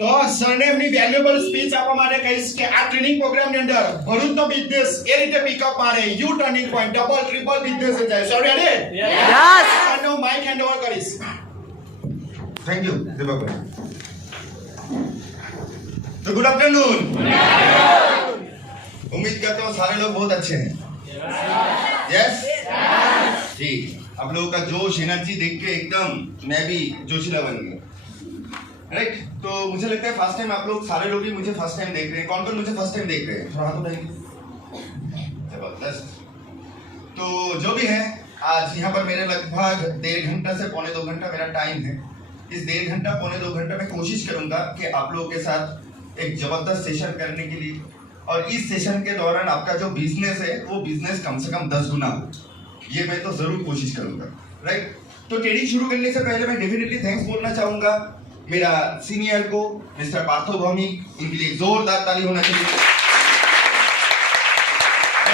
તો સરને એમની વેલ્યુએબલ સ્પીચ આપવા માટે કહીશ કે આ ટ્રેનિંગ પ્રોગ્રામની અંદર ભરૂચનો બિઝનેસ એ રીતે પિકઅપ મારે U turning point double triple business જાય. So ready? યસ. આનો માઇક હેન્ડ ઓવર કરીશ. Thank you Deepak bhai. तो गुड आफ्टरनून. उम्मीद करता हूँ सारे लोग बहुत अच्छे हैं. यस जी. आप लोगों का जोश एनर्जी देख के एकदम मैं भी जोशीला बन गया. राइट. तो मुझे लगता है फर्स्ट टाइम आप लोग सारे लोग ही मुझे फर्स्ट टाइम देख रहे हैं. कौन कौन मुझे फर्स्ट टाइम देख रहे हैं? थोड़ा हाथ उठाइए. जबरदस्त. तो जो भी है आज यहाँ पर मेरे लगभग 1.5 घंटा से पौने 2 घंटा मेरा टाइम है. इस 1.5 घंटा पौने 2 घंटा में कोशिश करूंगा कि आप लोगों के साथ एक जबरदस्त सेशन करने के लिए, और इस सेशन के दौरान आपका जो बिजनेस है वो बिजनेस कम से कम 10 गुना हो, ये मैं तो जरूर कोशिश करूंगा. राइट. तो ट्रेनिंग शुरू करने से पहले मैं डेफिनेटली थैंक्स बोलना चाहूंगा मेरा सीनियर को मिस्टर पार्थो भौमिक. इनके लिए जोरदार ताली होना चाहिए.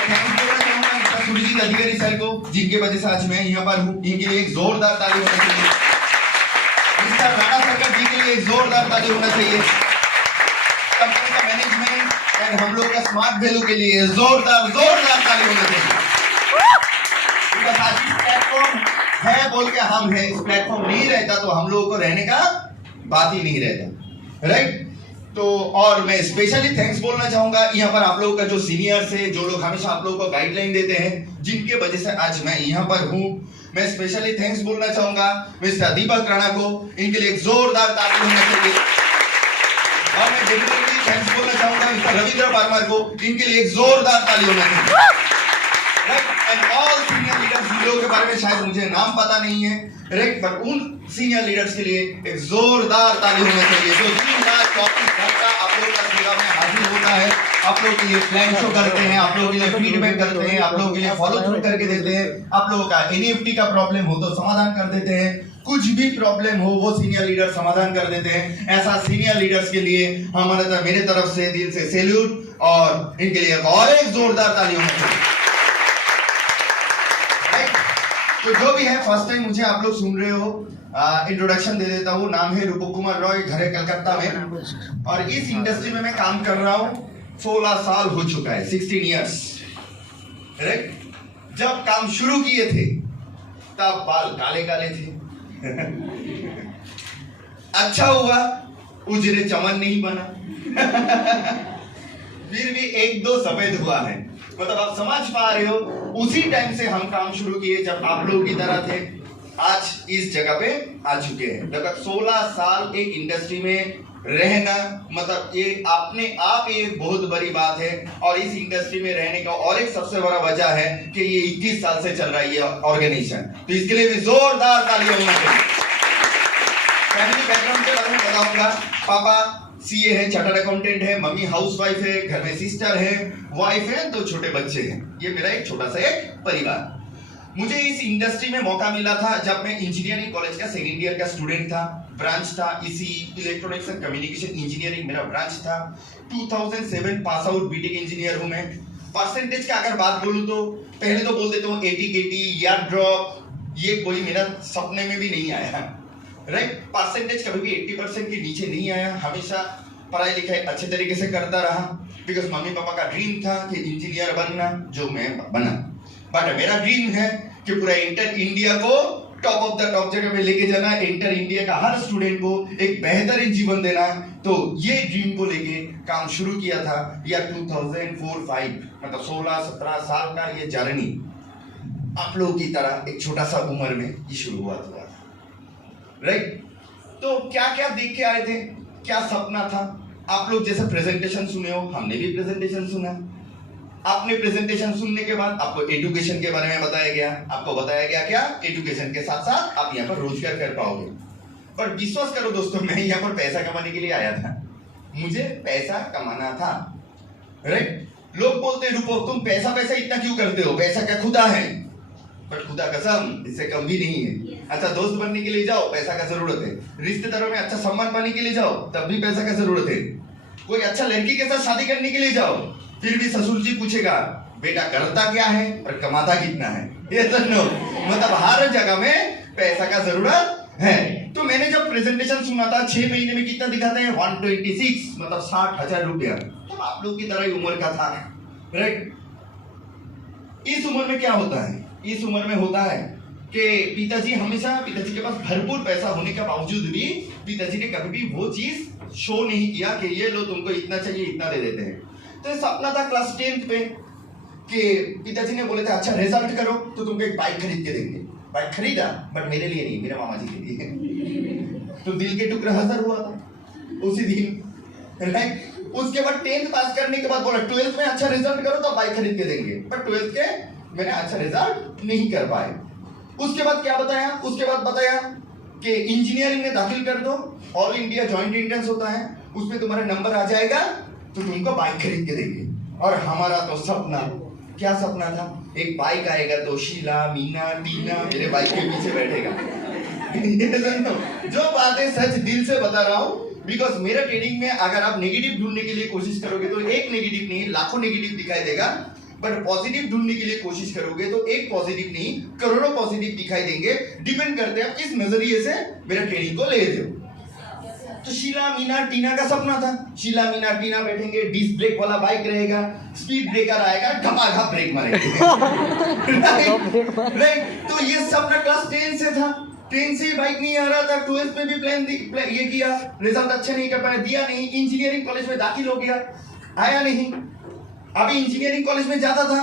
थैंक्स बोलना चाहूंगा मिस्टर सुरजीत अधिकारी सर को, जिनके वजह से आज मैं यहाँ पर हूँ. इनके लिए एक जोरदार ताली होना चाहिए. मिस्टर राणा सरकार जी के लिए एक जोरदार ताली होना चाहिए. कंपनी का मैनेजमेंट एंड हम लोग का स्मार्ट वैल्यू के लिए जोरदार ताली होना चाहिए. बिकॉज़ आज इस प्लेटफॉर्म है बोल के हम है, इस प्लेटफॉर्म नहीं रहता तो हम लोगों को रहने का बात ही नहीं रहता. राइट. तो और मैं स्पेशली थैंक्स बोलना चाहूंगा यहाँ पर आप लोगों का जो सीनियर्स है, जो लोग हमेशा आप लोगों को गाइडलाइन देते हैं, जिनके वजह से आज मैं यहाँ पर हूँ. मैं स्पेशली थैंक्स बोलना चाहूंगा मिस्टर दीपक राणा को. इनके लिए एक जोरदार ताली होना चाहिए. और मैं डेफिनेटली थैंक्स बोलना चाहूंगा मिस्टर रविंद्र पारमार को. इनके लिए एक जोरदार ताली होना चाहिए. Right. And all senior leaders, जिन लोगों के बारे में शायद मुझे नाम पता नहीं है, राइट, पर उन सीनियर लीडर्स के लिए एक जोरदार ताली होना चाहिए जो दिन रात 24 घंटा आप लोगों का सेवा में हाजिर होता है. आप लोगों के लिए प्लान शो करते हैं, आप लोगों के लिए फीडबैक करते हैं, आप लोगों के लिए फॉलो थ्रू करके देते हैं. आप लोगों का एनईएफटी का प्रॉब्लम हो तो समाधान कर देते हैं. कुछ भी प्रॉब्लम हो वो सीनियर लीडर समाधान कर देते हैं. ऐसा सीनियर लीडर्स के लिए हमारा मेरे तरफ से दिल से सैल्यूट, और इनके लिए और एक जोरदार ताली होना चाहिए. तो जो भी है फर्स्ट टाइम मुझे आप लोग सुन रहे हो, इंट्रोडक्शन दे देता हूँ. नाम है रूपक कुमार रॉय, घर है कलकत्ता में, और इस इंडस्ट्री में मैं काम कर रहा हूँ 16 साल हो चुका है, 16 इयर्स. राइट. जब काम शुरू किए थे तब बाल काले काले थे. अच्छा हुआ उजरे चमन नहीं बना. फिर भी 1-2 सफेद हुआ है. मतलब आप समझ पा रहे हो, उसी टाइम से हम काम शुरू किए जब आप लोगों की तरह थे. आज इस जगह पे आ चुके हैं. लगभग 16 साल एक इंडस्ट्री में रहना, मतलब ये अपने आप एक बहुत बड़ी बात है. और इस इंडस्ट्री में रहने का और एक सबसे बड़ा वजह है कि ये 21 साल से चल रहा है ये ऑर्गेनाइजेशन. तो इसके लिए भी जोरदार तालियां होना चाहिए. फैमिली बैकग्राउंड के बारे में बताऊंगा. पापा सीए है, चार्टर्ड अकाउंटेंट है, मम्मी हाउसवाइफ है, घर में सिस्टर है, वाइफ है, 2 छोटे बच्चे हैं. ये मेरा एक छोटा सा एक परिवार. मुझे इस इंडस्ट्री में मौका मिला था जब मैं इंजीनियरिंग कॉलेज का सेकेंड ईयर का स्टूडेंट था. ब्रांच था इसी इलेक्ट्रॉनिक्स एंड कम्युनिकेशन इंजीनियरिंग मेरा ब्रांच था. 2007 पास आउट बीटेक इंजीनियर हूं मैं. परसेंटेज का अगर बात बोलूं तो पहले तो बोल देता हूँ 80-80 ईयर ड्रॉप, ये कोई मेरा सपने में भी नहीं आया. राइट. परसेंटेज कभी भी 80% के नीचे नहीं आया. हमेशा पढ़ाई लिखाई अच्छे तरीके से करता रहा, बिकॉज मम्मी पापा का ड्रीम था कि इंजीनियर बनना, जो मैं बना. बट मेरा ड्रीम है कि पूरा इंटर इंडिया को टॉप ऑफ द टॉप जगह पे लेके जाना, इंटर इंडिया का हर स्टूडेंट को एक बेहतरीन जीवन देना. तो ये ड्रीम को लेके काम शुरू किया था या 2004-05, मतलब 16-17 साल का ये जर्नी आप लोगों की तरह एक छोटा सा उम्र में ये शुरुआत हुआ था. राइट. तो क्या क्या देख के आए थे, क्या सपना था. आप लोग जैसे प्रेजेंटेशन सुने हो, हमने भी प्रेजेंटेशन सुना. आपने प्रेजेंटेशन सुनने के बाद आपको एजुकेशन के बारे में बताया गया. आपको बताया गया क्या, एजुकेशन के साथ साथ आप यहाँ पर रोजगार कर पाओगे. पर विश्वास करो दोस्तों, मैं यहाँ पर पैसा कमाने के लिए आया था. मुझे पैसा कमाना था. राइट. लोग बोलते हैं रूपक तुम पैसा इतना क्यों करते हो, पैसा क्या खुदा है. पर खुदा कसम इससे कम भी नहीं है. अच्छा दोस्त बनने के लिए जाओ, पैसा का जरूरत है. रिश्तेदारों में अच्छा सम्मान पाने के लिए जाओ, तब भी पैसा का जरूरत है. कोई अच्छा लड़की के साथ शादी करने के लिए जाओ, फिर भी ससुर जी पूछेगा बेटा करता क्या है और कमाता कितना है. ये मतलब हर जगह में पैसा का जरूरत है. तो मैंने जब प्रेजेंटेशन सुना था 6 महीने में कितना दिखाते हैं 126 मतलब 60,000 रुपया। तो आप लोग की तरह ही उम्र का था, राइट। इस उम्र में क्या होता है, इस उम्र में होता है कि पिताजी के पास भरपूर पैसा होने के बावजूद भी पिताजी ने कभी भी वो चीज शो नहीं किया कि ये लो तुमको इतना चाहिए इतना दे देते हैं। तो सपना था क्लास 10th पे कि पिताजी ने बोले थे अच्छा रिजल्ट करो तो तुमको एक बाइक खरीद के देंगे। बाइक खरीदा बट मेरे लिए नहीं, मेरे मामा जी के लिए। तो दिल के टुकड़ा हजर हुआ था उसी दिन, राइट। उसके बाद 10th पास करने के बाद बोला 12th में अच्छा रिजल्ट करो तो बाइक खरीद के देंगे, पर 12th के मैंने अच्छा रिजल्ट नहीं कर पाए। उसके बाद क्या बताया, उसके बाद बताया कि इंजीनियरिंग में दाखिल कर दो, ऑल इंडिया जॉइंट एंट्रेंस होता है, उसमें तुम्हारा नंबर आ जाएगा तो तुमको बाइक खरीद के देंगे। और हमारा तो सपना, क्या सपना था, एक बाइक आएगा तो शीला मीना टीना मेरे बाइक के पीछे बैठेगा। जो बातें सच दिल से बता रहा हूँ, बिकॉज मेरा ट्रेडिंग में अगर आप नेगेटिव ढूंढने के लिए कोशिश करोगे तो एक नेगेटिव नहीं लाखों नेगेटिव दिखाई देगा, बट पॉजिटिव ढूंढने के लिए कोशिश करोगे तो एक पॉजिटिव नहीं करोड़ों पॉजिटिव दिखाई देंगे। डिपेंड करते हैं आप किस नजरिए से मेरा ट्रेडिंग को ले रहे हो। तो शीला मीना टीना का सपना था, शीला मीना टीना बैठेंगे, डिस्क ब्रेक वाला बाइक रहेगा, स्पीड ब्रेकर आएगा, धमाधम ब्रेक मारेंगे। राइट। तो ये सपना क्लास 10 से था, 10 से बाइक नहीं आ रहा था, 12th में भी प्लान ये किया, रिजल्ट अच्छा नहीं कर पाया, दिया नहीं, इंजीनियरिंग कॉलेज में दाखिल हो गया, आया नहीं। अभी इंजीनियरिंग कॉलेज में जाता था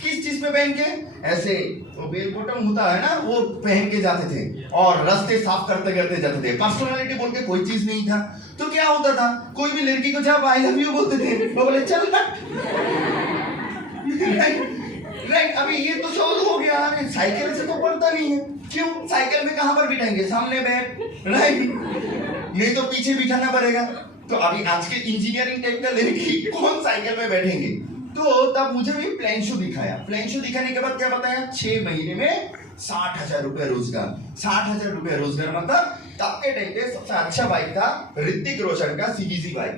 किस चीज पे पहन के, ऐसे वो बेल बॉटम होता है ना वो पहन के जाते थे और रास्ते साफ करते करते जाते थे। पर्सनालिटी बोल के कोई चीज नहीं था। तो क्या होता था, कोई भी लड़की को जब आई लव यू बोलते थे वो बोले चल ना। राइट। अभी ये तो शौक हो गया, साइकिल से तो पड़ता नहीं है, क्यों, साइकिल में कहां पर बिठाएंगे, सामने बैठ, राइट, नहीं तो पीछे बिठाना पड़ेगा। तो अभी आज के इंजीनियरिंग टाइप का लड़की कौन साइकिल में बैठेंगे। तो तब मुझे भी प्लान शो दिखाया, प्लान शो दिखाने के बाद क्या बताया, 6 महीने में 60,000 रुपए रोजगार। 60,000 रुपए रोजगार मतलब तब के टाइम पे सबसे अच्छा बाइक था ऋतिक रोशन का CBC बाइक।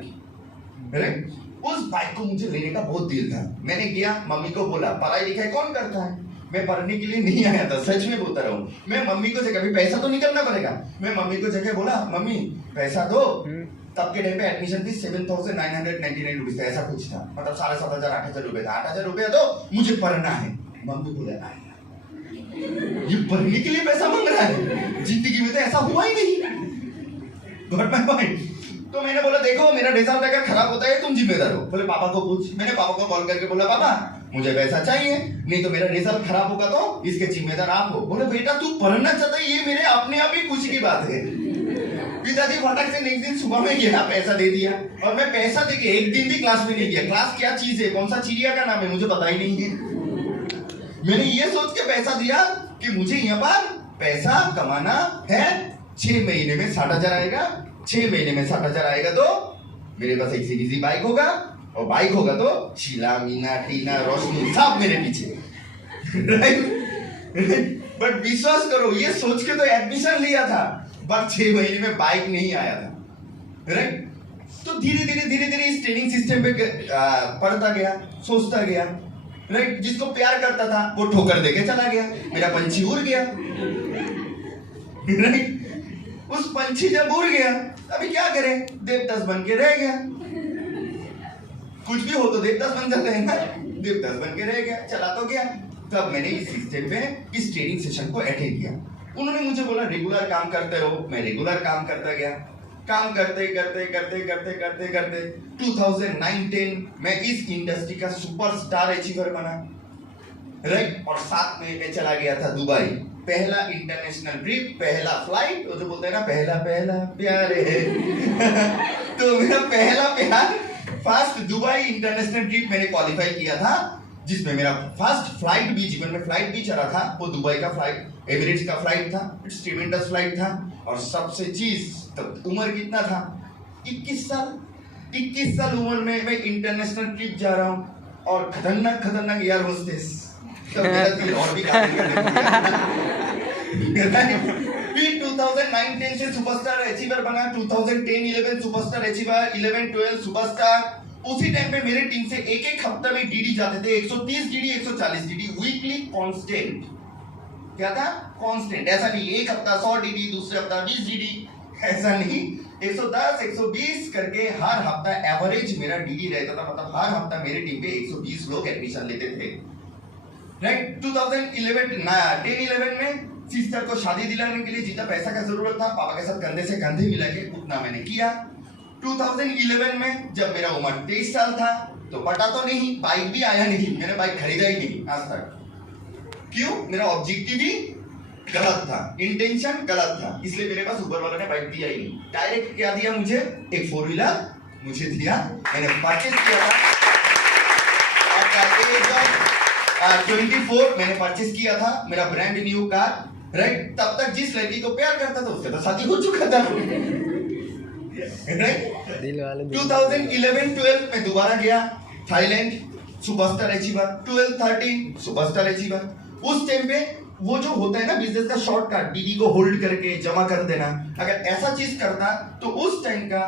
उस बाइक को मुझे लेने का बहुत दिल था। मैंने गया, मम्मी को बोला, पढ़ाई लिखाई कौन करता है, मैं पढ़ने के लिए नहीं आया था, सच में बोलता रहा हूँ। मैं मम्मी को जगह भी पैसा तो निकलना पड़ेगा, मैं मम्मी को जगह बोला मम्मी पैसा दो। तब के टाइम पे एडमिशन फीस 7,999 रुपीज था, ऐसा कुछ था, मतलब 7,500 8,000 रुपए था। 8,000 रुपया तो मुझे पढ़ना है। मम्मी बोले ये पढ़ने के लिए पैसा मांग रहा है, जिंदगी में तो ऐसा हुआ ही नहीं। Got my point. तो मैंने बोला देखो मेरा रिजल्ट अगर खराब होता है तुम जिम्मेदार हो। बोले पापा को पूछ। मैंने पापा को कॉल करके बोला पापा मुझे पैसा चाहिए, नहीं तो मेरा रिजल्ट खराब होगा तो इसके जिम्मेदार आप हो। बोले बेटा तू पढ़ना चाहता है, ये मेरे अपने आप ही खुशी की बात है। पिताजी फटक से नेक्स्ट दिन सुबह में गया, पैसा दे दिया, और मैं पैसा देके एक दिन भी क्लास में नहीं गया। क्लास क्या चीज है, कौन सा चिड़िया का नाम है, मुझे पता ही नहीं है। मैंने ये सोच के पैसा दिया कि मुझे यहाँ पर पैसा कमाना है। 6 महीने में 60,000 आएगा, 6 महीने में 60,000 आएगा तो मेरे पास एक CBC बाइक होगा, और बाइक होगा तो शीला मीना टीना रोशनी सब मेरे पीछे। बट विश्वास करो ये सोच के तो एडमिशन लिया था, बट 6 महीने में बाइक नहीं आया था। राइट। तो धीरे धीरे इस ट्रेनिंग सिस्टम पे पढ़ता गया, सोचता गया। राइट। जिसको प्यार करता था वो ठोकर देके चला गया, मेरा पंछी उड़ गया। राइट। उस पंछी जब उड़ गया अभी क्या करें, देवदास बन के रह गया। कुछ भी हो तो देवदास बन जाते हैं ना, देवदास बन के रह गया, चला तो गया। तब मैंने इस सिस्टम पे इस ट्रेनिंग सेशन को अटेंड किया। उन्होंने मुझे बोला रेगुलर काम करते हो, मैं रेगुलर काम करता गया। काम करते 2009-10 मैं इस इंडस्ट्री का सुपरस्टार अचीवर बना। राइट। और साथ में मैं चला गया था दुबई, पहला इंटरनेशनल ट्रिप, पहला फ्लाइट, वो जो बोलते हैं ना पहला प्यार है। तो मेरा पहला प्यार फर्स्ट दुबई इंटरनेशनल ट्रिप मैंने क्वालिफाई किया था, जिसमें मेरा फर्स्ट फ्लाइट भी, जीवन में फ्लाइट भी चला था, वो दुबई का फ्लाइट, एमिरेट्स का फ्लाइट था। इट्स ट्रिमेंडस फ्लाइट था। और सबसे चीज तब उम्र कितना था, 21 साल उम्र में मैं इंटरनेशनल ट्रिप जा रहा हूँ, और खतरनाक एयर होस्टेस। तब मेरा दिल और भी काफी फिर 2009-10 से सुपरस्टार अचीवर बना, 2010-11 सुपरस्टार अचीवर, 11-12 सुपरस्टार। उसी टाइम पे मेरे टीम से एक हफ्ते में DD जाते थे, 130 DD 140 DD वीकली कांस्टेंट। क्या था? कांस्टेंट। ऐसा नहीं एक हफ्ता 100 डीडी, दूसरे हफ्ता 20 डीडी, ऐसा नहीं, 110 120 करके हर हफ्ता एवरेज मेरा डीडी रहता था। मतलब हर हफ्ता मेरे टीम पे 120 लोग एडमिशन लेते थे, राइट। 1011 में सिस्टर को शादी दिलाने के लिए जितना पैसा का जरूरत था, पापा के साथ कंधे से कंधे मिला के उतना मैंने किया। 2011 में जब मेरा उम्र 23 साल था, तो पता तो नहीं, बाइक भी आया नहीं, मैंने बाइक खरीदा ही नहीं आज तक। क्यों? मेरा ऑब्जेक्टिव ही गलत था, इंटेंशन गलत था, इसलिए मेरे पास ऊपर वाला ने बाइक दिया ही नहीं। डायरेक्ट क्या दिया मुझे? एक 4 व्हीलर मुझे दिया, मैंने परचेज किया था। 24 मैंने परचेज किया था मेरा ब्रांड न्यू कार, राइट। तब तक जिस लड़की को प्यार करता था उससे तो शादी हो चुका था, राइट। 2011-12 में दोबारा गया Thailand, superstar achiever. 12-13 superstar achiever. उस टाइम पे वो जो होता है ना बिजनेस का शॉर्टकट, डीडी को होल्ड करके जमा कर देना, अगर ऐसा चीज करता तो उस टाइम का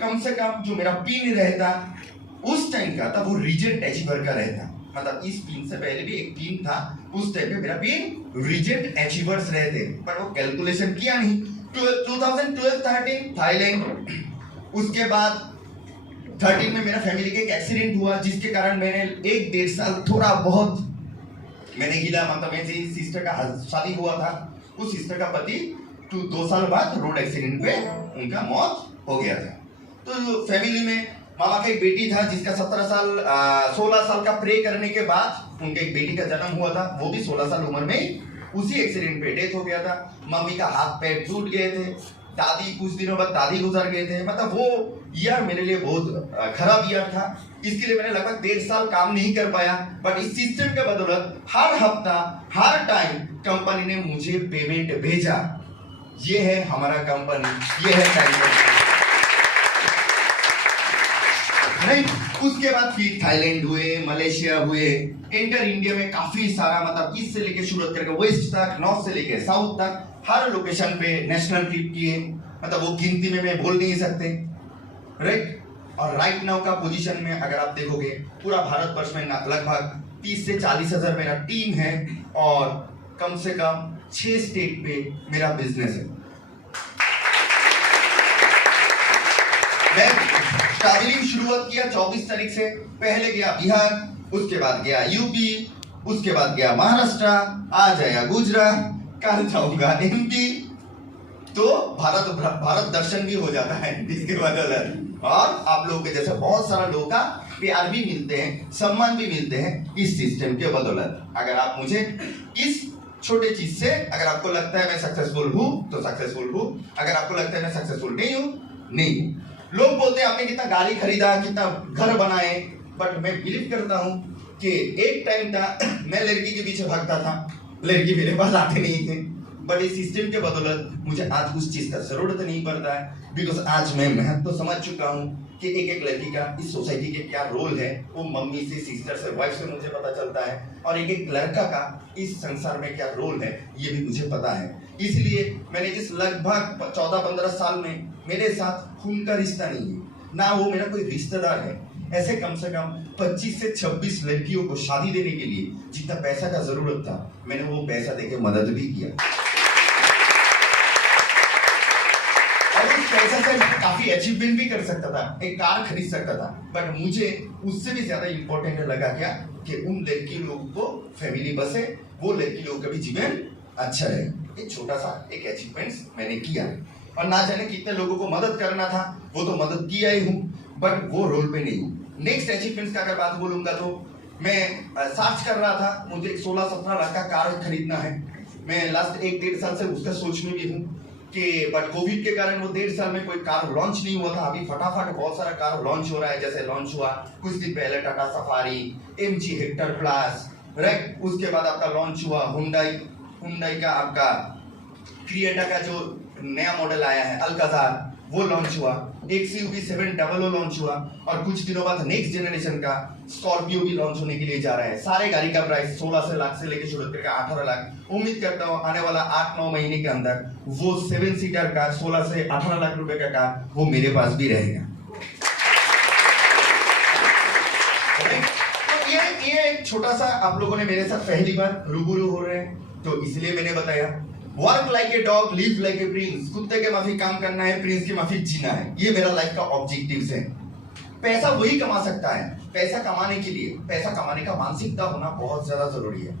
कम से कम जो मेरा पिन रहता उस टाइम का था वो रीजेंट अचीवर का रहता। मतलब इस पिन से पहले भी एक पिन था, उस टाइम पे मेरा पिन रीजेंट अचीवर्स रहते, पर वो कैलकुलेशन किया नहीं। 2012-13 थाईलैंड। उसके बाद 13 में मेरा फैमिली का एक एक्सीडेंट हुआ, जिसके कारण मैंने 1-1.5 साल थोड़ा बहुत मैंने हिला। मतलब मेरी सिस्टर का शादी हुआ था, उस सिस्टर का पति 2 साल बाद रोड एक्सीडेंट पे उनका मौत हो गया था। तो फैमिली में मामा का एक बेटी था जिसका 16 साल का प्रे करने के बाद उनके एक बेटी का जन्म हुआ था, वो भी 16 साल उम्र में उसी एक्सीडेंट पे डेथ हो गया था। मम्मी का हाथ पैर टूट गए थे, दादी कुछ दिनों बाद दादी गुजर गए थे। मतलब वो ईयर मेरे लिए बहुत खराब ईयर था, इसके लिए मैंने लगभग 1.5 साल काम नहीं कर पाया। बट इस सिस्टम के बदौलत हर हफ्ता हर टाइम कंपनी ने मुझे पेमेंट भेजा। ये है हमारा कंपनी, ये है टाइगर। नहीं, उसके बाद फिर थाईलैंड हुए, मलेशिया हुए, एंटर इंडिया में काफी सारा, मतलब ईस्ट से लेके शुरू करके वेस्ट तक, नॉर्थ से लेके साउथ तक हर लोकेशन पे नेशनल ट्रिप किए। मतलब वो गिनती में मैं बोल नहीं सकते, राइट। और राइट नाउ का पोजीशन में अगर आप देखोगे पूरा भारत वर्ष में लगभग 30 से 40 हजार मेरा टीम है और कम से कम 6 स्टेट पे मेरा बिजनेस है। मैं ट्रैवलिंग शुरुआत किया 24 तारीख से। पहले गया बिहार, उसके बाद गया यूपी, उसके बाद गया महाराष्ट्र, आज आया गुजरात, कल जाऊंगा एमपी। तो भारत दर्शन भी हो जाता है इसके बदौलत। और आप लोगों के जैसे बहुत सारा लोगों का प्यार भी मिलते हैं, सम्मान भी मिलते हैं इस सिस्टम के बदौलत। अगर आप मुझे इस छोटे चीज से, अगर आपको लगता है मैं सक्सेसफुल हूं तो सक्सेसफुल हूं, अगर आपको लगता है मैं सक्सेसफुल नहीं हूं, नहीं हूं। लोग बोलते हैं आपने कितना गाड़ी खरीदा, कितना घर बनाए, बट मैं बिलीव करता हूं कि एक टाइम था मैं लड़की के पीछे भागता था, लड़की मेरे पास आते नहीं थे। बट इस सिस्टम के बदौलत मुझे आज उस चीज का जरूरत नहीं पड़ता है, बिकॉज आज मैं महत्व तो समझ चुका हूं कि एक एक लड़की का इस सोसाइटी के क्या रोल है, वो मम्मी से, सिस्टर से, वाइफ से मुझे पता चलता है, और एक एक लड़का का इस संसार में क्या रोल है ये भी मुझे पता है। इसलिए मैंने इस लगभग 14-15 साल में मेरे साथ खून का रिश्ता नहीं है, ना वो मेरा कोई रिश्तेदार है। ऐसे कम से कम 25 से 26 लड़कियों को शादी देने के लिए जितना पैसा का जरूरत था, मैंने वो पैसा देके मदद भी किया। और उस पैसा से मैं काफी अचीवमेंट भी कर सकता था, एक कार खरीद सकता था। बट मुझे उससे भी ज्यादा इंपॉर्टेंट लगा क्या कि उन लड़की लोगों को फैमिली बसे, वो लड़की लोगों का भी जीवन अच्छा रहे। एक छोटा सा एक अचीवमेंट मैंने किया, और ना जाने कितने लोगों को मदद करना था, वो तो मदद किया ही हूँ, बट वो रोल पे नहीं हूँ। नेक्स्ट अचीवमेंट्स का अगर बात बोलूंगा तो मैं सर्च कर रहा था, मुझे 16-17 लाख का कार खरीदना है। मैं लास्ट 1-1.5 साल से उसका सोच में भी हूँ कि, बट कोविड के कारण वो 1.5 साल में कोई कार लॉन्च नहीं हुआ था। अभी फटाफट बहुत सारा कार लॉन्च हो रहा है, जैसे लॉन्च हुआ कुछ दिन पहले Tata safari, MG Hector plus, right. उसके बाद आपका लॉन्च हुआ हुंडई का आपका क्रिएटा का जो नया मॉडल आया है अल्काजार, वो लॉन्च हुआ। XUV 700 लॉन्च हुआ, और कुछ दिनों बाद नेक्स्ट जनरेशन का स्कॉर्पियो भी लॉन्च होने के लिए जा रहा है। सारे गाड़ी का प्राइस 16 लाख से लेकर शुरू करके 18 लाख। उम्मीद करता हूँ आने वाला 8-9 महीने के अंदर वो 7 सीटर का 16 से 18 लाख रुपए का कार वो मेरे पास भी रहेगा। तो ये एक छोटा सा, आप लोगों ने मेरे साथ पहली बार रूबरू हो रहे हैं, तो इसलिए मैंने बताया work like a dog live like a Prince, कुत्ते के माफिक काम करना है, प्रिंस की माफिक जीना है। ये मेरा लाइफ का ऑब्जेक्टिव्स है। पैसा वही कमा सकता है। पैसा कमाने के लिए, पैसा कमाने का मानसिकता होना बहुत ज्यादा जरूरी है।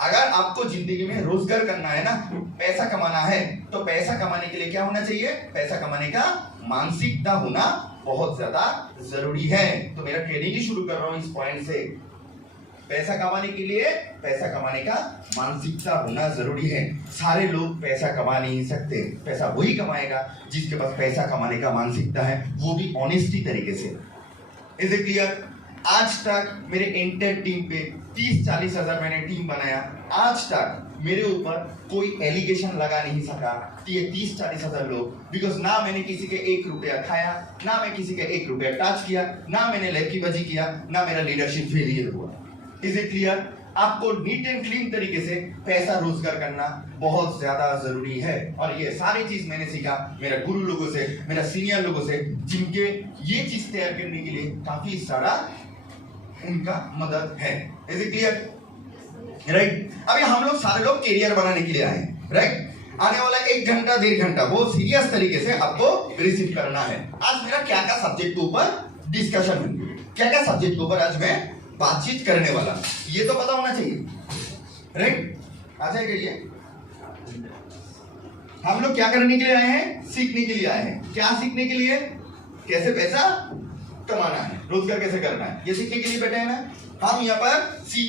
अगर आपको जिंदगी में रोजगार करना है ना, पैसा कमाना है, तो पैसा कमाने के लिए क्या होना चाहिए? पैसा कमाने का मानसिकता होना बहुत ज्यादा जरूरी है। तो मेरा ट्रेनिंग ही शुरू कर रहा हूं इस पॉइंट से। पैसा कमाने के लिए पैसा कमाने का मानसिकता होना जरूरी है। सारे लोग पैसा कमा नहीं सकते। पैसा वही कमाएगा जिसके पास पैसा कमाने का मानसिकता है, वो भी ऑनेस्टी तरीके से। Is it clear? आज तक मेरे एंटायर टीम पे 30-40 हजार मैंने टीम बनाया। आज तक मेरे ऊपर कोई एलिगेशन लगा नहीं सका कि ये 30-40 हजार लोग, बिकॉज ना मैंने किसी के 1 रुपया खाया, ना मैं किसी के 1 रुपया टच किया, ना मैंने लड़कीबाजी किया, ना मेरा लीडरशिप फेलियर हुआ। Is it clear? आपको नीट एंड क्लीन तरीके से पैसा रोजगार करना बहुत ज्यादा जरूरी है। और ये सारी चीज मैंने सीखा मेरा गुरु लोगों से, मेरा सीनियर लोगों से, जिनके ये चीज तैयार करने के लिए काफी सारा उनका मदद है। Is it clear? राइट? अभी हम लोग सारे लोग कैरियर बनाने के लिए आए हैं, राइट? आने वाला 1 घंटा 1.5 घंटा बहुत सीरियस तरीके से आपको रिसीव करना है। आज मेरा क्या क्या सब्जेक्ट के ऊपर डिस्कशन है, क्या क्या सब्जेक्ट के ऊपर आज मैं बातचीत करने वाला, ये तो पता होना चाहिए, राइट? आ जाएगा ये। हम लोग क्या करने के लिए आए हैं? सीखने के लिए आए हैं। क्या सीखने के लिए? कैसे पैसा कमाना है, रोजगार कैसे करना है, ये सीखने के लिए बैठे हैं ना। हम यहाँ पर C++,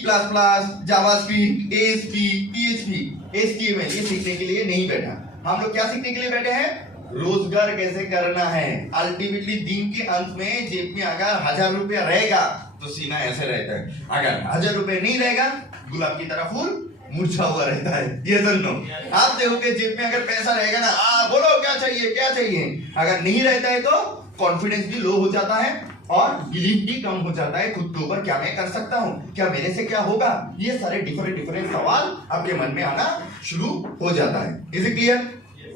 JavaScript, ASP, PHP, HTML ये सीखने के लिए नहीं बैठा। हम लोग क्या सीखने के लिए बैठे हैं? रोजगार कैसे करना है। अल्टीमेटली दिन के अंत में जेब में अगर 1000 रुपया रहेगा तो सीना ऐसे रहता है, अगर 1000 रुपये नहीं रहेगा गुलाब की तरह फूल मुरझा हुआ रहता है। ये सुनो, आप देखोगे जेब में अगर पैसा रहेगा ना, बोलो क्या चाहिए क्या चाहिए, अगर नहीं रहता है तो कॉन्फिडेंस भी लो हो जाता है और बिलीव भी कम हो जाता है खुद के ऊपर। क्या मैं कर सकता हूँ, क्या मेरे से क्या होगा, ये सारे डिफरेंट सवाल आपके मन में आना शुरू हो जाता है। Is it clear?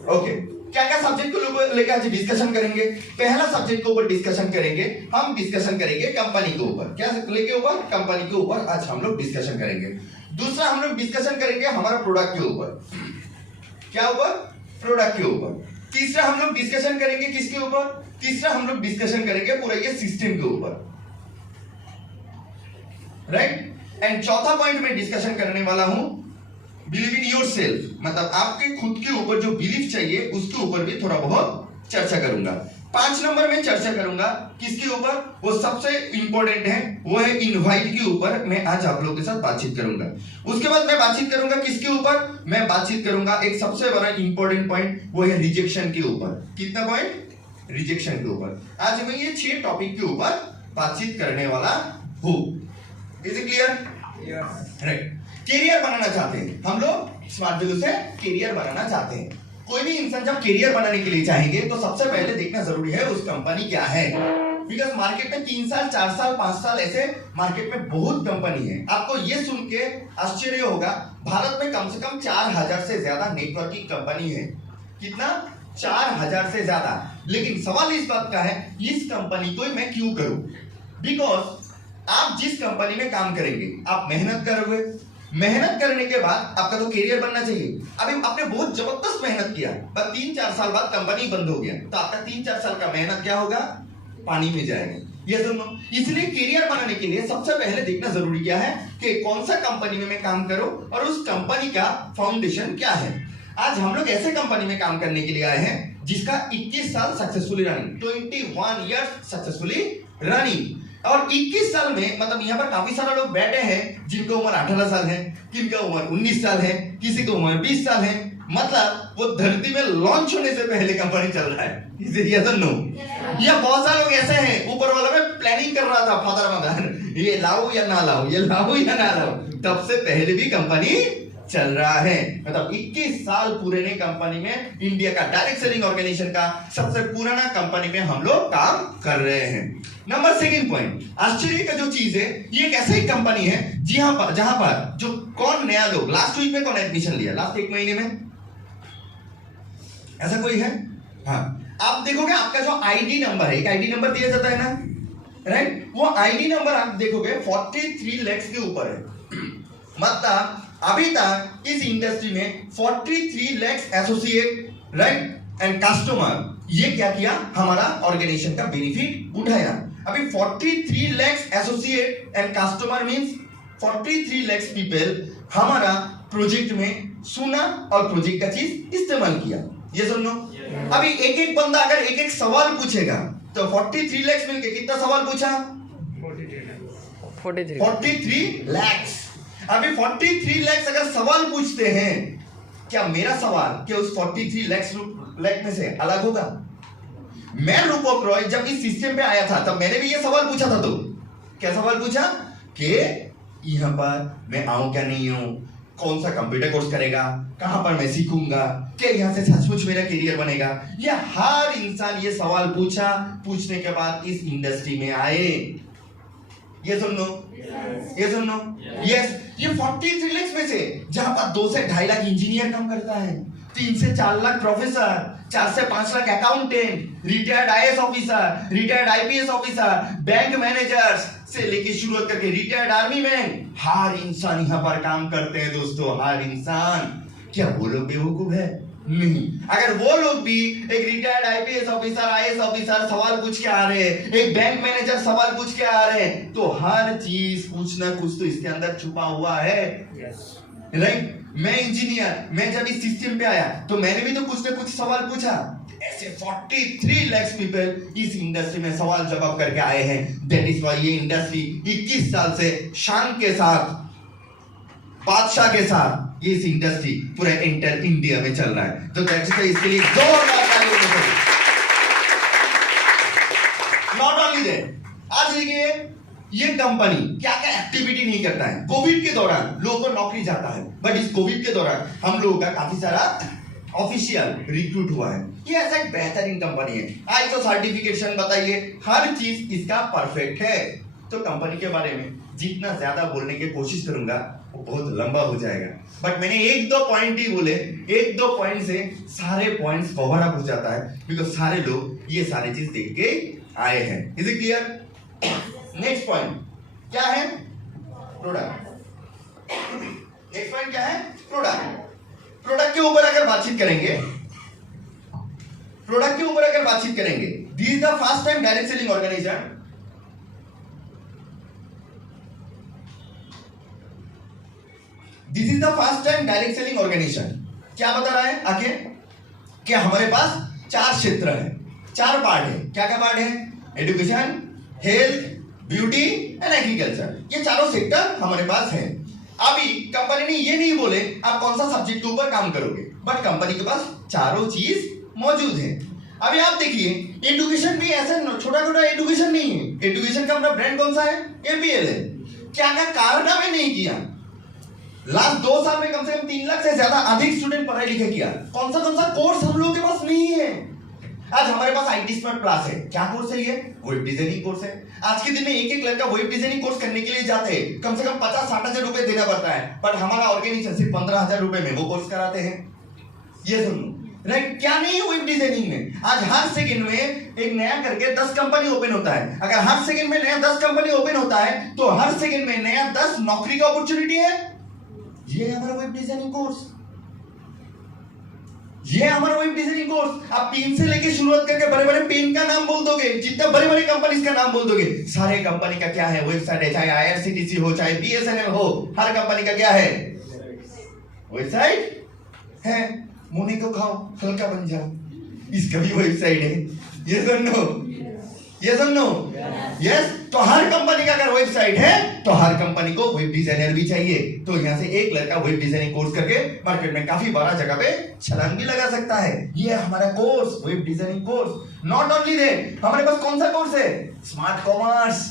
ओके, क्या क्या सब्जेक्ट को लेकर आज डिस्कशन करेंगे? पहला सब्जेक्ट के ऊपर डिस्कशन करेंगे, हम डिस्कशन करेंगे कंपनी के ऊपर। क्या लेके ऊपर? कंपनी के ऊपर आज हम लोग डिस्कशन करेंगे। दूसरा हम लोग डिस्कशन करेंगे हमारा प्रोडक्ट के ऊपर। क्या ऊपर? प्रोडक्ट के ऊपर। तीसरा हम लोग डिस्कशन करेंगे किसके ऊपर? तीसरा हम लोग डिस्कशन करेंगे पूरा ये सिस्टम के ऊपर, राइट? एंड चौथा पॉइंट में डिस्कशन करने वाला हूं बिलीव इन योरसेल्फ, मतलब आपके खुद के ऊपर जो बिलीफ चाहिए उसके ऊपर भी थोड़ा बहुत चर्चा करूंगा। 5 नंबर में चर्चा करूंगा किसके ऊपर? वो सबसे इंपॉर्टेंट है, वो है इनवाइट के ऊपर। मैं आज आप लोगों के साथ बातचीत करूंगा। उसके बाद मैं बातचीत करूंगा किसके ऊपर? मैं बातचीत करूंगा एक सबसे बड़ा इंपॉर्टेंट पॉइंट, वो है रिजेक्शन के ऊपर। कितना पॉइंट? रिजेक्शन के ऊपर। आज मैं ये 6 टॉपिक के ऊपर बातचीत करने वाला हूं। Is it clear? Right. Career बनाना चाहते हैं हम लोग, स्मार्ट वैल्यू से कैरियर बनाना चाहते हैं। कोई भी इंसान जब कैरियर बनाने के लिए चाहेंगे तो सबसे पहले देखना जरूरी है उस कंपनी क्या है। बिकॉज मार्केट में 3 साल 4 साल 5 साल ऐसे मार्केट में बहुत कंपनी है। आपको ये सुन के आश्चर्य होगा, भारत में कम से कम 4000 से ज्यादा नेटवर्किंग कंपनी है। कितना? 4000 से ज्यादा। लेकिन सवाल इस बात का है, इस कंपनी को मैं क्यों करूं? बिकॉज आप जिस कंपनी में काम करेंगे आप मेहनत करोगे, मेहनत करने के बाद आपका तो कैरियर बनना चाहिए। अभी आपने बहुत जबरदस्त मेहनत किया पर 3-4 साल बाद कंपनी बंद हो गया तो आपका 3-4 साल का मेहनत क्या होगा? पानी में जाएगा। ये सुनो, इसलिए कैरियर बनाने के लिए सबसे पहले देखना जरूरी क्या है कि कौन सा कंपनी में मैं काम करूं और उस कंपनी का फाउंडेशन क्या है। आज हम लोग ऐसे कंपनी में काम करने के लिए आए हैं जिसका 21 साल successfully running, 21 years successfully running. और 21 साल में मतलब यहाँ पर काफी सारे लोग बैठे हैं जिनका उम्र 18 साल है, किनका उम्र 19 साल है, किसी का उम्र 20 साल है। मतलब वो धरती में लॉन्च होने से पहले कंपनी चल रहा है। नो, या बहुत सारे लोग ऐसे हैं ऊपर वाला में प्लानिंग कर रहा था फादर मदर, ये लाओ या ना लाओ, ये लाओ या ना लाओ, तब से पहले भी कंपनी चल रहा है। मतलब 21 साल पुराने कंपनी में, इंडिया का डायरेक्ट सेलिंग ऑर्गेनाइजेशन का सबसे पुराना कंपनी में हम लोग काम कर रहे हैं। नंबर 2 पॉइंट, आश्चर्य का जो चीज है, ये एक ऐसी कंपनी है जहां पर जो कौन नया लोग लास्ट वीक में कौन एडमिशन लिया, लास्ट 1 महीने में ऐसा कोई है? हाँ, आप देखोगे आपका जो आईडी नंबर है, एक आईडी नंबर दिया जाता है ना, राइट? वो आईडी नंबर आप देखोगे 43 लाख के ऊपर है। मतलब अभी तक इस इंडस्ट्री में 43 lakh associate, right, and customer, ये क्या किया, हमारा ऑर्गेनाइजेशन का बेनिफिट उठाया। अभी 43 lakh associate and customer means 43 lakh people हमारा प्रोजेक्ट में सुना और प्रोजेक्ट का चीज इस्तेमाल किया। ये सुनो, अभी एक एक बंदा अगर एक एक सवाल पूछेगा तो 43 लाख मिलके कितना सवाल पूछा, 43 लाख। अभी 43 लाख अगर सवाल पूछते हैं, क्या मेरा सवाल क्या उस 43 लाख में से अलग होगा? मैं रूपक रॉय जब इस सिस्टम पे आया था तब मैंने भी ये सवाल पूछा था। तो क्या सवाल पूछा कि यहाँ पर मैं आऊं क्या नहीं हूं, कौन सा कंप्यूटर कोर्स करेगा, कहां पर मैं सीखूंगा, क्या यहाँ से सचमुच मेरा करियर बनेगा? ये हर इंसान ये सवाल पूछा, पूछने के बाद इस इंडस्ट्री में आए। ये सुन लो, ये सुन लो, यस, ये 43 लाख में से जहां पर 2 से 2.5 लाख इंजीनियर काम करता है, 3 से 4 लाख प्रोफेसर, 4 से 5 lakh accountant, retired IAS officer, retired IPS officer, bank managers से लेके शुरुआत करके रिटायर्ड आर्मी मैन, हर इंसान यहाँ पर काम करते हैं दोस्तों, हर इंसान। क्या वो लोग बेवकूफ है? नहीं। अगर वो लोग भी एक retired IPS officer, IAS officer सवाल पूछ के आ रहे हैं, एक बैंक मैनेजर सवाल पूछ के आ रहे हैं, तो हर चीज कुछ ना कुछ तो इसके अंदर छुपा हुआ है, राइट? मैं इंजीनियर, मैं जब इस सिस्टम पे आया तो मैंने भी तो कुछ ना कुछ सवाल पूछा। ऐसे 43 लाख पीपल इस इंडस्ट्री में सवाल जवाब करके आए हैं। दैट इज व्हाई ये इंडस्ट्री 21 साल से शान के साथ, बादशाह के साथ ये इस इंडस्ट्री पूरा इंटर इंडिया में चल रहा है। तो दैट्स व्हाई इसके लिए जोरदार ताली होनी चाहिए। नॉट ओनली दैट, आज देखिए ये कंपनी क्या क्या एक्टिविटी नहीं करता है। कोविड के दौरान लोगों को नौकरी जाता है, बट इस कोविड के दौरान हम लोगों का काफी सारा ऑफिशियल रिक्रूट हुआ है। ये ऐसा एक बेहतरीन कंपनी है, आईएसओ सर्टिफिकेशन बताइए, हर चीज इसका परफेक्ट है। तो कंपनी के बारे में जितना ज्यादा बोलने की कोशिश करूंगा वो बहुत लंबा हो जाएगा, बट मैंने 1-2 पॉइंट ही बोले, 1-2 पॉइंट से सारे पॉइंट्स कवर अप हो जाता है, बिकॉज सारे लोग ये सारी चीज देख के आए हैं। Is it clear? Next point क्या है? प्रोडक्ट। नेक्स्ट पॉइंट क्या है? प्रोडक्ट। प्रोडक्ट के ऊपर अगर बातचीत करेंगे, प्रोडक्ट के ऊपर अगर बातचीत करेंगे, this is the first time direct selling organisation. This is the first time direct selling organisation क्या बता रहा है आगे? कि हमारे पास 4 क्षेत्र है, 4 पार्ट है। क्या क्या पार्ट है? Education, health, beauty and agriculture. ये चारों सेक्टर हमारे पास है। अभी कंपनी ने ये नहीं बोले आप कौन सा सब्जेक्ट के ऊपर काम करोगे, बट कंपनी के पास चारों चीज मौजूद है। अभी आप देखिए, एजुकेशन भी ऐसा छोटा छोटा एजुकेशन नहीं है। एजुकेशन का अपना ब्रांड कौन सा है? एपीएल है। क्या क्या कारण में नहीं किया? लास्ट 2 साल में कम से कम 3 लाख से ज्यादा अधिक स्टूडेंट पढ़ाई लिखाई किया। कौन सा कोर्स हम लोगों के पास नहीं है? आज हमारे पास आईटी स्मार्ट क्लास है। क्या कोर्स है ये? वेब डिजाइनिंग कोर्स है। आज के दिन में एक लड़का वेब डिजाइनिंग कोर्स करने के लिए जाते हैं, कम से कम 50-60 हजार रुपए देना पड़ता है, बट हमारा ऑर्गेनाइजेशन सिर्फ 15,000 रुपए में वो कोर्स कराते हैं। ये सुनो, राइट? क्या नहीं है वेब डिजाइनिंग में? आज हर सेकंड में एक नया करके 10 कंपनी ओपन होता है। अगर हर सेकंड में नया 10 कंपनी ओपन होता है तो हर सेकंड में नया 10 नौकरी का अपॉर्चुनिटी है। ये है हमारा वेब डिजाइनिंग कोर्स। ये हमारा वेब डिजाइनिंग कोर्स। आप पेन से लेके शुरुआत करके बड़े बड़े पेन का नाम बोल दोगे, जितने बड़े बड़े कंपनीज का नाम बोल दोगे, सारे कंपनी का क्या है? वेबसाइट है। चाहे आईआरसीटीसी हो, चाहे बीएसएनएल हो, हर कंपनी का क्या है? वेबसाइट है। मुंह को खाओ, हल्का बन जाओ, इसका भी वेबसाइट है। ये सुनो, ये सुनो, यस। तो हर कंपनी का अगर वेबसाइट है तो हर कंपनी को वेब डिजाइनर भी चाहिए। तो यहां से एक लड़का वेब डिजाइनिंग कोर्स करके मार्केट में काफी बड़ा जगह पे छलांग भी लगा सकता है। ये हमारा course, web designing course. Not only that, हमारे पास कौन सा कोर्स है? Smart commerce.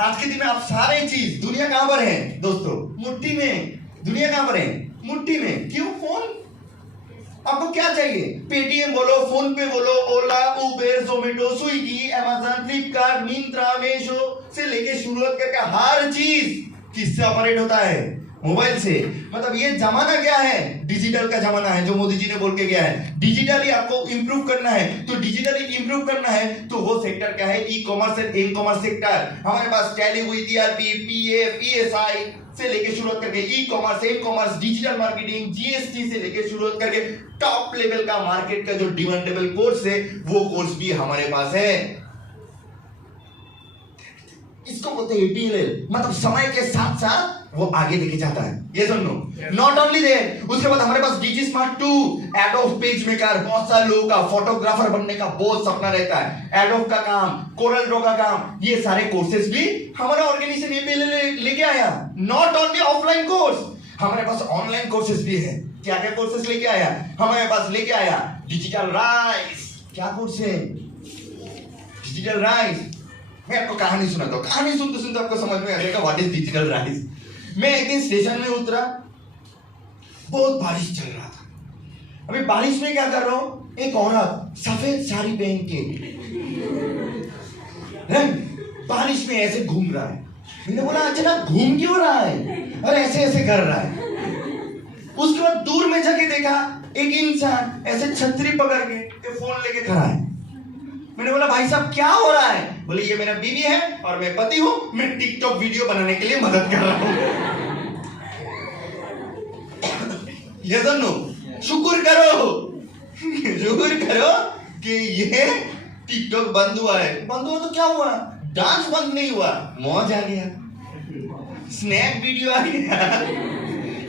आज के दिन में आप सारे चीज, दुनिया कहां पर है दोस्तों? मुट्ठी में। दुनिया कहां पर है? मुट्ठी में। क्यों? फोन। आपको क्या चाहिए? पेटीएम बोलो, फोन पे बोलो, Ola, Uber, Zomato, Swiggy, Amazon, Flipkart, Myntra, Meesho से लेके शुरुआत करके हर चीज किससे ऑपरेट होता है? मोबाइल से। मतलब ये जमाना क्या है, डिजिटल का जमाना है, जो मोदी जी ने बोल के गया है डिजिटली आपको इंप्रूव करना है। तो डिजिटली इंप्रूव करना है तो वो सेक्टर क्या है, e commerce and e commerce sector. हमारे पास टैली हुई, ईआरपी, पीएफ, पीएसआई से लेके शुरुआत करके e commerce, e commerce, digital marketing, GST से लेके शुरुआत करके टॉप लेवल का मार्केट का जो डिमांडेबल कोर्स है वो कोर्स भी हमारे पास है। इसको बोलते हैं एपीएलएल, मतलब समय के साथ साथ वो आगे लेके जाता है। ये सुन लो, नॉट ओनली देयर, उसके बाद हमारे पास DG smart 2, Adobe page maker. बहुत सारे लोगों का फोटोग्राफर बनने का बहुत सपना रहता है, एडोब का काम, कोरल ड्रॉ का काम, ये सारे कोर्सेज भी हमारा ऑर्गेनाइजेशन एपीएलएल लेके आया। नॉट ओनली ऑफलाइन कोर्स, हमारे पास ऑनलाइन कोर्सेज भी है। क्या क्या कोर्सेज लेके आया हमारे पास, लेके आया डिजिटल राइस। क्या कोर्स है डिजिटल राइस? मैं आपको कहानी सुनाता हूँ, कहानी सुनते सुनते आपको समझ में आ जाएगा व्हाट इज डिजिटल राइस। मैं एक दिन स्टेशन में उतरा, बहुत बारिश चल रहा था। अभी बारिश में क्या कर रहा हूं, एक औरत सफेद साड़ी पहन के बारिश में ऐसे घूम रहा है। मैंने बोला अचानक घूम क्यों रहा है और ऐसे ऐसे कर रहा है। उसके बाद दूर में जाके देखा एक इंसान ऐसे छतरी पकड़ के फोन लेके खड़ा है। मैंने बोला भाई साहब क्या हो रहा है? बोले ये मेरा बीवी है और मैं पति हूं, मैं टिकटॉक वीडियो बनाने के लिए मदद कर रहा हूं। ये सुनो, शुक्र करो शुक्र करो कि ये टिकटॉक बंद हुआ है। बंद हुआ तो क्या हुआ, डांस बंद नहीं हुआ, मौज आ गया, स्नैप वीडियो आ गया।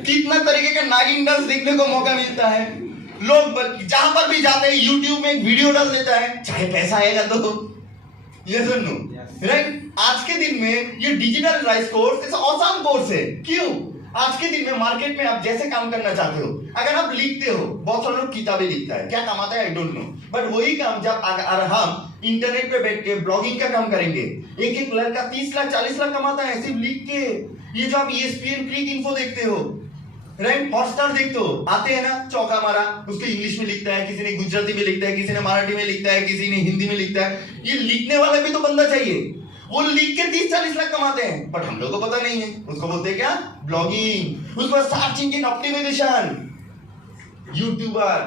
कितना तरीके का नागिन डांस देखने को मौका मिलता है। लोग जहां पर भी जाते हैं यूट्यूब में एक वीडियो डाल देता है, चाहे पैसा आएगा तो। ये सुन लो, राइट, आज के दिन में ये digital rice course it's awesome course है। क्यों? आज के दिन में मार्केट में आप जैसे काम करना चाहते हो, अगर आप लिखते हो, बहुत सारे लोग किताबें लिखता है, क्या कमाता है आई डोंट नो, बट वही काम जब अगर हम इंटरनेट पे बैठ के ब्लॉगिंग का काम करेंगे, एक लड़का 30 लाख 40 लाख कमाता है सिर्फ लिख के। ये जो आप ESPN क्लिक इन्फो देखते हो, राइट, हॉटस्टार देखते हो, आते हैं ना, चौका मारा, उसको इंग्लिश में लिखता है, किसी ने गुजराती में लिखता है, किसी ने मराठी में लिखता है, किसी ने हिंदी में लिखता है। ये लिखने वाला भी तो बंदा चाहिए, वो लिख के 30-40 लाख कमाते हैं, बट हम लोग को पता नहीं है। उसको बोलते हैं क्या, ब्लॉगिंग। उसके बाद सर्च इंजन ऑप्टिमाइजेशन, यूट्यूबर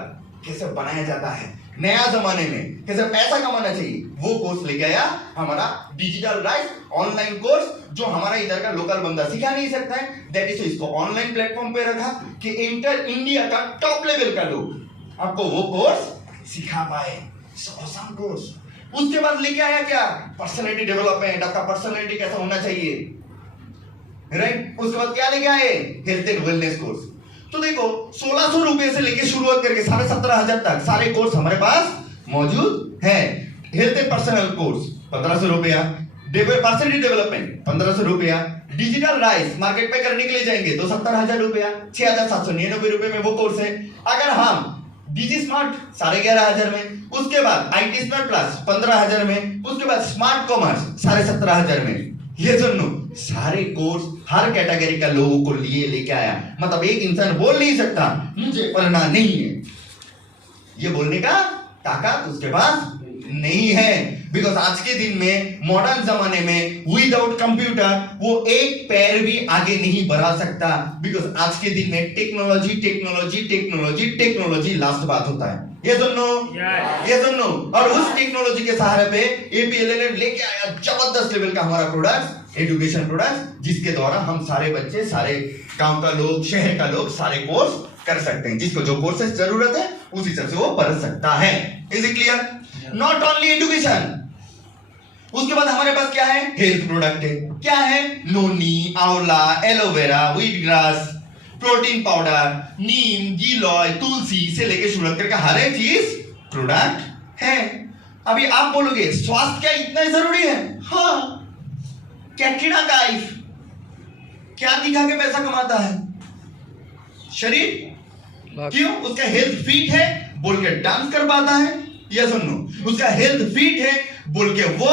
कैसे बनाया जाता है नया जमाने में, कैसे पैसा कमाना चाहिए, वो कोर्स लेके आया हमारा डिजिटल राइस ऑनलाइन कोर्स, जो हमारा इधर का लोकल बंदा सिखा नहीं सकता है। दैट इज इसको ऑनलाइन प्लेटफॉर्म पे रखा कि इंटर इंडिया का टॉप लेवल का लोग आपको वो कोर्स सिखा पाए। Awesome course. उसके बाद लेके आया क्या, पर्सनालिटी डेवलपमेंट, आपका पर्सनालिटी कैसा होना चाहिए, राइट। उसके बाद क्या लेके आए, हेल्थ एंड वेलनेस कोर्स। तो देखो 1600 रुपए से लेके शुरुआत करके 17,500 तक सारे कोर्स हमारे पास मौजूद है। हेल्थ एंड पर्सनल कोर्स 1500 रुपया, पर्सनालिटी डेवलपमेंट 1500 रुपया, डिजिटल राइस मार्केट पे करने के लिए जाएंगे तो 70,000 रुपया, 6,799 रुपए में वो कोर्स है। अगर हम डीजी स्मार्ट 11,500 में, उसके बाद IT स्मार्ट प्लस 15,000 में, उसके बाद स्मार्ट कॉमर्स 17,500 में। ये सुनो, सारे कोर्स हर कैटेगरी का लोगों को लिए लेके आया। मतलब एक इंसान बोल नहीं सकता मुझे पढ़ना नहीं है, ये बोलने का ताकत उसके पास नहीं है। बिकॉज आज के दिन में मॉडर्न जमाने में विदाउट कंप्यूटर वो एक पैर भी आगे नहीं बढ़ा सकता। बिकॉज आज के दिन में technology technology technology technology last बात होता है। ये सुनो, ये सुनो। और उस टेक्नोलॉजी के सहारे पे एपीएलएल लेके आया जबरदस्त लेवल का हमारा प्रोडक्ट, एजुकेशन प्रोडक्ट, जिसके द्वारा हम सारे बच्चे, सारे गांव का लोग, शहर का लोग सारे कोर्स कर सकते हैं। जिसको जो कोर्सेज जरूरत है उस हिसाब से वो पढ़ सकता है। Is it clear? Not only education, उसके बाद हमारे पास क्या है, हेल्थ प्रोडक्ट है। क्या है, नोनी, आंवला, aloe vera, wheat grass, protein powder, नीम, गिलोय, तुलसी से लेके शुरुआत करके हर एक चीज प्रोडक्ट है। अभी आप बोलोगे स्वास्थ्य क्या इतना ही जरूरी है? हाँ, कैटरीना काइफ क्या दिखा के पैसा कमाता है? शरीर। क्यों? उसका हेल्थ फिट है बोल के डांस कर पाता है। ये सुनो, उसका हेल्थ फिट है बोल के वो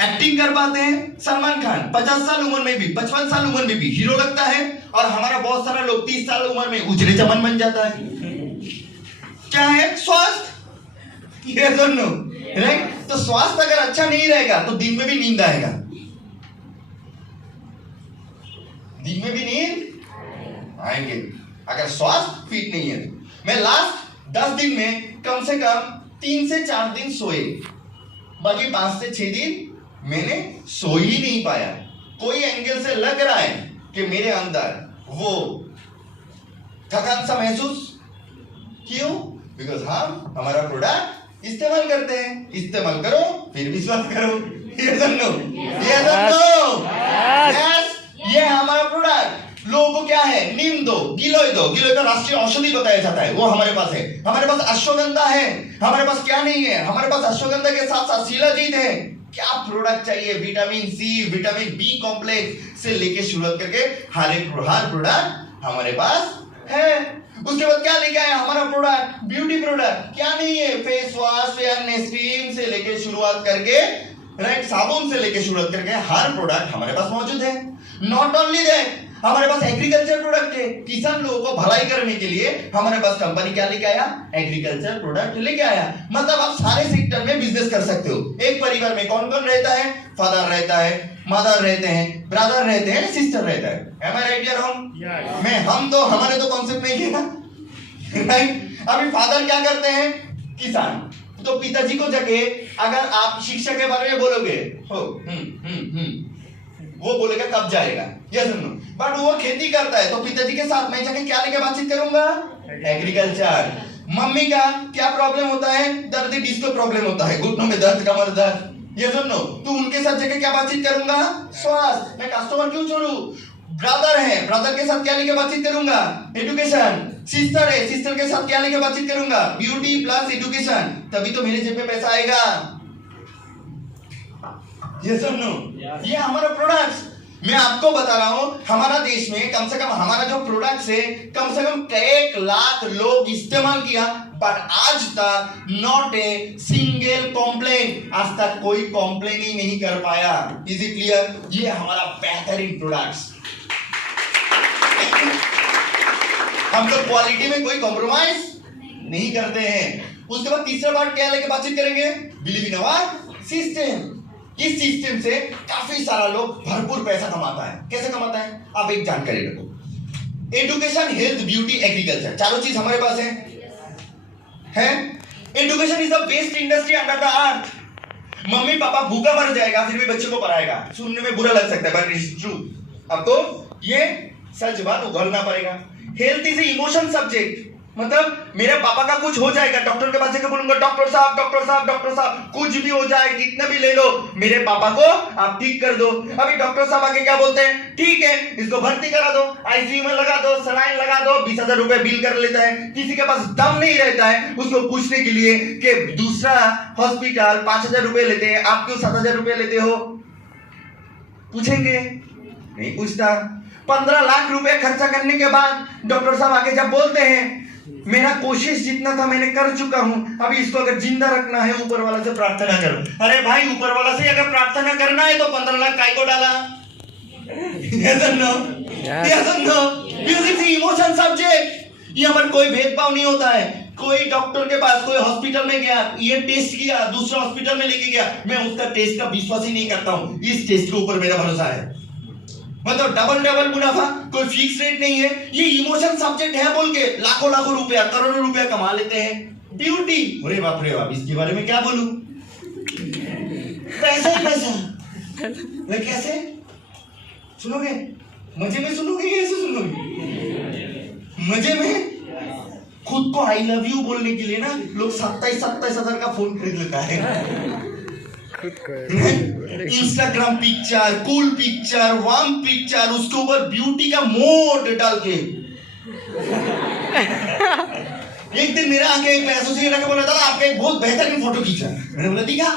एक्टिंग कर पाते हैं। सलमान खान 50 साल उम्र में भी, 55 साल उम्र में भी हीरो लगता है, और हमारा बहुत सारा लोग 30 साल उम्र में उजरे चमन बन जाता है। क्या है? स्वास्थ्य। ये सुनो, राइट। तो स्वास्थ्य अगर अच्छा नहीं रहेगा तो दिन में भी नींद आएगा, दिन में भी नींद आएंगे अगर स्वास्थ्य फिट नहीं है। मैं लास्ट 10 दिन में कम से कम 3 से 4 दिन सोए, बाकी 5 से 6 दिन मैंने सो ही नहीं पाया। कोई एंगल से लग रहा है कि मेरे अंदर वो थकान सा महसूस क्यों? बिकॉज हम हमारा प्रोडक्ट इस्तेमाल करते हैं। इस्तेमाल करो फिर विश्वास करो। Yes or no? Yes or no? Yes, ये हमारा प्रोडक्ट लोगों को क्या है? नीम दो, गिलोय दो। गिलोय का राष्ट्रीय औषधि बताया जाता है, वो हमारे पास है। हमारे पास अश्वगंधा है। हमारे पास क्या नहीं है? हमारे पास अश्वगंधा के साथ साथ शिलाजीत है। क्या प्रोडक्ट चाहिए? Vitamin C, vitamin B complex से लेके शुरुआत करके हर प्रोडक्ट हमारे पास है। उसके बाद क्या लेके आया हमारा प्रोडक्ट? Beauty product. क्या नहीं है? फेस वॉश, फेयरनेस क्रीम से लेके शुरुआत करके, राइट, साबुन से लेके शुरुआत करके हर प्रोडक्ट हमारे पास मौजूद है। नॉट ओनली दैट, हमारे पास एग्रीकल्चर प्रोडक्ट है। किसान लोगों को भलाई करने के लिए हमारे पास कंपनी क्या लेके आया? एग्रीकल्चर प्रोडक्ट लेके आया। मतलब आप सारे सेक्टर में बिजनेस कर सकते हो। एक परिवार में कौन कौन रहता है? फादर रहता है, मदर रहते हैं, ब्रदर रहते हैं, सिस्टर रहता है। Am I right here home? मैं हम तो हमारे तो कॉन्सेप्ट नहीं है ना, राइट। अभी फादर क्या करते हैं? किसान। तो पिताजी को जाके अगर आप शिक्षा के बारे में बोलोगे, हो वो बोलेगा कब जाएगा, यस नो। बट वो खेती करता है, तो पिताजी के साथ मैं जाके क्या लेके बातचीत करूंगा? एग्रीकल्चर। मम्मी का क्या प्रॉब्लम होता है? दर्द डिस्को प्रॉब्लम होता है, घुटनों में दर्द, कमर दर्द, ये सुनो। तो उनके साथ जाके क्या बातचीत करूंगा? स्वास्थ्य। मैं कस्टमर क्यों छोड़ू? ब्रदर है, ब्रदर के साथ क्या लेके बातचीत करूंगा? एजुकेशन। सिस्टर है, सिस्टर के साथ क्या लेके बातचीत करूंगा? Beauty plus education. तभी तो मेरे जेब में पैसा आएगा, ये सुनो। ये हमारा प्रोडक्ट्स मैं आपको बता रहा हूं। हमारा देश में कम से कम हमारा जो प्रोडक्ट्स है कम से कम 1 लाख लोग इस्तेमाल किया, बट आज तक नॉट ए सिंगल कॉम्प्लेन, आज तक कोई कॉम्प्लेन ही नहीं कर पाया। Is it clear? ये हमारा बेहतरीन प्रोडक्ट्स। हम लोग क्वालिटी में कोई कॉम्प्रोमाइज नहीं करते हैं। उसके बाद तीसरा बात क्या लेके बातचीत करेंगे? Believe in our system. इस सिस्टम से काफी सारा लोग भरपूर पैसा कमाता है। कैसे कमाता है? आप एक जानकारी रखो। एजुकेशन, हेल्थ, ब्यूटी, एग्रीकल्चर, चारों चीज हमारे पास है? Education is the best industry under the earth. Mummy papa भूखा मर जाएगा फिर भी बच्चे को पढ़ाएगा। सुनने में बुरा लग सकता है बट इट्स ट्रू। आपको ये सच बात उगलना पड़ेगा। Health is emotion subject. मतलब मेरे पापा का कुछ हो जाएगा, डॉक्टर के पास जाकर बोलूंगा डॉक्टर साहब, डॉक्टर साहब, डॉक्टर साहब, कुछ भी हो जाए, कितना भी ले लो, मेरे पापा को आप ठीक कर दो। अभी डॉक्टर साहब आके क्या बोलते हैं? ठीक है, इसको भर्ती करा दो, आईसीयू में लगा दो, सलाइन लगा दो, 20,000 रुपए बिल कर लेता है। किसी के पास दम नहीं रहता है उसको पूछने के लिए कि दूसरा हॉस्पिटल 5,000 रुपए लेते हैं, आप क्यों 7,000 रुपए लेते हो? पूछेंगे? नहीं पूछता। 15 लाख रुपए खर्चा करने के बाद डॉक्टर साहब आके जब बोलते हैं मेरा कोशिश जितना था मैंने कर चुका हूं, अभी इसको अगर जिंदा रखना है ऊपर वाला से प्रार्थना करो। अरे भाई, ऊपर वाला से अगर प्रार्थना करना है तो 15 लाख काय को डाला? Yes or no? Yes or no? Because it's emotion subject। यहाँ पर कोई भेदभाव नहीं होता है। कोई डॉक्टर के पास, कोई हॉस्पिटल में गया, ये टेस्ट किया, दूसरा हॉस्पिटल में लेके गया, मैं उसका टेस्ट का विश्वास ही नहीं करता हूँ। इस टेस्ट के ऊपर मेरा भरोसा है। मतलब डबल मुनाफा, कोई फिक्स रेट नहीं है। ये इमोशन सब्जेक्ट है बोल के लाखों लाखों रुपया, करोड़ों रुपया कमा लेते हैं। ब्यूटी, अरे बाप रे बाप, इसके बारे में क्या बोलूं? पैसा ही पैसा। मैं कैसे सुनोगे? मजे में सुनोगे? कैसे सुनोगे? मजे में। खुद को आई लव यू बोलने के लिए ना लोग 27 हजार का फोन खरीद लेता है। Instagram picture, cool picture, warm picture, उसके ऊपर ब्यूटी का मोड डाल के। एक दिन मेरा आके एक एसोसिएट आके बोला था आपका एक बहुत बेहतरीन फोटो खींचा। मैंने बोला दिखा?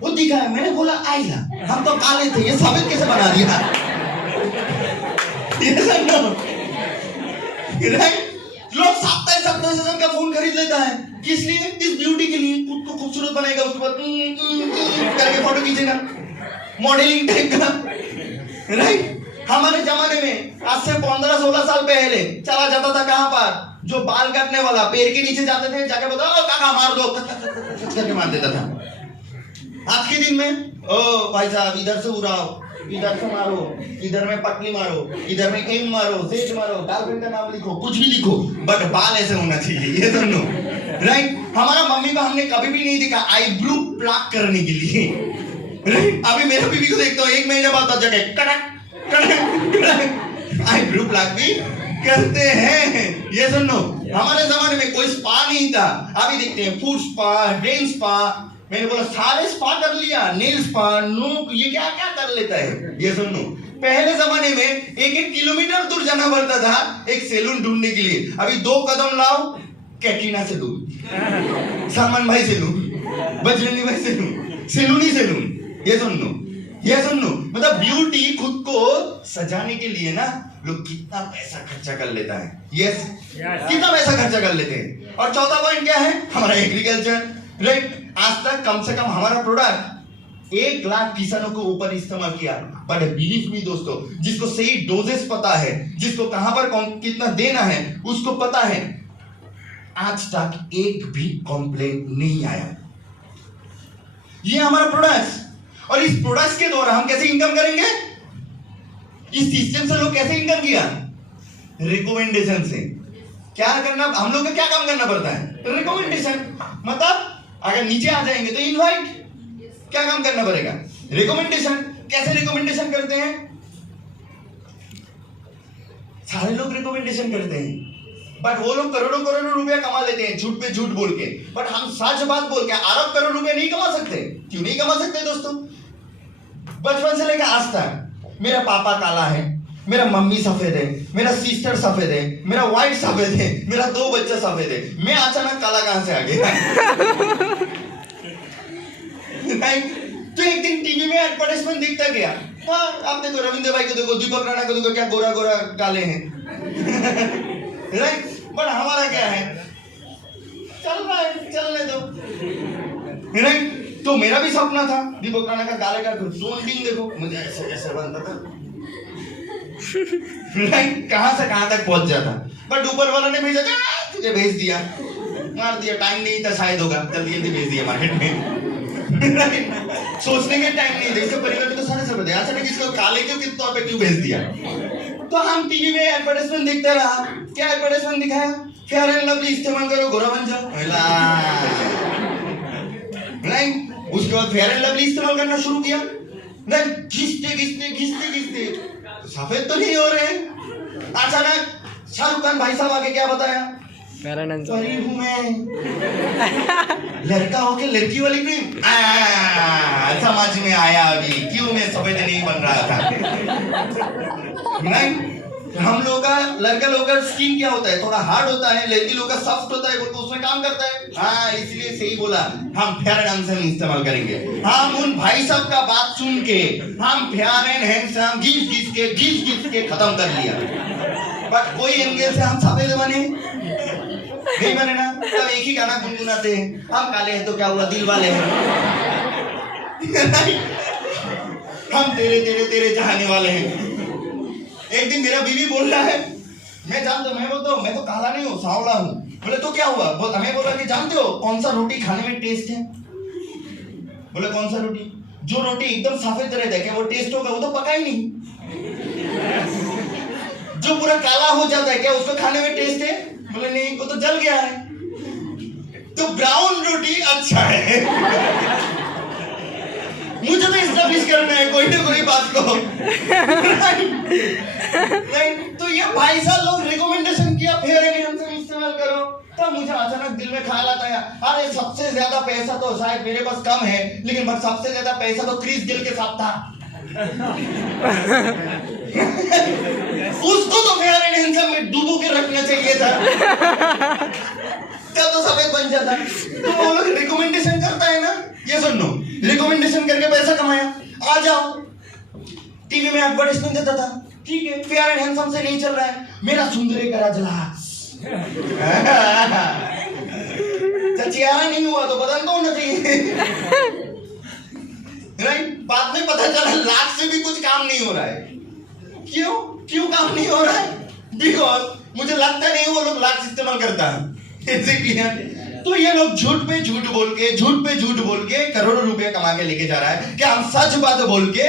वो दिखा है। मैंने बोला आइला, हम तो काले थे, ये साबित कैसे बना दिया? लोग 27 हजार का फोन खरीद लेता है। किस लिए? इस ब्यूटी के लिए। खुद को खूबसूरत बनाएगा, उसके बाद करके फोटो खींचेगा, मॉडलिंग टाइप का, राइट। हमारे जमाने में आज से 15-16 साल पहले चला जाता था कहां पर? जो बाल काटने वाला पेड़ के नीचे जाते थे, जाके बोलता काका मार दो, करके मार देता था। आज के दिन में ओ भाई साहब इधर से उड़ाओ, इधर से मारो, इधर में पटनी मारो, इधर में एम मारो, सेट मारो, गर्लफ्रेंड का नाम लिखो, कुछ भी लिखो, बट बाल ऐसे होना चाहिए, ये सुनो, राइट? हमारा मम्मी को हमने कभी भी नहीं देखा आईब्रो प्लक करने के लिए, राइट? अभी मेरे बीबी को देखता हूँ 1 महीने बाद तो जगह कड़क कड़क कड़क आईब्रो प्लक भी करते हैं। ये सुनो, हमारे जमाने में कोई स्पा नहीं था, अभी देखते हैं फूड स्पा, डे स्पा, मैंने बोला सारे स्पा कर लिया, नेल स्पा, नोक, ये क्या क्या कर लेता है। ये सुनो, पहले जमाने में 1-1 किलोमीटर दूर जाना पड़ता था एक सैलून ढूंढने के लिए, अभी 2 कदम लाओ कैटरीना सैलून, सलमान भाई सैलून, बजरंगी भाई सैलून, सैलून ही सैलून। ये सुनो, मतलब ब्यूटी खुद को सजाने के लिए ना लोग कितना पैसा खर्चा कर लेता है। यस, कितना पैसा खर्चा कर लेते हैं। और चौथा पॉइंट क्या है? हमारा एग्रीकल्चर, राइट? आज तक कम से कम हमारा प्रोडक्ट 1 लाख किसानों को ऊपर इस्तेमाल किया, बट बिलीव मी दोस्तों, जिसको सही डोजेस पता है, जिसको कहां पर कितना देना है उसको पता है, आज तक एक भी कंप्लेंट नहीं आया। ये हमारा प्रोडक्ट्स, और इस प्रोडक्ट्स के द्वारा हम कैसे इनकम करेंगे? इस सिस्टम से लोग कैसे इनकम किया? रिकमेंडेशन से। क्या करना, हम लोग को क्या काम करना पड़ता है? रिकमेंडेशन। मतलब अगर नीचे आ जाएंगे तो इनवाइट, क्या काम करना पड़ेगा? रिकमेंडेशन। कैसे रिकमेंडेशन करते हैं? सारे लोग रिकमेंडेशन करते हैं, बट वो लोग करोड़ों करोड़ों रुपया कमा लेते हैं झूठ पे झूठ बोल के, बट हम सच बात बोल के अरब करोड़ रुपया नहीं कमा सकते। क्यों नहीं कमा सकते दोस्तों? बचपन से लेकर आज तक मेरा पापा काला है, मेरा मम्मी सफेद है, मेरा सिस्टर सफेद है, मेरा वाइफ सफेद है, मेरा 2 बच्चे सफेद है, मैं अचानक काला कहां से आ गया? तो एक दिन टीवी में एडवर्टाइजमेंट दिखता गया, हाँ आप देखो रविंद्र भाई को देखो, दीपक राणा को देखो, क्या गोरा गोरा काले हैं। राइट? बट हमारा क्या है? चल रहा है, चलने दो। राइट? तो मेरा भी सपना था दीपक राणा का काले का जोंडिंग देखो, मुझे ऐसे ऐसे बनता था। राइट? कहां से कहां तक पहुंच जाता, बट ऊपर वाला ने भेजा, तुझे भेज दिया, मार दिया, टाइम नहीं था शायद होगा, जल्दी जल्दी भेज दिया मार्केट में। सोचने के टाइम नहीं थे, इसके परिवार में तो सारे सब थे, अचानक इसको काले क्यों, किस तौर पे क्यों भेज दिया? तो हम टीवी में एडवर्टाइजमेंट देखते रहा। क्या एडवर्टाइजमेंट दिखाया? फेयर एंड लवली इस्तेमाल करो, गोरा बन जाओ। राइट? उसके बाद फेयर एंड लवली इस्तेमाल करना शुरू किया, घिसते घिसते घिसते घिसते सफेद तो नहीं हो रहे। अचानक शाहरुख खान भाई साहब आके क्या बताया? परी हूं मैं, लड़का होके लड़की वाली क्रीम। समझ में आया अभी क्यों मैं सफेद नहीं बन रहा था। नहीं, हम लोग का, लड़का लोग का स्किन क्या होता है? थोड़ा हार्ड होता है, लड़की लोग का सॉफ्ट होता है, तो उसमें काम करता है। हाँ, इसलिए सही बोला, हम फेयर एंड हैंडसम इस्तेमाल करेंगे। हम उन भाई साहब का बात सुन के हम फेयर एंड हैंडसम घिस घिस के खत्म कर लिया, बट कोई एंगल से हम सफेद बने नहीं बने ना। तब एक ही गाना गुनगुनाते हैं, हम काले हैं तो क्या हुआ, दिल वाले हैं। हम तेरे तेरे तेरे चाहने वाले हैं। एक दिन मेरा बीवी बोल रहा है, मैं जानता हूँ, मैं बोलता हूँ मैं तो काला नहीं हूँ, सांवला हूँ। बोले तो क्या हुआ? हमें बोला कि जानते हो कौन सा रोटी खाने में टेस्ट है? बोले कौन सा रोटी? जो रोटी एकदम सफेद रहता है, क्या वो टेस्ट होगा? वो तो पका ही नहीं। जो पूरा काला हो जाता है, क्या उसको खाने में टेस्ट है? बोले नहीं, वो तो जल गया है। तो ब्राउन रोटी अच्छा है। मुझे तो एस्टैब्लिश करना है कोई ना कोई बात को। नहीं, तो ये भाई साहब लोग रिकमेंडेशन किया फेयर एंड हैंडसम इस्तेमाल करो, तब मुझे अचानक दिल में ख्याल आता है, अरे सबसे ज्यादा पैसा तो शायद मेरे पास कम है, लेकिन बस सबसे ज्यादा पैसा तो क्रिस गेल के साथ था। उसको तो फेयर एंड हैंडसम में डुबो के रखना चाहिए था, तब तो सफेद बन जाता। तो वो लोग रिकमेंडेशन करता है ना, ये सुनो, रिकमेंडेशन करके पैसा कमाया। आ जाओ, टीवी में एडवर्टाइजमेंट देता था, ठीक है, फेयर एंड हैंडसम से नहीं चल रहा है, मेरा सुंदरे का राजला चचियारा नहीं हुआ तो बदन तो होना चाहिए। राइट? बाद में पता चला लाख से भी कुछ काम नहीं हो रहा है। क्यों काम नहीं हो रहा है? बिकॉज मुझे लगता नहीं वो लोग लाख इस्तेमाल करता है। तो ये लोग झूठ पे झूठ बोल के करोड़ों रुपए कमा के लेके जा रहा है। क्या हम सच बात बोल के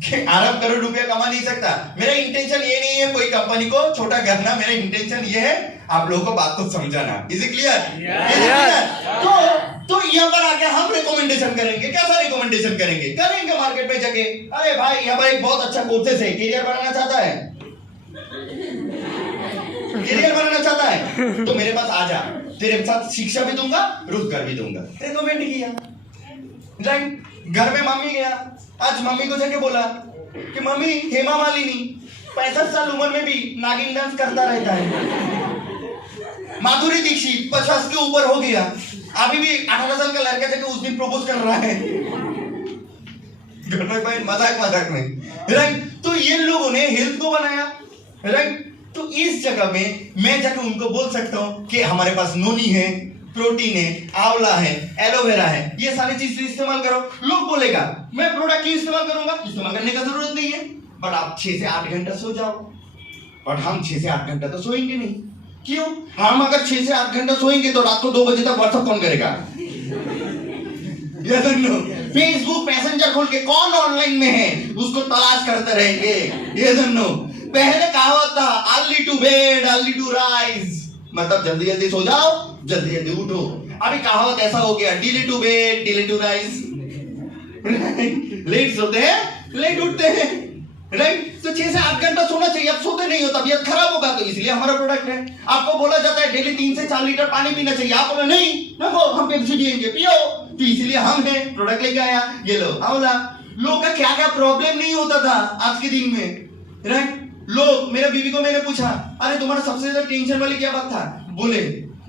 कि अरब करोड़ रुपया कमा नहीं सकता। मेरा इंटेंशन ये नहीं है कोई कंपनी को छोटा करना, मेरा इंटेंशन ये है आप लोगों को बात को समझाना। Is it clear? तो यहाँ पर आके हम रिकमेंडेशन करेंगे। कैसा रिकमेंडेशन करेंगे मार्केट में जाके, अरे भाई यहाँ पर एक बहुत अच्छा कोर्सेस है, करियर बनाना चाहता है तो मेरे पास आ जा, तेरे साथ शिक्षा भी दूंगा, रोजगार भी दूंगा। रिकमेंड किया, राइट। घर में मम्मी गया, आज मम्मी को जाके बोला कि मम्मी हेमा मालिनी 65 साल उम्र में भी नागिन डांस करता रहता है। माधुरी दीक्षित 50 के ऊपर हो गया, अभी भी 18 साल का लड़का जाके उस दिन प्रपोज कर रहा है। मजाक में, राइट। तो ये लोगों ने हेल्थ को बनाया, राइट। तो इस जगह में मैं जाके उनको बोल सकता हूं कि हमारे पास नोनी है, प्रोटीन है, आंवला है, एलोवेरा है, ये सारी चीजें इस्तेमाल करो। लोग बोलेगा मैं प्रोडक्ट क्यों इस्तेमाल करूंगा, इस्तेमाल करने का जरूरत नहीं है, बट आप 6 से 8 घंटा सो जाओ। बट हम 6 से 8 घंटा तो सोएंगे नहीं। क्यों? हम अगर 6 से 8 घंटा सोएंगे तो रात को 2 बजे तक व्हाट्सएप कौन करेगा? फेसबुक मैसेंजर खोल के कौन ऑनलाइन में है उसको तलाश करते रहेंगे। ये सुनो, पहले कहावत था early to bed early to rise, मतलब जल्दी जल्दी सो जाओ, जल्दी जल्दी उठो। अभी कहावत ऐसा हो गया, delay to bed delay to rise. Late सोते हैं लेट उठते हैं, राइट। तो 6 से 8 घंटा सोना चाहिए। अब सोते नहीं हो तबीयत खराब होगा, तो इसलिए हमारा प्रोडक्ट है। आपको बोला जाता है डेली 3 से 4 लीटर पानी पीना चाहिए, आप बोले नहीं देखो हम पेप्सी पिएंगे, पियो। तो इसलिए हम है प्रोडक्ट लेके आया, ये लो आंवला। लोगों का क्या क्या प्रॉब्लम नहीं होता था आज के दिन में, राइट। लोग, मेरे बीवी को मैंने पूछा अरे तुम्हारा सबसे ज्यादा टेंशन वाली क्या बात था, बोले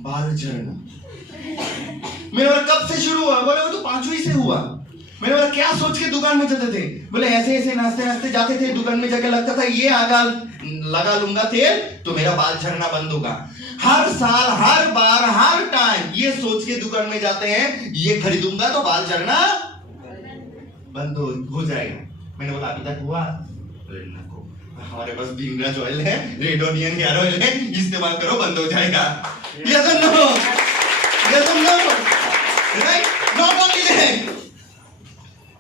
बाल झड़ना। मैंने बोला कब से शुरू हुआ, बोले वो तो 5वीं से हुआ। मैंने बोला क्या सोच के दुकान में जाते थे, बोले ऐसे ऐसे नाचते नाचते जाते थे दुकान में, जाके लगता था ये आगा लगा लूंगा तेल तो मेरा बाल झड़ना बंद होगा। हर साल हर बार हर टाइम ये सोच के दुकान में जाते हैं ये खरीदूंगा तो बाल झड़ना बंद हो जाएगा। मैंने बोला अभी तक हुआ? हमारे पास भीमराज ऑयल है, रेड ऑनियन हेयर ऑयल है, इस्तेमाल करो बंद हो जाएगा। यस और नो? यस और no? Right. Not only that,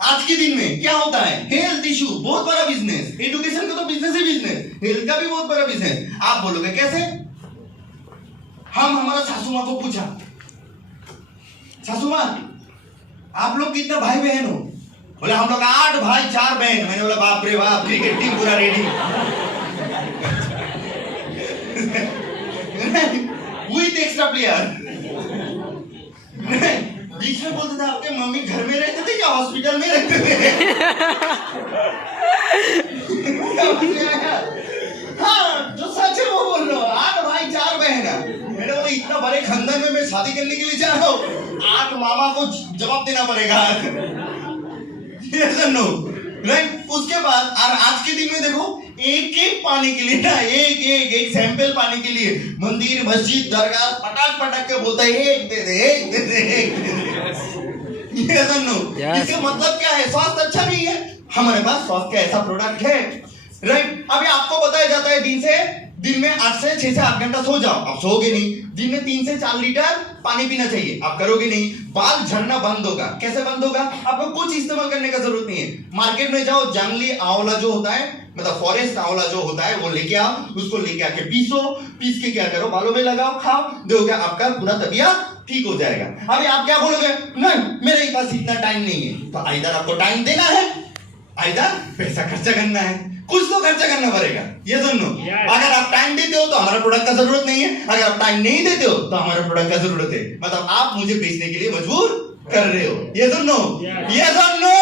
आज के दिन में क्या होता है, हेल्थ इशू बहुत बड़ा बिजनेस। एजुकेशन का तो बिजनेस ही बिजनेस, हेल्थ का भी बहुत बड़ा बिजनेस। आप बोलोगे कैसे? हम हमारा सासू माँ को पूछा, सासू माँ आप लोग कितना भाई बहन हो? बोला हम लोग 8 भाई 4 बहन। मैंने बोला बाप रे बाप, क्रिकेट टीम पूरा रेडी। With extra player. बीच में बोलते थे आपके मम्मी घर में रहते थे या हॉस्पिटल में रहते थे? हाँ जो सच है वो बोल रहा हूँ, 8 भाई 4 बहन है। मैंने बोला इतना बड़े खानदान में मैं शादी करने के लिए जा रहा हूँ, 8 मामा को जवाब देना पड़ेगा। Yes or no? Right? उसके बाद और आज के दिन में देखो एक एक पाने के लिए ना, एक सैंपल पाने के लिए मंदिर मस्जिद दरगाह पटाख के बोलता है एक दे दे एक दे दे एक दे दे। Yes or no? इसका मतलब क्या है? स्वास्थ्य अच्छा नहीं है, हमारे पास स्वास्थ्य का ऐसा प्रोडक्ट है, राइट। अभी आपको बताया जाता है दिन में 8 से 6 से 8 घंटा सो जाओ, आप सोओगे नहीं। दिन में 3 से 4 लीटर पानी पीना चाहिए, आप करोगे नहीं। बाल झड़ना बंद होगा। कैसे बंद होगा? आपको कुछ इस्तेमाल करने का जरूरत नहीं है। मार्केट में जाओ, जंगली आंवला जो होता है, मतलब फॉरेस्ट आंवला जो होता है वो लेके आओ, उसको लेके आके पीस के क्या करो, बालों में लगाओ, खाओ, देखोगे आपका पूरा तबीयत ठीक हो जाएगा। अभी आप क्या बोलोगे, नहीं मेरे पास इतना टाइम नहीं है। तो आइदर आपको टाइम देना है, आइदर पैसा खर्चा करना है, कुछ तो खर्चा करना पड़ेगा। ये सुनो, अगर आप टाइम देते हो तो हमारा प्रोडक्ट का जरूरत नहीं है, अगर आप टाइम नहीं देते हो तो हमारा प्रोडक्ट का जरूरत है। मतलब आप मुझे बेचने के लिए मजबूर कर रहे हो। ये सुनो, ये सुनो,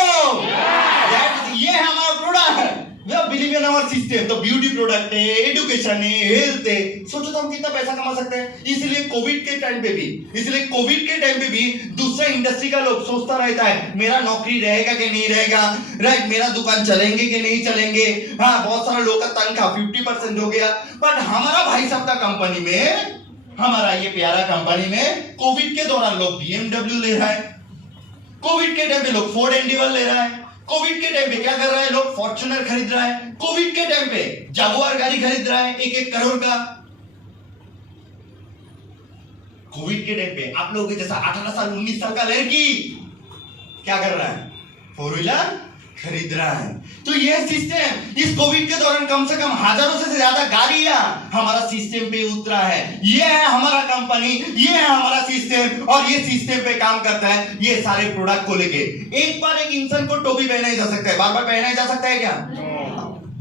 ये हमारा product. Believe in our system. तो ब्यूटी प्रोडक्ट है, एजुकेशन है, हेल्थ है। सोचो तो हम कितना पैसा कमा सकते हैं। इसलिए कोविड के टाइम पे भी दूसरा इंडस्ट्री का लोग सोचता रहता है मेरा नौकरी रहेगा कि नहीं रहेगा, राइट, मेरा दुकान चलेंगे कि नहीं चलेंगे। हाँ, बहुत सारे लोग का तनख्वाह 50% हो गया, बट हमारा भाई साहब का कंपनी में, हमारा ये प्यारा कंपनी में कोविड के दौरान लोग BMW ले रहा है, कोविड के टाइम पे लोग फोर्ड एंडेवर ले रहा है, कोविड के टाइम पे क्या कर रहा है, लोग फॉर्च्यूनर खरीद रहा है, कोविड के टाइम पे जागुआर गाड़ी खरीद रहा है 1-1 करोड़ का। कोविड के टाइम पे आप लोगों के जैसा 18 साल 19 साल का लड़की क्या कर रहा है, 4 व्हीलर खरीद रहा है। तो ये सिस्टम इस कोविड के दौरान कम से कम हजारों से ज्यादा गाड़ियां हमारा सिस्टम पे उतरा है। ये है हमारा कंपनी, ये है हमारा सिस्टम, और ये सिस्टम पे काम करता है ये सारे प्रोडक्ट को लेके। एक बार एक इंसान को टोपी पहनाई जा सकता है, बार बार पहनाया जा सकता है क्या?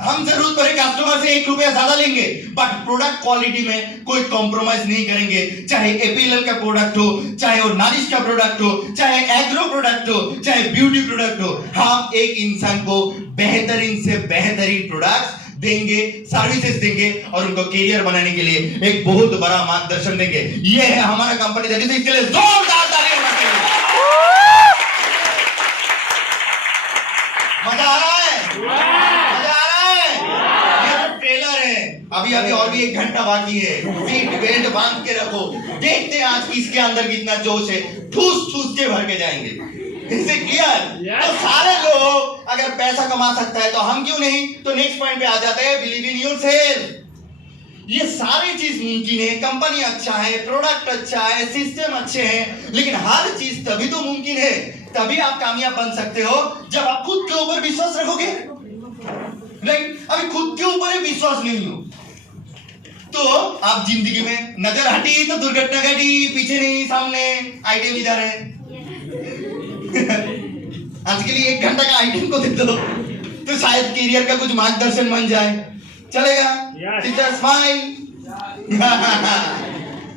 हम जरूरत पड़े कस्टमर से 1 रुपया ज्यादा लेंगे, बट प्रोडक्ट क्वालिटी में कोई कॉम्प्रोमाइज नहीं करेंगे। चाहे एपीएल का प्रोडक्ट हो, चाहे वो नारिश का प्रोडक्ट हो, चाहे एग्रो प्रोडक्ट हो, चाहे ब्यूटी प्रोडक्ट हो, हम एक इंसान को बेहतरीन से बेहतरीन प्रोडक्ट देंगे, सर्विसेज देंगे, और उनको करियर बनाने के लिए एक बहुत बड़ा मार्गदर्शन देंगे। ये है हमारा कंपनी। इसके लिए जोरदार तालियां बजाइए। मजा आ रहा है? मजा आ रहा है? ये तो ट्रेलर है, अभी और भी 1 घंटा बाकी है। सीट बेल्ट बांध के रखो, देखते हैं आज किसके अंदर कितना जोश है। ठूस ठूस के भर के जाएंगे। इससे क्लियर? तो सारे लोग अगर पैसा कमा सकता है तो हम क्यों नहीं? तो नेक्स्ट पॉइंट पे आ जाते हैं, बिलीव इन योरसेल्फ। ये सारी चीज मुमकिन है। कंपनी अच्छा है, प्रोडक्ट अच्छा है, सिस्टम अच्छे हैं, लेकिन हर चीज तभी तो मुमकिन है, तभी आप कामयाब बन सकते हो जब आप खुद के ऊपर विश्वास रखोगे। राइट? अभी खुद के ऊपर ही विश्वास नहीं हो तो आप जिंदगी में नजर हटी तो दुर्घटना घटी, पीछे नहीं सामने, आइटम इधर है। आज के लिए 1 घंटा का आइटम को दे दो तो शायद करियर का कुछ मार्गदर्शन बन जाए। चलेगा? Teacher smile.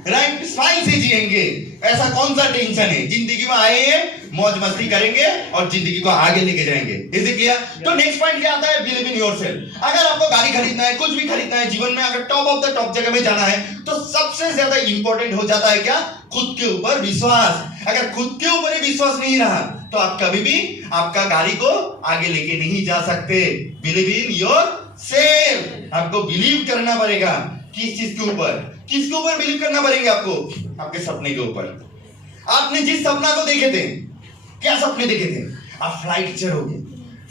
राइट? स्माइल से जिएंगे। ऐसा कौन सा टेंशन है? जिंदगी में आए हैं, मौज मस्ती करेंगे और जिंदगी को आगे लेके जाएंगे। Is it clear? तो नेक्स्ट पॉइंट क्या आता है? Believe in yourself. अगर आपको गाड़ी खरीदना है, कुछ भी खरीदना है जीवन में, अगर टॉप ऑफ द टॉप जगह में जाना है, तो सबसे ज्यादा इंपॉर्टेंट हो जाता है क्या? खुद के ऊपर विश्वास। अगर खुद के ऊपर ही विश्वास नहीं रहा तो आप कभी भी आपका गाड़ी को आगे लेके नहीं जा सकते। Believe in yourself. आपको बिलीव करना पड़ेगा। किस चीज के ऊपर? किसके ऊपर बिलीव करना पड़ेगा आपको? आपके सपने के ऊपर। आपने जिस सपना को देखे थे, क्या सपने देखे थे? आप फ्लाइट चढ़ोगे,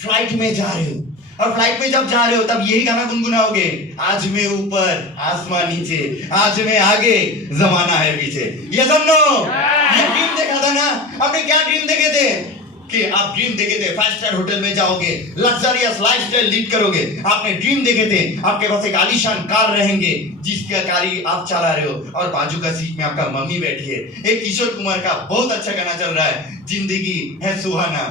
फ्लाइट में जा रहे हो, और फ्लाइट में जब जा रहे हो तब यही गाना गुनगुनाओगे, आज मैं ऊपर आसमान नीचे, आज मैं आगे जमाना है पीछे। ये सुनो, ये ड्रीम देखा था ना आपने? क्या ड्रीम देखे थे? कि आप ड्रीम देखे थे 5 स्टार होटल में जाओगे, लग्जरियस लाइफस्टाइल लीड करोगे। आपने ड्रीम देखे थे आपके पास एक आलीशान कार रहेंगे जिसका कारी आप चला रहे हो, और बाजू का सीट में आपका मम्मी बैठी है। एक किशोर कुमार का बहुत अच्छा गाना चल रहा है, जिंदगी है सुहाना,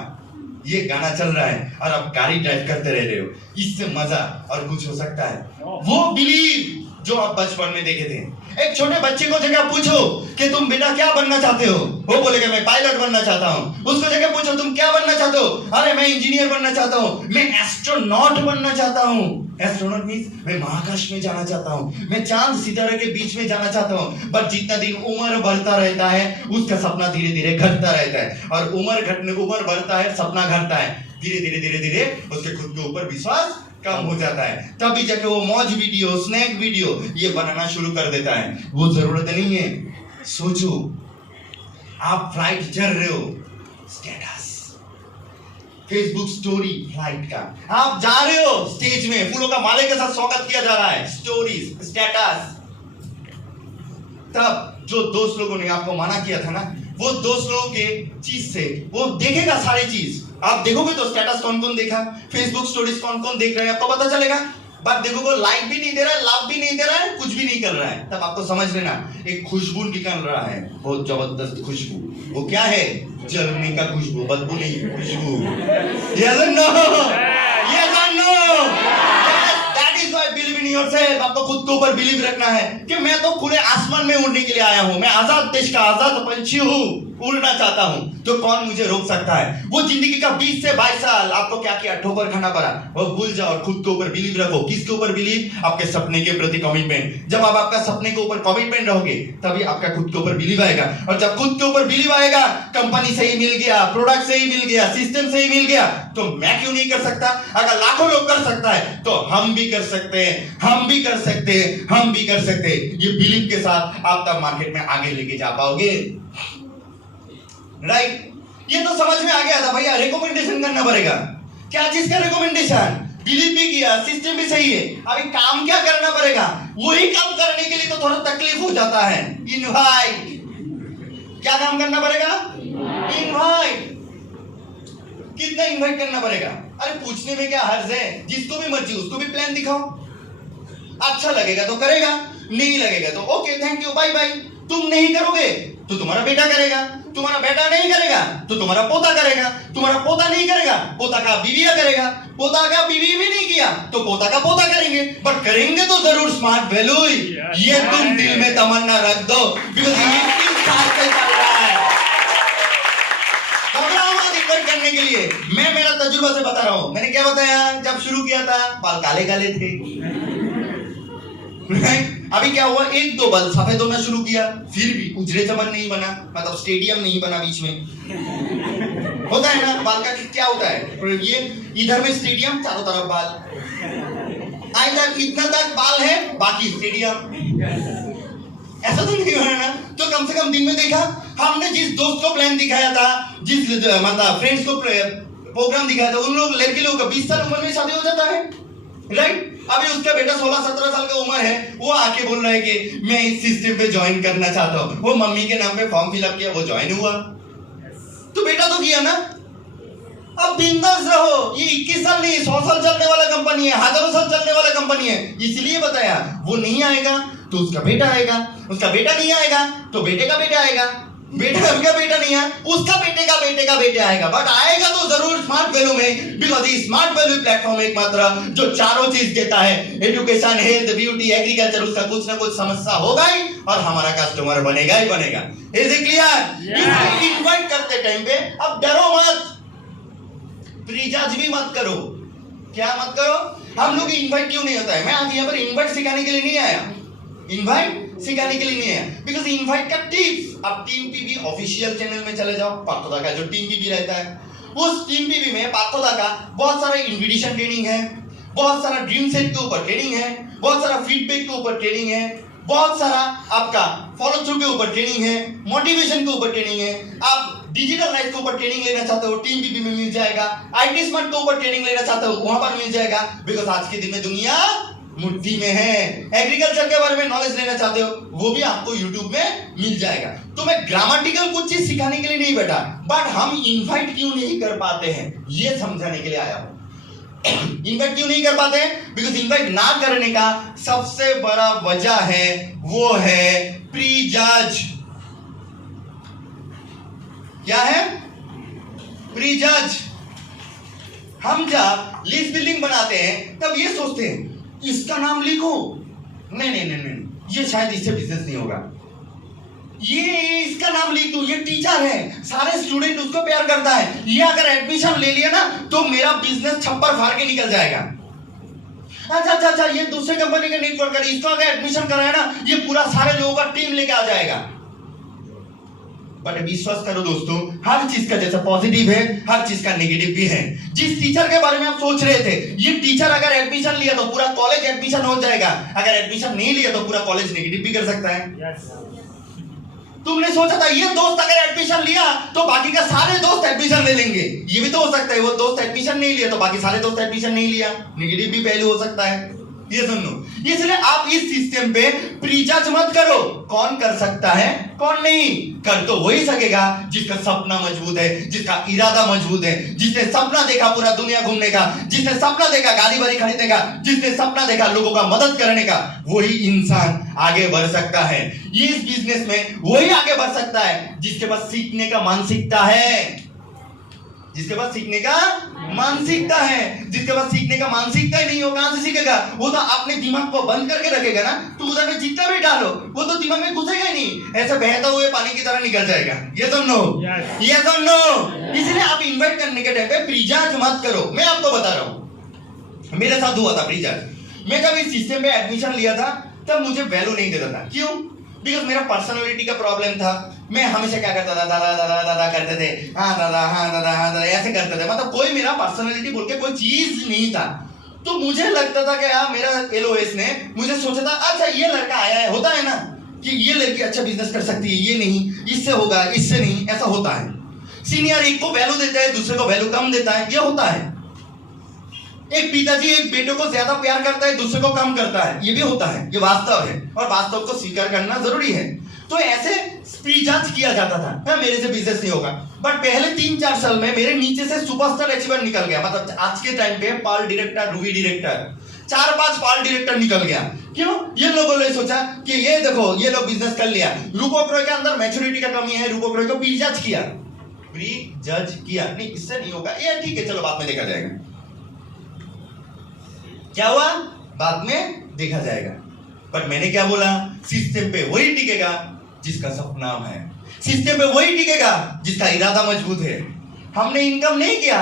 ये गाना चल रहा है और आप गाड़ी ड्राइव करते रह रहे हो। इससे मजा और कुछ हो सकता है? वो बिलीव जो आप बचपन में देखे थे। एक छोटे बच्चे को जगह पूछो कि तुम बेटा क्या बनना चाहते हो, वो बोलेगा मैं पायलट बनना चाहता हूँ। उसको जगह पूछो तुम क्या बनना चाहते हो, अरे मैं इंजीनियर बनना चाहता हूँ, मैं एस्ट्रोनॉट बनना चाहता हूँ। एस्ट्रोनॉट मींस मैं महाकाश में जाना चाहता हूँ, मैं चांद सितारे के बीच में जाना चाहता हूँ। बट जितना दिन उम्र बढ़ता रहता है उसका सपना धीरे धीरे घटता रहता है, और उम्र बढ़ता है, सपना घटता है, धीरे धीरे उसके खुद के ऊपर विश्वास कम हो जाता है। तभी जाके वो मौज वीडियो, स्नैक वीडियो ये बनाना शुरू कर देता है। वो जरूरत नहीं है। सोचो आप फ्लाइट चढ़ रहे हो, स्टेटस, फेसबुक स्टोरी फ्लाइट का, आप जा रहे हो स्टेज में, फूलों का माले के साथ स्वागत किया जा रहा है, स्टोरीज, स्टेटस। तब जो दोस्त लोगों ने आपको मना किया था ना, वो दोस्त लोगों के चीज से वो देखेगा सारी चीज। आप देखोगे तो स्टेटस कौन कौन देखा, फेसबुक स्टोरीज कौन कौन देख रहे हैं आपको पता चलेगा। बट देखोगे लाइक भी नहीं दे रहा है, लव भी नहीं दे रहा है, कुछ भी नहीं कर रहा है, तब आपको समझ लेना एक खुशबू निकल रहा है, बहुत जबरदस्त खुशबू। वो क्या है? जलने का खुशबू, बदबू नहीं, खुशबू। Yes or no? Yes or no? That is why believe in yourself। आपको खुद के ऊपर बिलीव रखना है कि मैं तो खुले आसमान में उड़ने के लिए आया हूं, मैं आजाद देश का आजाद पंछी हूं, उड़ना चाहता हूं, तो कौन मुझे रोक सकता है? वो जिंदगी का 20 से 22 साल आपको क्या किया, ठोकर खाना पड़ा, वो भूल जाओ और खुद के ऊपर बिलीव रखो। किसके ऊपर बिलीव? आपके सपने के प्रति कमिटमेंट। जब आप आपका सपने के ऊपर कमिटमेंट रहोगे तभी आपका खुद के ऊपर बिलीव आएगा, और जब खुद के ऊपर बिलीव आएगा, कंपनी से ही मिल गया, प्रोडक्ट से ही मिल गया, सिस्टम से ही मिल गया, तो मैं क्यों नहीं कर सकता? अगर लाखों लोग कर सकता है तो हम भी कर सकते हैं, हम भी कर सकते हैं, हम भी कर सकते हैं। ये बिलीव के साथ आप तब मार्केट में आगे लेके जा पाओगे। राइट? ये तो समझ में आ गया था भैया, रिकमेंडेशन करना पड़ेगा। क्या चीज का रिकमेंडेशन? बिलीव भी किया, सिस्टम भी सही है, अभी काम क्या करना पड़ेगा? वही काम करने के लिए तो थोड़ा तकलीफ हो जाता है। इनवाइट। क्या काम करना पड़ेगा? इनवाइट। कितना इनवाइट करना पड़ेगा? अरे पूछने में क्या हर्ज है? जिसको भी मर्जी उसको भी प्लान दिखाओ। अच्छा लगेगा तो करेगा, नहीं लगेगा तो okay thank you bye bye. तुम नहीं करोगे तो तुम्हारा बेटा करेगा, तुम्हारा बेटा नहीं करेगा तो तुम्हारा पोता करेगा, तुम्हारा पोता नहीं करेगा पोता का बीविया करेगा, पोता का बीवी भी नहीं किया तो पोता का पोता करेंगे, बट करेंगे तो जरूर स्मार्ट वैल्यू। ये तुम दिल में तमन्ना रख दो, बिकॉज ये 3 साल से चल रहा है। घबराओ मत इन्वाइट करने के लिए। मैं मेरा तजुर्बा से बता रहा हूं। मैंने क्या बताया? जब शुरू किया था बाल काले काले थे। अभी क्या हुआ? 1-2 बाल सफेद होना शुरू किया, फिर भी उजरे चमन नहीं बना, मतलब स्टेडियम नहीं बना बीच में। होता है ना बाल का क्या होता है? ये इधर में स्टेडियम, चारों तरफ बाल, आई तक इतना तक बाल है, बाकी स्टेडियम। ऐसा तो नहीं होना ना। तो कम से कम दिन में देखा हमने जिस दोस्त को प्लान दिखाया था, जिस मतलब फ्रेंड्स को प्रोग्राम दिखाया था, उन लोग लड़के लोगों का 20 साल उम्र में शादी हो जाता है, राइट? अभी उसका बेटा 16-17 साल का उम्र है, वो आके बोल रहा है कि मैं इस सिस्टम पे ज्वाइन करना चाहता हूँ। वो मम्मी के नाम पे फॉर्म फिलअप किया, वो ज्वाइन हुआ। तो बेटा तो किया ना। अब बिंदास रहो। ये 21 साल नहीं, 100 साल चलने वाला कंपनी है, हजारों साल चलने वाला कंपनी है। इसलिए बताया, वो नहीं आएगा तो उसका बेटा आएगा, उसका बेटा नहीं आएगा तो बेटे का बेटा आएगा, बेटा का बेटा नहीं है, उसका बेटे का बेटे का बेटा आएगा, बट आएगा तो जरूर स्मार्ट वैल्यू में। बिकॉज ये स्मार्ट वैल्यू प्लेटफॉर्म एकमात्र जो चारों चीज देता है, एजुकेशन, हेल्थ, ब्यूटी, एग्रीकल्चर, उसका कुछ ना कुछ समस्या होगा ही और हमारा कस्टमर बनेगा ही बनेगा। Is it clear? इन्वाइट करते टाइम पे अब डरो मत, प्रीजज भी मत करो। क्या मत करो? हम लोग इन्वाइट क्यों नहीं होता है? मैं आज यहाँ पर इन्वाइट सिखाने के लिए नहीं आया, इन्वाइट सिखाने के लिए नहीं है, बिकॉज इन्वाइट का टिप्स अब टीम पीवी ऑफिशियल चैनल में चले जाओ। पार्थोदा का जो टीम पीवी रहता है, उस टीम पीवी में पार्थोदा का बहुत सारा इन्विटेशन ट्रेनिंग है, बहुत सारा ड्रीम सेट के ऊपर ट्रेनिंग है, बहुत सारा फीडबैक के ऊपर ट्रेनिंग है, बहुत सारा आपका फॉलो थ्रू के ऊपर ट्रेनिंग है, मोटिवेशन के ऊपर ट्रेनिंग है। आप डिजिटल लाइफ के ऊपर ट्रेनिंग लेना चाहते हो, टीम पीवी में मिल जाएगा। आईटी स्मार्ट के ऊपर ट्रेनिंग लेना चाहते हो, वहां पर मिल जाएगा, बिकॉज आज के दिन में दुनिया मुट्ठी में है। एग्रीकल्चर के बारे में नॉलेज लेना चाहते हो, वो भी आपको YouTube में मिल जाएगा। तो मैं ग्रामेटिकल कुछ चीज सिखाने के लिए नहीं बैठा, बट हम इनवाइट क्यों नहीं कर पाते हैं ये समझाने के लिए आया हूं। इनवाइट क्यों नहीं कर पाते हैं? बिकॉज इनवाइट ना करने का सबसे बड़ा वजह है, वो है प्री जज। क्या है? प्री जज। हम जब लिस्ट बिल्डिंग बनाते हैं तब ये सोचते हैं इसका नाम लिखो, नहीं नहीं नहीं नहीं, ये शायद इससे बिजनेस नहीं होगा, ये इसका नाम लिख दो, ये टीचर है, सारे स्टूडेंट उसको प्यार करता है, ये अगर एडमिशन ले लिया ना तो मेरा बिजनेस छप्पर फाड़ के निकल जाएगा। अच्छा अच्छा अच्छा, ये दूसरे कंपनी का नेटवर्क है, इसको अगर एडमिशन कराया ना ये पूरा सारे लोगों का टीम लेके आ जाएगा। बट विश्वास करो दोस्तों, हर चीज का जैसा पॉजिटिव है, हर चीज का नेगेटिव भी है। जिस टीचर के बारे में आप सोच रहे थे, ये टीचर अगर एडमिशन लिया तो पूरा कॉलेज एडमिशन हो जाएगा, अगर एडमिशन नहीं लिया तो पूरा कॉलेज नेगेटिव भी कर सकता है। तुमने सोचा था ये दोस्त अगर एडमिशन लिया तो बाकी का सारे दोस्त एडमिशन ले लेंगे, ये भी तो हो सकता है वो दोस्त एडमिशन नहीं लिया तो बाकी सारे दोस्त एडमिशन नहीं लिया, नेगेटिव भी पहलू हो सकता है। ये सुनो, इसलिए आप इस सिस्टम पे प्रीजज मत करो, कौन कर सकता है कौन नहीं। कर तो वही सकेगा जिसका सपना मजबूत है, जिसका इरादा मजबूत है, जिसने सपना देखा पूरा दुनिया घूमने का, जिसने सपना देखा गाड़ी बाड़ी खरीदने का, जिसने सपना देखा लोगों का मदद करने का, वही इंसान आगे बढ़ सकता है। ये इस बिजनेस में वही आगे बढ़ सकता है जिसके पास सीखने का मानसिकता है, जिसके पास सीखने का मानसिकता है। जिसके पास सीखने का मानसिकता ही नहीं हो, कहां से सीखेगा? वो तो अपने दिमाग को बंद करके रखेगा ना, तो उधर में जितना भी डालो वो तो दिमाग में घुसेगा ही नहीं, ऐसे बहता हुए पानी की तरह निकल जाएगा। ये तो नो, ये तो नो। इसलिए आप इन्वाइट करने के टाइम पे प्रीजज मत करो। मैं आपको बता रहा हूं, मेरे साथ हुआ था प्रीजज। मैं जब इस सिस्टम में एडमिशन लिया था तब मुझे वैल्यू नहीं देता था। क्यों? बिकॉज मेरा पर्सनालिटी का प्रॉब्लम था। मैं हमेशा क्या करता था, दादा दादा दादा करते थे, हाँ दादा हाँ दादा हाँ दादा ऐसे करते थे, मतलब कोई मेरा पर्सनालिटी बोल के कोई चीज नहीं था। तो मुझे लगता था कि यार मेरा एलओएस ने मुझे सोचा था अच्छा ये लड़का आया है, होता है ना कि ये लड़की अच्छा बिजनेस कर सकती है, ये नहीं इससे होगा, इससे नहीं, ऐसा होता है। सीनियर एक को वैल्यू देता है, दूसरे को वैल्यू कम देता है, ये होता है। एक पिताजी एक बेटे को ज्यादा प्यार करता है, दूसरे को कम करता है, ये भी होता है, ये वास्तव है और वास्तव को स्वीकार करना जरूरी है। तो ऐसे प्री जज किया जाता था, हाँ, मेरे से बिजनेस नहीं होगा। बट पहले 3-4 साल में मेरे नीचे से सुपरस्टार अचीवर निकल गया। मतलब आज के टाइम पे पाल डायरेक्टर, रूबी डायरेक्टर, 4-5 पाल डायरेक्टर निकल गया। क्यों? ये लोगों ने सोचा कि ये देखो ये लोग बिजनेस कर लिया, रूपक रॉय के अंदर मैच्योरिटी का कमी है, रूपक रॉय को प्री जज किया, नहीं इससे नहीं होगा, ये ठीक है चलो बाद में देखा जाएगा। क्या हुआ? बाद में देखा जाएगा। बट मैंने क्या बोला? सिस्टम पे वही टिकेगा जिसका सपना है, सिस्टम पे वही टिकेगा जिसका इरादा मजबूत है। हमने इनकम नहीं किया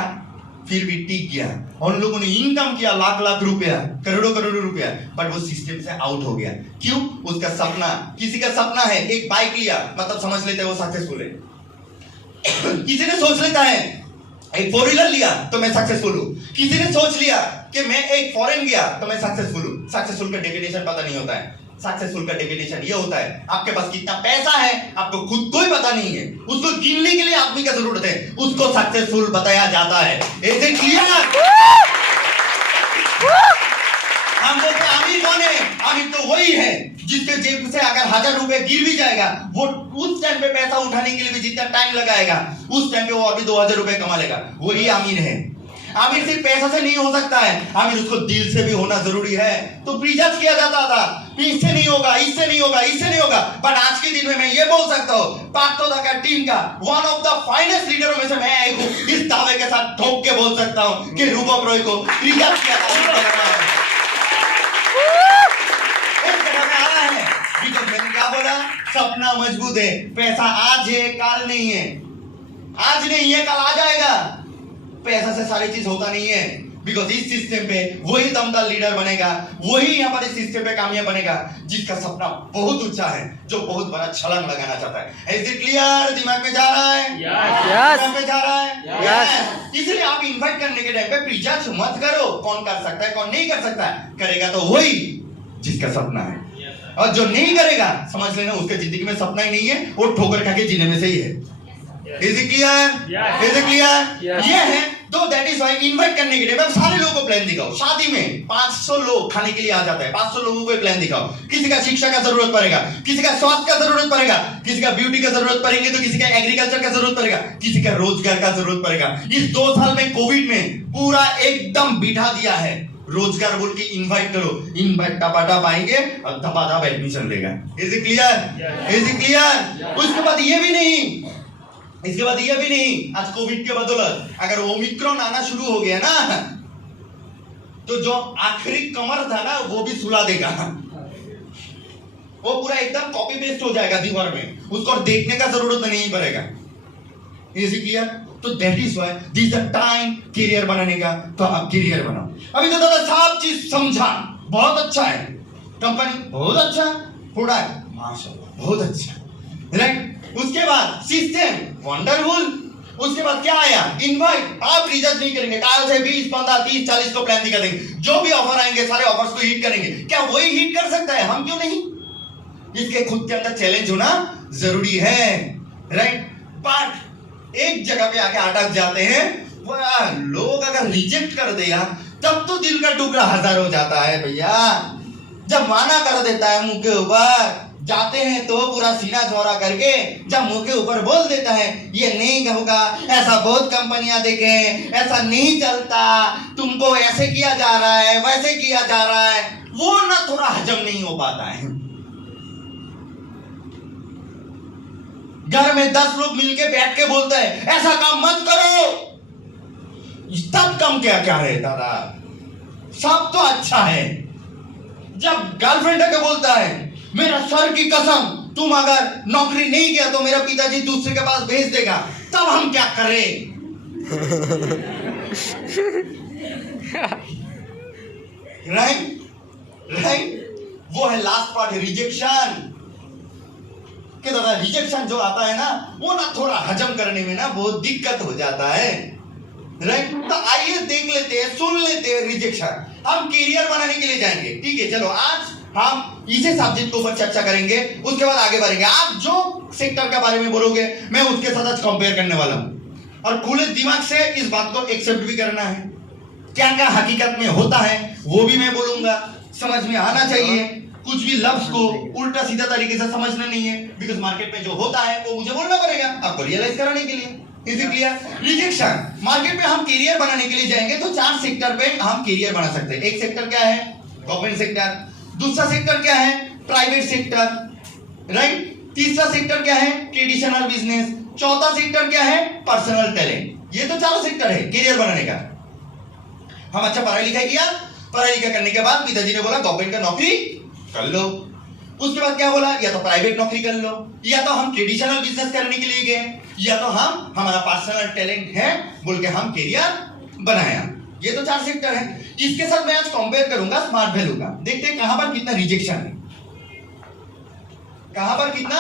फिर भी टिक गया, उन लोगों ने इनकम किया लाख रुपया, करोड़ों रुपया, बट वो सिस्टम से आउट हो गया। क्यों? उसका सपना, किसी का सपना है एक बाइक लिया, मतलब समझ लेते हैं वो सक्सेसफुल है। किसी ने सोच लेता है एक 4 व्हीलर लिया तो मैं सक्सेसफुल हूं, किसी ने सोच लिया कि मैं एक फॉरेन गया तो मैं सक्सेसफुल हूं। सक्सेसफुल का डेफिनेशन पता नहीं होता है। सक्सेसफुल का डेफिनेशन ये होता है आपके पास कितना पैसा है आपको खुद को ही पता नहीं है, उसको गिनने के लिए आदमी का जरूरत है, उसको सक्सेसफुल बताया जाता है। Is it clear? हम बोलते हैं अमीर कौन है? अमीर तो वही है जिसके जेब से अगर 1000 रुपए गिर भी जाएगा, वो उस टाइम पे पैसा उठाने के लिए भी जितना टाइम लगाएगा उस टाइम पे वो और भी 2000 रुपए कमा लेगा, वही अमीर है। आमिर सिर्फ पैसा से नहीं हो सकता है, आमिर उसको दिल से भी होना जरूरी है। तो प्रीजज किया जाता था इससे नहीं होगा, इससे नहीं होगा, इससे नहीं होगा। बट आज के दिन में मैं ये बोल सकता हूँ पार्थोदा का टीम का वन ऑफ द फाइनेस्ट लीडरों में से मैं एक हूँ। इस दावे के साथ ठोक के बोल सकता हूँ कि रूपक रॉय को प्रीजज किया था। मैंने क्या बोला? सपना मजबूत है, पैसा आज है काल नहीं है, आज नहीं है कल आ जाएगा। पैसा से सारी चीज होता नहीं है, बिकॉज इस सिस्टम पे वही दमदार लीडर बनेगा, वही यहाँ पर इस सिस्टम पे कामयाब बनेगा जिसका सपना बहुत ऊंचा है, जो बहुत बड़ा छलांग लगाना चाहता है। Is it clear? दिमाग में जा रहा है? दिमाग में जा रहा है? इसलिए आप इन्वाइट करने के टाइम पे प्रीजज मत करो कौन कर सकता है कौन नहीं कर सकता है। करेगा तो वही जिसका सपना है, और जो नहीं करेगा समझ लेना उसके जिंदगी में सपना ही नहीं है, वो ठोकर खा के जीने में से ही है। Is it clear? Is it clear? ये है तो दैट इज व्हाई इनवाइट करने के लिए मैं सारे लोगों को प्लान दिखाओ। शादी में 500 लोग खाने के लिए आ जाता है, 500 लोगों को प्लान दिखाओ। किसी का शिक्षा का जरूरत पड़ेगा, किसी का स्वास्थ्य का जरूरत पड़ेगा, किसी का ब्यूटी का जरूरत पड़ेगी, तो किसी का एग्रीकल्चर का जरूरत पड़ेगा, किसी का रोजगार का जरूरत पड़ेगा। इस 2 साल में कोविड में पूरा एकदम बिठा दिया है। रोजगार बोल के इनवाइट करो, इनवाइट टपाटप आएंगे और धपाधप एडमिशन लेगा। Is it clear? Is it clear? उसके बाद ये भी नहीं, इसके बाद ये भी नहीं, आज कोविड के बदौलत अगर ओमिक्रॉन आना शुरू हो गया ना तो जो आखिरी कमर था ना वो भी सुला देगा, वो पूरा एकदम कॉपी पेस्ट हो जाएगा दीवार में, उसको देखने का जरूरत नहीं पड़ेगा। Is it clear? तो that is why this the time career बनाने का, तो आप करियर बनाओ। अभी तो दादा सब चीज समझा, बहुत अच्छा है, कंपनी बहुत अच्छा, प्रोडक्ट माशाल्लाह बहुत अच्छा, राइट? उसके बाद सिस्टम वंडरफुल, उसके बाद क्या आया? इनवाइट। आप रिजल्ट नहीं करेंगे, काल से 20, 15, 30, 40 को प्लान दिखा देंगे, जो भी ऑफर आएंगे सारे ऑफर्स को हिट करेंगे। क्या वही हिट कर सकता है? हम क्यों नहीं? इसके खुद के अंदर चैलेंज होना जरूरी है, राइट? बट एक जगह पे आके अटक जाते हैं, लोग अगर रिजेक्ट कर दिया तब तो दिल का टुकड़ा 1000 हो जाता है भैया। जब माना कर देता है मुंह के ऊपर, जाते हैं तो पूरा सीना चौड़ा करके, जब मुंह के ऊपर बोल देता है ये नहीं होगा, ऐसा बहुत कंपनियां देखे, ऐसा नहीं चलता, तुमको ऐसे किया जा रहा है वैसे किया जा रहा है, वो ना थोड़ा हजम नहीं हो पाता है। घर में 10 लोग मिलके बैठ के बोलते हैं ऐसा काम मत करो, तब कम क्या क्या है दादा, सब तो अच्छा है। जब गर्लफ्रेंड के बोलता है मेरा सर की कसम तुम अगर नौकरी नहीं किया तो मेरा पिताजी दूसरे के पास भेज देगा, तब हम क्या करें? राइट? वो है लास्ट पार्ट, रिजेक्शन। कि दादा रिजेक्शन जो आता है ना वो ना थोड़ा हजम करने में ना बहुत दिक्कत हो जाता है, राइट? तो आइए देख लेते हैं, सुन लेते हैं रिजेक्शन। हम करियर बनाने के लिए जाएंगे, ठीक है? चलो आज हम इसी सब्जेक्ट के ऊपर चर्चा करेंगे, उसके बाद आगे बढ़ेंगे। आप जो सेक्टर के बारे में बोलोगे मैं उसके साथ आज कंपेयर करने वाला हूं, और खुले दिमाग से इस बात को एक्सेप्ट भी करना है। क्या क्या हकीकत में होता है वो भी मैं बोलूंगा, समझ में आना चाहिए। कुछ भी लफ्ज को उल्टा सीधा तरीके से समझना नहीं है, बिकॉज मार्केट में जो होता है वो मुझे बोलना पड़ेगा आपको रियलाइज कराने के लिए। Is it clear? Rejection, market में हम कैरियर बनाने के लिए जाएंगे तो 4 सेक्टर पे हम कैरियर बना सकते हैं। एक सेक्टर क्या है? Government sector. दूसरा सेक्टर क्या है? Private sector, right? तीसरा सेक्टर क्या है? Traditional business. चौथा सेक्टर क्या है? Personal talent. ये तो 4 सेक्टर है कैरियर बनाने का। हम अच्छा पढ़ाई लिखाई किया, पढ़ाई लिखाई करने के बाद पिताजी ने बोला गवर्नमेंट का नौकरी कर लो। उसके बाद क्या बोला? या तो प्राइवेट नौकरी कर लो, या तो हम ट्रेडिशनल बिजनेस करने के लिए गए, या तो हम हमारा पर्सनल टैलेंट है बोल के हम कैरियर बनाया। ये तो 4 सेक्टर है। इसके साथ मैं आज कंपेयर करूंगा स्मार्ट वैल्यू का। देखते हैं कहां पर कितना रिजेक्शन है, कहां पर कितना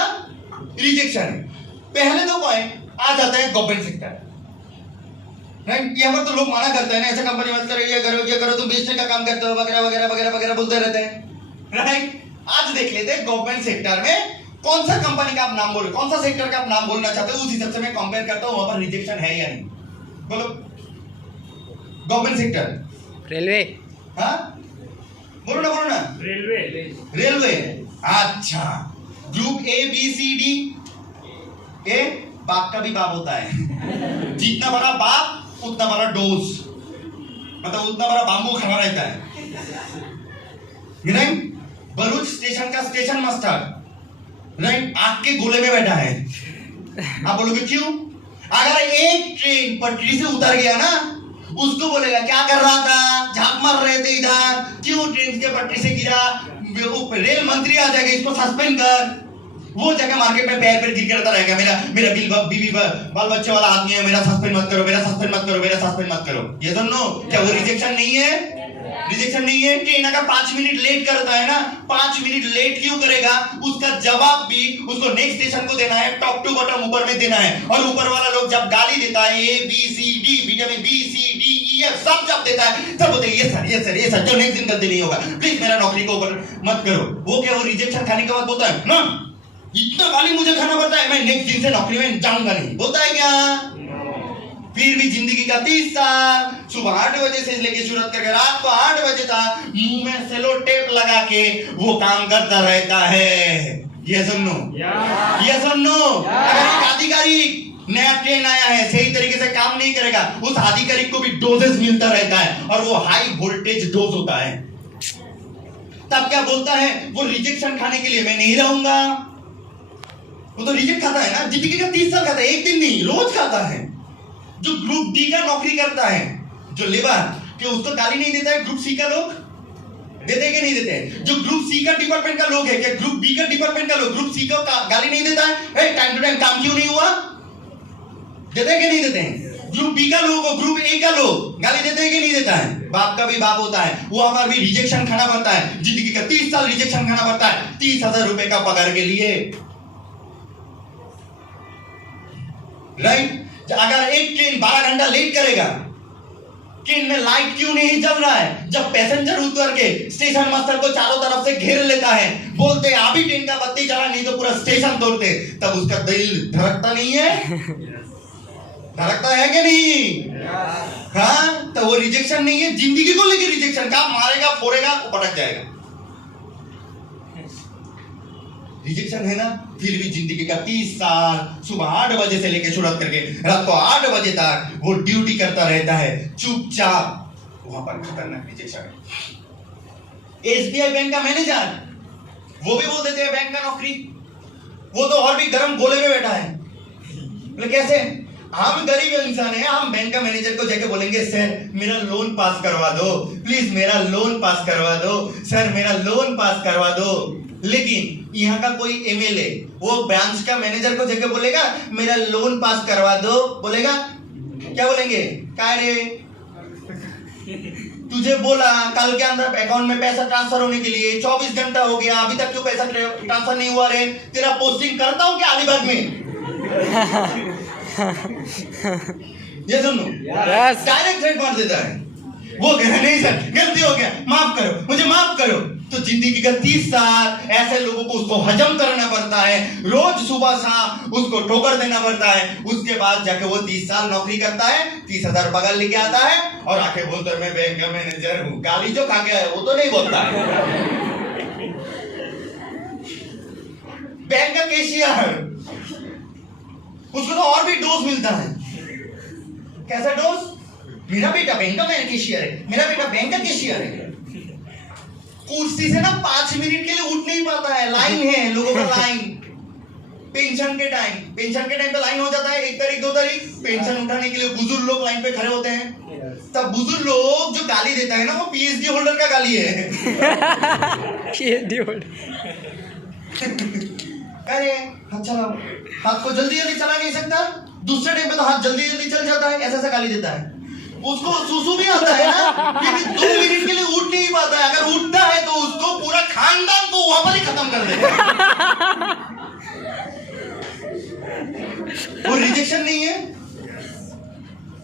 रिजेक्शन है। पहले 2 पॉइंट आ जाता है गवर्नमेंट सेक्टर, राइट? यहाँ पर तो लोग मना करते हैं ना, ऐसा कंपनी मत करो, ये करो तुम बेचने का काम करते हो वगैरह वगैरह वगैरह वगैरह बोलते रहते हैं, राइट? आज देख लेते हैं गवर्नमेंट सेक्टर में कौन सा कंपनी का आप नाम बोलो, कौन सा सेक्टर का आप नाम बोलना चाहते हो, उस हिसाब से मैं कंपेयर करता हूं वहां पर रिजेक्शन है या नहीं। बोलो। Government sector railway. हाँ बोलो ना रेलवे। अच्छा, group A B C D. ए बाप का भी बाप होता है, जितना बड़ा बाप उतना बड़ा डोज, मतलब उतना बड़ा बाम्बू खड़ा रहता है। भरूच स्टेशन का स्टेशन मास्टर, राइट? आग के गोले में बैठा है। आप बोलोगे क्यों? अगर एक ट्रेन पटरी से उतर गया ना, उसको बोलेगा क्या कर रहा था, झांक मार रहे थे इधर, क्यों ट्रेन के पटरी से गिरा? रेल मंत्री आ जाएगा, इसको सस्पेंड कर। वो जगह मार्केट में पैर गिर करता रहेगा, मेरा बीवी बाल बच्चे वाला आदमी है, मेरा सस्पेंड मत करो, मेरा सस्पेंड मत करो, मेरा सस्पेंड मत करो। ये सुनो, क्या वो रिजेक्शन नहीं है? रिजेक्शन नहीं है। ट्रेन अगर 5 मिनट लेट करता है ना, 5 मिनट लेट क्यों करेगा, उसका जवाब भी उसको नेक्स्ट स्टेशन को देना है, टॉप टू बॉटम ऊपर में देना है। और ऊपर वाला लोग जब गाली देता है, A B C D, vitamin B C D E F सब जब देता है, सब बोलते हैं ये सर जो नेक्स्ट दिन गलती नहीं होगा, प्लीज मेरा नौकरी को ऊपर मत करो। वो क्या वो रिजेक्शन खाने के बाद बोलता है ना, इतना गाली मुझे खाना पड़ता है, मैं नेक्स्ट दिन से नौकरी में जाऊंगा नहीं, बोलता है क्या? फिर भी जिंदगी का 30 साल सुबह 8 बजे से लेके शुरू करके रात को 8 बजे तक मुंह में सेलो टेप लगा के वो काम करता रहता है। ये सुनो, ये सुनो, अगर एक आधिकारिक नया ट्रेन आया है, सही तरीके से काम नहीं करेगा, उस आधिकारिक को भी डोजेस मिलता रहता है और वो हाई वोल्टेज डोज होता है। तब क्या बोलता है वो, रिजेक्शन खाने के लिए मैं नहीं रहूंगा। वो तो रिजेक्ट खाता है ना, जिंदगी का 30 साल खाता है, एक दिन नहीं, रोज खाता है। जो ग्रुप डी का नौकरी करता है, जो लेबर, कि उसको गाली नहीं देता है ग्रुप सी का लोग? देते हैं कि नहीं देते हैं? जो ग्रुप सी का डिपार्टमेंट का लोग है, क्या ग्रुप बी का डिपार्टमेंट का लोग ग्रुप सी को गाली नहीं देता है? टाइम टू टाइम काम क्यों नहीं हुआ? देते हैं कि नहीं देते हैं? ग्रुप बी का लोग और ग्रुप ए का लोग गाली देते हैं कि नहीं देता है? बाप का भी बाप होता है, वहां पर भी रिजेक्शन खाना पड़ता है। जिंदगी का 30 साल रिजेक्शन खाना पड़ता है 30,000 रुपए का पगार के लिए, राइट? अगर एक ट्रेन 12 घंटा लेट करेगा, ट्रेन में लाइट क्यों नहीं जल रहा है? जब पैसेंजर उतर के स्टेशन मास्टर को चारों तरफ से घेर लेता है, बोलते हैं अभी ट्रेन का बत्ती चला नहीं तो पूरा स्टेशन तोड़ते, तब उसका दिल धड़कता नहीं है? धड़कता है कि नहीं? हाँ, तो वो रिजेक्शन नहीं है। जिंदगी को लेकर रिजेक्शन का मारेगा, फोड़ेगा, वो पटक जाएगा। रिजेक्शन है ना, फिर भी जिंदगी का 30 साल सुबह 8 बजे से लेकर शुरू करके रात को 8 बजे तक वो ड्यूटी करता रहता है चुपचाप, वहां पर खतरनाक रिजेक्शन है। एसबीआई बैंक का मैनेजर, वो भी बोल देते हैं बैंक का नौकरी, वो तो और भी गर्म गोले में बैठा है। बोले कैसे? हम गरीब इंसान हैं, हम बैंक का मैनेजर को जाके बोलेंगे सर मेरा लोन पास करवा दो, प्लीज मेरा लोन पास करवा दो, सर मेरा लोन पास करवा दो। लेकिन यहाँ का कोई एमएलए वो ब्रांच का मैनेजर को जाके बोलेगा मेरा लोन पास करवा दो, बोलेगा क्या बोलेंगे? क्या रे, तुझे बोला कल के अंदर अकाउंट में पैसा ट्रांसफर होने के लिए, 24 घंटा हो गया अभी तक क्यों पैसा ट्रांसफर नहीं हुआ रे? तेरा पोस्टिंग करता हूँ क्या अलीबाग में? ये सुनो, डायरेक्ट थ्रेट मार देता है। वो कह रहे नहीं सर गलती हो गया, माफ करो, मुझे माफ करो। तो जिंदगी का 30 साल ऐसे लोगों को उसको हजम करना पड़ता है, रोज सुबह शाम उसको ठोकर देना पड़ता है। उसके बाद जाके वो 30 साल नौकरी करता है, 30,000 बगल लेके आता है और आके बोलता है मैं बैंक का मैनेजर हूँ। गाली जो खा गया है वो तो नहीं बोलता है। बैंक का कैशियर, उसको तो और भी डोज मिलता है। कैसा डोज? मेरा बेटा बैंक का कैशियर है, मेरा बेटा बैंक का कैशियर है। कुर्सी से ना 5 मिनट के लिए उठ नहीं पाता है, लाइन है लोगों का लाइन। पेंशन के टाइम पे लाइन हो जाता है 1 तारीख 2 तारीख, पेंशन उठाने के लिए बुजुर्ग लोग लाइन पे खड़े होते हैं। तब बुजुर्ग लोग जो गाली देता है ना, वो पीएचडी होल्डर का गाली है। PhD holder. अरे हाथ चलाओ, हाथ को जल्दी जल्दी चला नहीं सकता, दूसरे टाइम पे तो हाथ जल्दी जल्दी चल जाता है, ऐसा गाली देता है। उसको सुसु भी आता है ना, लेकिन 2 मिनट के लिए उठ नहीं पाता है। अगर उठता है तो उसको पूरा खानदान को वहां पर ही खत्म कर देगा। वो रिजेक्शन नहीं है।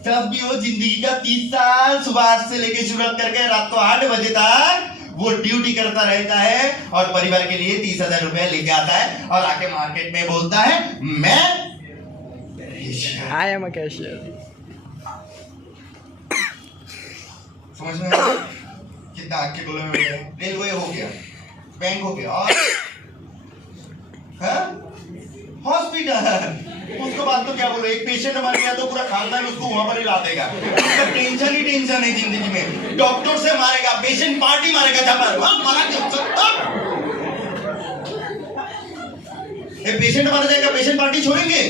जब भी वो जिंदगी का 30 साल सुबह से लेके शुरुआत करके रात को 8 बजे तक वो ड्यूटी करता रहता है और परिवार के लिए 30,000 रुपया लेके आता है और आके मार्केट में बोलता है मैं आई एम अ कैशियर। समझ में आया? कितना आग के गोले में बैठे हैं। रेलवे हो गया, बैंक हो गया, और हॉस्पिटल। उसको बात तो क्या बोलो, एक पेशेंट मर गया तो पूरा खानदान उसको वहां पर ही ला देगा। उसका टेंशन ही टेंशन है जिंदगी में। डॉक्टर से मारेगा, पेशेंट पार्टी मारेगा, जब मारा पेशेंट मारा जाएगा, पेशेंट पार्टी छोड़ेंगे,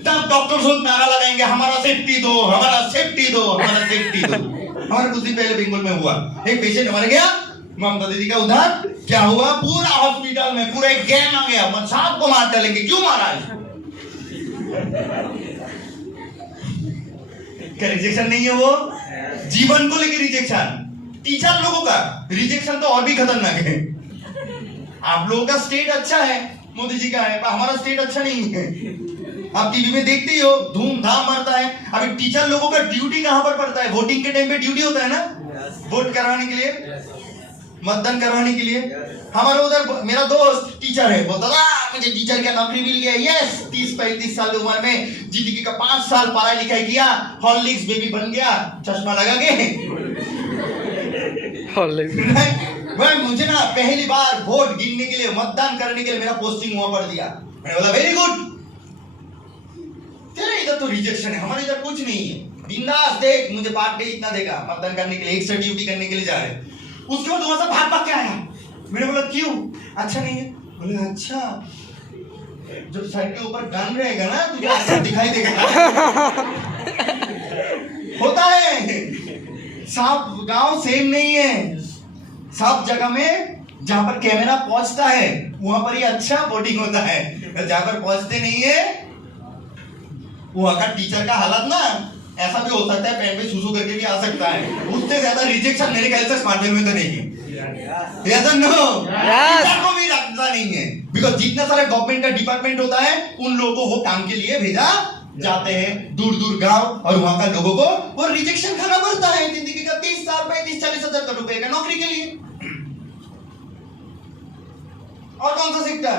तब डॉक्टर से नारा लगाएंगे हमारा सेफ्टी दो, हमारा सेफ्टी दो, हमारा सेफ्टी दो। हमारे कुछ दिन पहले बेंगल में हुआ, एक पेशेंट मर गया, ममता दीदी का उधर क्या हुआ, पूरा हॉस्पिटल में पूरा एक गैंग आ गया, साहब को मार डालेंगे। क्यों मारा है? क्या रिजेक्शन नहीं है वो? जीवन को लेकर रिजेक्शन। टीचर लोगों का रिजेक्शन तो और भी खतरनाक है। आप लोगों का स्टेट अच्छा है, मोदी जी का है, पर हमारा स्टेट अच्छा नहीं है। आप टीवी में देखते ही हो, धूमधाम मरता है। अभी टीचर लोगों का ड्यूटी कहां पर पड़ता है? वोटिंग के टाइम पे ड्यूटी होता है ना, वोट करवाने के लिए, मतदान करवाने के लिए। हमारे उधर मेरा दोस्त टीचर है, बोलता था मुझे टीचर का नौकरी मिल गया। यस, 30-35 साल की उम्र में जिंदगी का 5 साल पढ़ाई लिखाई किया, हॉर्लिक्स बेबी बन गया, चश्मा लगा के। भाई मुझे ना पहली बार वोट गिनने के लिए, मतदान करने के लिए मेरा पोस्टिंग वहां पर दिया। मैंने बोला वेरी गुड। तेरे इधर तो रिजेक्शन है, हमारे इधर कुछ नहीं है। बिंदास देख, मुझे पार्टी इतना देगा मतदान करने के लिए, एक्स्ट्रा ड्यूटी करने के लिए जा रहे। उसके बाद वहां से भाग के आया। मैंने बोला क्यों? अच्छा नहीं है। बोले अच्छा, जब साइड के ऊपर गन रहेगा ना तुझे अच्छा दिखाई देगा। होता है, सब गांव सेम नहीं है। सब जगह में जहां पर कैमरा पहुंचता है वहां पर ही अच्छा वोटिंग होता है, जहां पर पहुंचते नहीं है वहां का टीचर का हालत ना ऐसा भी हो सकता है, पैंट में सुसु करके भी आ सकता है। उससे ज्यादा रिजेक्शन मेरे ख्याल से स्मार्ट में तो नहीं है। Yes or no? टीचर को भी रखता नहीं है, बिकॉज जितना सारा गवर्नमेंट का डिपार्टमेंट होता है उन लोगों को वो काम के लिए भेजा जाते हैं दूर दूर गांव, और वहां का लोगों को वो रिजेक्शन खाना पड़ता है जिंदगी का 30 साल 35-40 हजार रुपए का नौकरी के लिए। और कौन सा सेक्टर?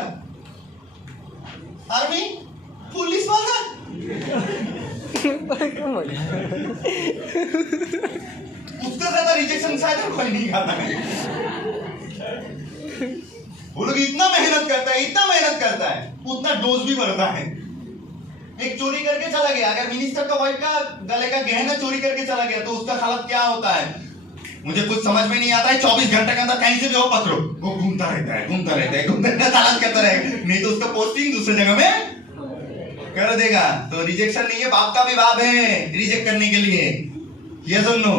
आर्मी, पुलिस वाला। उसका ज्यादा रिजेक्शन शायद कोई नहीं खाता है। वो लोग इतना मेहनत करता है, उतना डोज भी बढ़ता है। एक चोरी करके चला गया, अगर मिनिस्टर का वाइफ का गले का गहना चोरी करके चला गया तो उसका हालत क्या होता है मुझे कुछ समझ में नहीं आता है। 24 घंटे के अंदर कहीं से भी हो पकड़ो, वो घूमता रहता है, तलाश करता रहेगा, नहीं तो उसका पोस्टिंग दूसरी जगह में कर देगा। तो रिजेक्शन नहीं है, बाप का भी बाप है रिजेक्ट करने के लिए। यस और नो?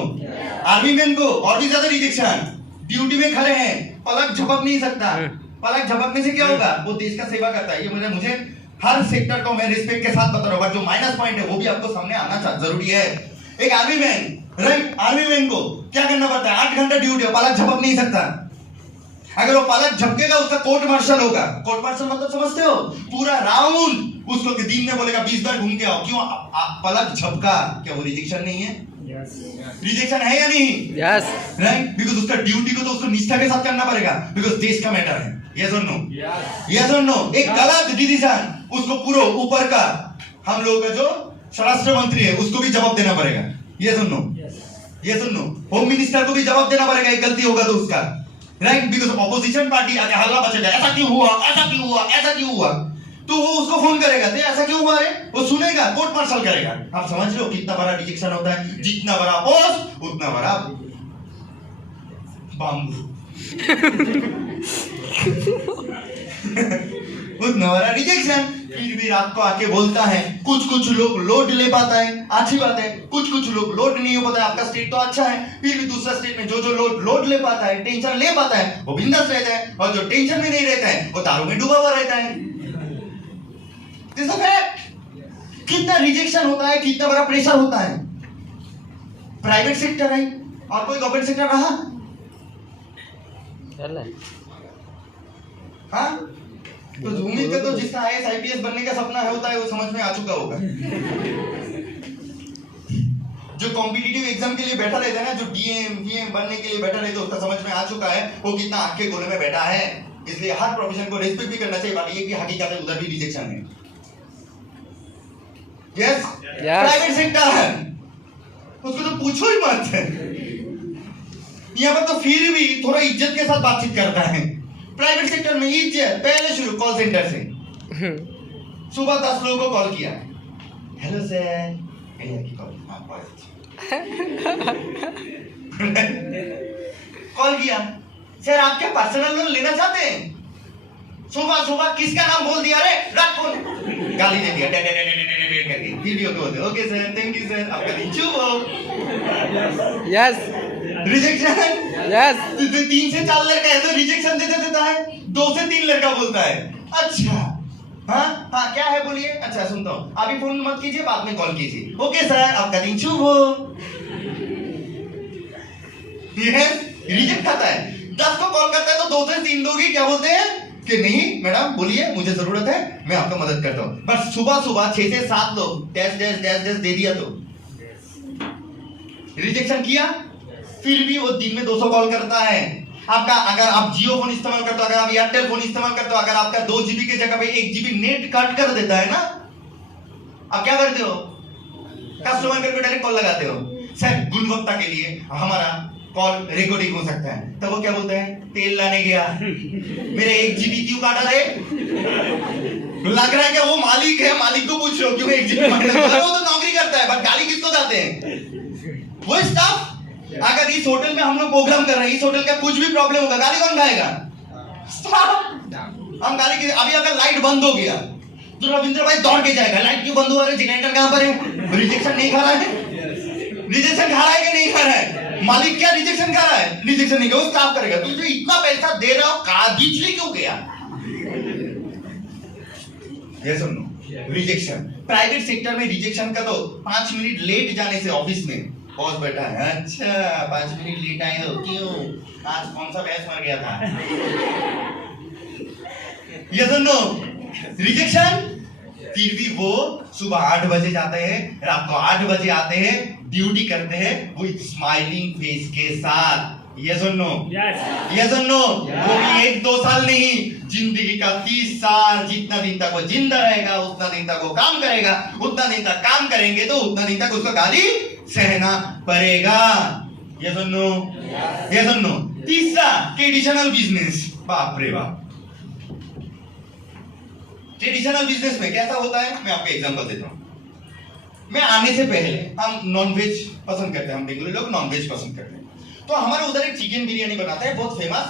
आर्मी मैन को और भी ज्यादा रिजेक्शन। ड्यूटी में खड़े हैं, पलक झपक नहीं सकता। पलक झपकने से क्या होगा? वो देश का सेवा करता है। ये मुझे हर सेक्टर को मैं रिस्पेक्ट के साथ बता रहा हूँ, जो माइनस पॉइंट है वो भी आपको सामने आना जरूरी है। एक army man, right, army man को क्या करना पड़ता है? 8 घंटा ड्यूटी है, पलक झपक नहीं सकता। अगर वो पलक झपकेगा उसका कोर्ट मार्शल होगा। कोर्ट मार्शल मतलब समझते हो? पूरा राउंड उसको दिन में बोलेगा 20 बार घूम के आओ। क्यों? पलक झपका। क्या वो रिजेक्शन नहीं है? रिजेक्शन है या नहीं? यस, राइट, बिकॉज़ उसका ड्यूटी को तो उसको निष्ठा के साथ करना पड़ेगा, बिकॉज़ देश का मैटर है। यस और नो? यस और नो? एक गलत डिसीजन उसको पूरा ऊपर का हम लोगों का जो स्वराष्ट्र मंत्री है उसको भी जवाब देना पड़ेगा। यस और नो? यस और नो? होम मिनिस्टर को भी जवाब देना पड़ेगा, एक गलती होगा तो उसका। राइट, बिकॉज ऑपोजिशन पार्टी आके हल्ला मचेगा, ऐसा क्यों हुआ, ऐसा क्यों हुआ, ऐसा क्यों हुआ, तो वो उसको फोन करेगा, तो ऐसा क्यों हुआ रे, वो सुनेगा, कोर्ट मार्शल करेगा। आप समझ रहे हो कितना बड़ा रिजेक्शन होता है? जितना बड़ा पोस्ट उतना बड़ा बाम्बू उतना बड़ा रिजेक्शन। फिर भी रात को आके बोलता है, कुछ कुछ लोग लोड ले पाता है, अच्छी बात है, कुछ कुछ लोग लोड नहीं हो पाता है, आपका स्टेट तो अच्छा है, फिर भी दूसरा स्टेट में जो जो लोड ले पाता है, टेंशन ले पाता है, वो बिंदास रहता है, और जो टेंशन में नहीं रहता है वो दारू में डूबा हुआ रहता है। This is a fact. कितना रिजेक्शन होता है, कितना बड़ा प्रेशर होता है। प्राइवेट सेक्टर है और कोई गवर्नमेंट सेक्टर रहा, हाँ, तो उम्मीद करता हूं जिसका IAS IPS बनने का सपना है होता है वो समझ में आ चुका होगा। जो कॉम्पिटिटिव एग्जाम के लिए बैठा रहता है ना, जो DM VM बनने के लिए बैठा रहता है, उसका समझ में आ चुका है वो कितना आग के गोले में बैठा है। इसलिए हर प्रोफेशन को रिस्पेक्ट भी करना चाहिए। बात ये कि हकीकत है उधर भी रिजेक्शन है। यस, प्राइवेट सेक्टर है, उसको तो पूछो ही मत। यहाँ पर तो फिर भी थोड़ा इज्जत के साथ बातचीत करता है। प्राइवेट सेक्टर में इज्जत पहले शुरू कॉल सेंटर से। सुबह 10 लोगों को कॉल किया, हेलो सर, कॉल किया, सर आप क्या पर्सनल लोन लेना चाहते हैं? सुबह सुबह किसका नाम बोल दिया रे, रख फोन, गाली दे दिया, करके फिर भी okay sir, thank you sir, आपका दिन शुभ हो। यस रिजेक्शन, यस 3 से 4 लड़का ऐसे रिजेक्शन देता है, 2 से 3 लड़का बोलता है, अच्छा हाँ हाँ क्या है बोलिए, अच्छा सुनता हूँ, अभी फोन मत कीजिए, बाद में कॉल कीजिए, ओके सर, आपका दिन शुभ हो। रिजेक्ट खाता है। 10 को कॉल करता है तो 2 से 3 लोग ही क्या बोलते हैं कि नहीं मैडम बोलिए, मुझे जरूरत है, मैं आपको मदद करता हूँ। बस सुबह सुबह 6 से 7 लोग डैश डैश डैश डैश दे दिया तो रिजेक्शन किया। फिर भी वो दिन में 200 कॉल करता है। आपका अगर आप जियो फोन इस्तेमाल करते हो, अगर आप एयरटेल फोन इस्तेमाल करते हो, अगर आपका 2 GB की जगह पे 1 GB नेट कट कर देता है ना, आप क्या करते हो? कस्टमर केयर को डायरेक्ट कॉल लगाते हो, सर गुणवत्ता के लिए हमारा कॉल रिकॉर्डिंग हो सकता है। तब वो क्या बोलते हैं, तेल लाने गया, मेरे 1 GB क्यों काटा रे? लग रहा है कि वो मालिक है, मालिक को पूछ लो क्यों 1 GB काटा? वो तो नौकरी करता है, बट गाली किसको जाते हैं? वो स्टाफ। अगर इस होटल में हम लोग प्रोग्राम कर रहे हैं, इस होटल का कुछ भी प्रॉब्लम होगा, गाली कौन खाएगा? हम गाली की। अभी अगर लाइट बंद हो गया तो रविंद्र भाई दौड़ के जाएगा, लाइट क्यों बंद हुआ है, जनरेटर कहां पर है? रिजेक्शन नहीं खा रहा है, रिजेक्शन खा रहा है कि नहीं खा रहा है? मालिक क्या रिजेक्शन खा रहा है? रिजेक्शन नहीं, वो स्टाफ करेगा। तुझे इतना पैसा दे रहा हो, का बिजली क्यों गया? ये सुनो, रिजेक्शन। प्राइवेट सेक्टर में रिजेक्शन का तो 5 मिनट लेट जाने से ऑफिस में बॉस बैठा है, अच्छा 5 मिनट लेट आए हो, क्यों? आज कौन सा भैंस मर गया था? ये सुनो, रिजेक्शन। फिर भी वो सुबह 8 बजे जाते हैं, रात को 8 बजे आते हैं, ड्यूटी करते हैं विद स्माइलिंग फेस के साथ। ये सुनो, ये सुनो, वो भी 1-2 साल नहीं, जिंदगी का 30 साल। जितना दिन तक वो जिंदा रहेगा उतना दिन तक वो काम करेगा, उतना दिन तक काम करेंगे तो उतना दिन तक उसको गाली सहना पड़ेगा। ये सुनो, ये सुनो। तीसरा, ट्रेडिशनल बिजनेस। बाप रे बाप, ट्रेडिशनल बिजनेस में कैसा होता है, मैं आपको एग्जांपल देता हूं। मैं आने से पहले हम नॉनवेज पसंद करते हैं, हम बेंगली लोग नॉनवेज पसंद करते हैं। तो हमारे उधर एक चिकन बिरयानी बनाता है बहुत फेमस,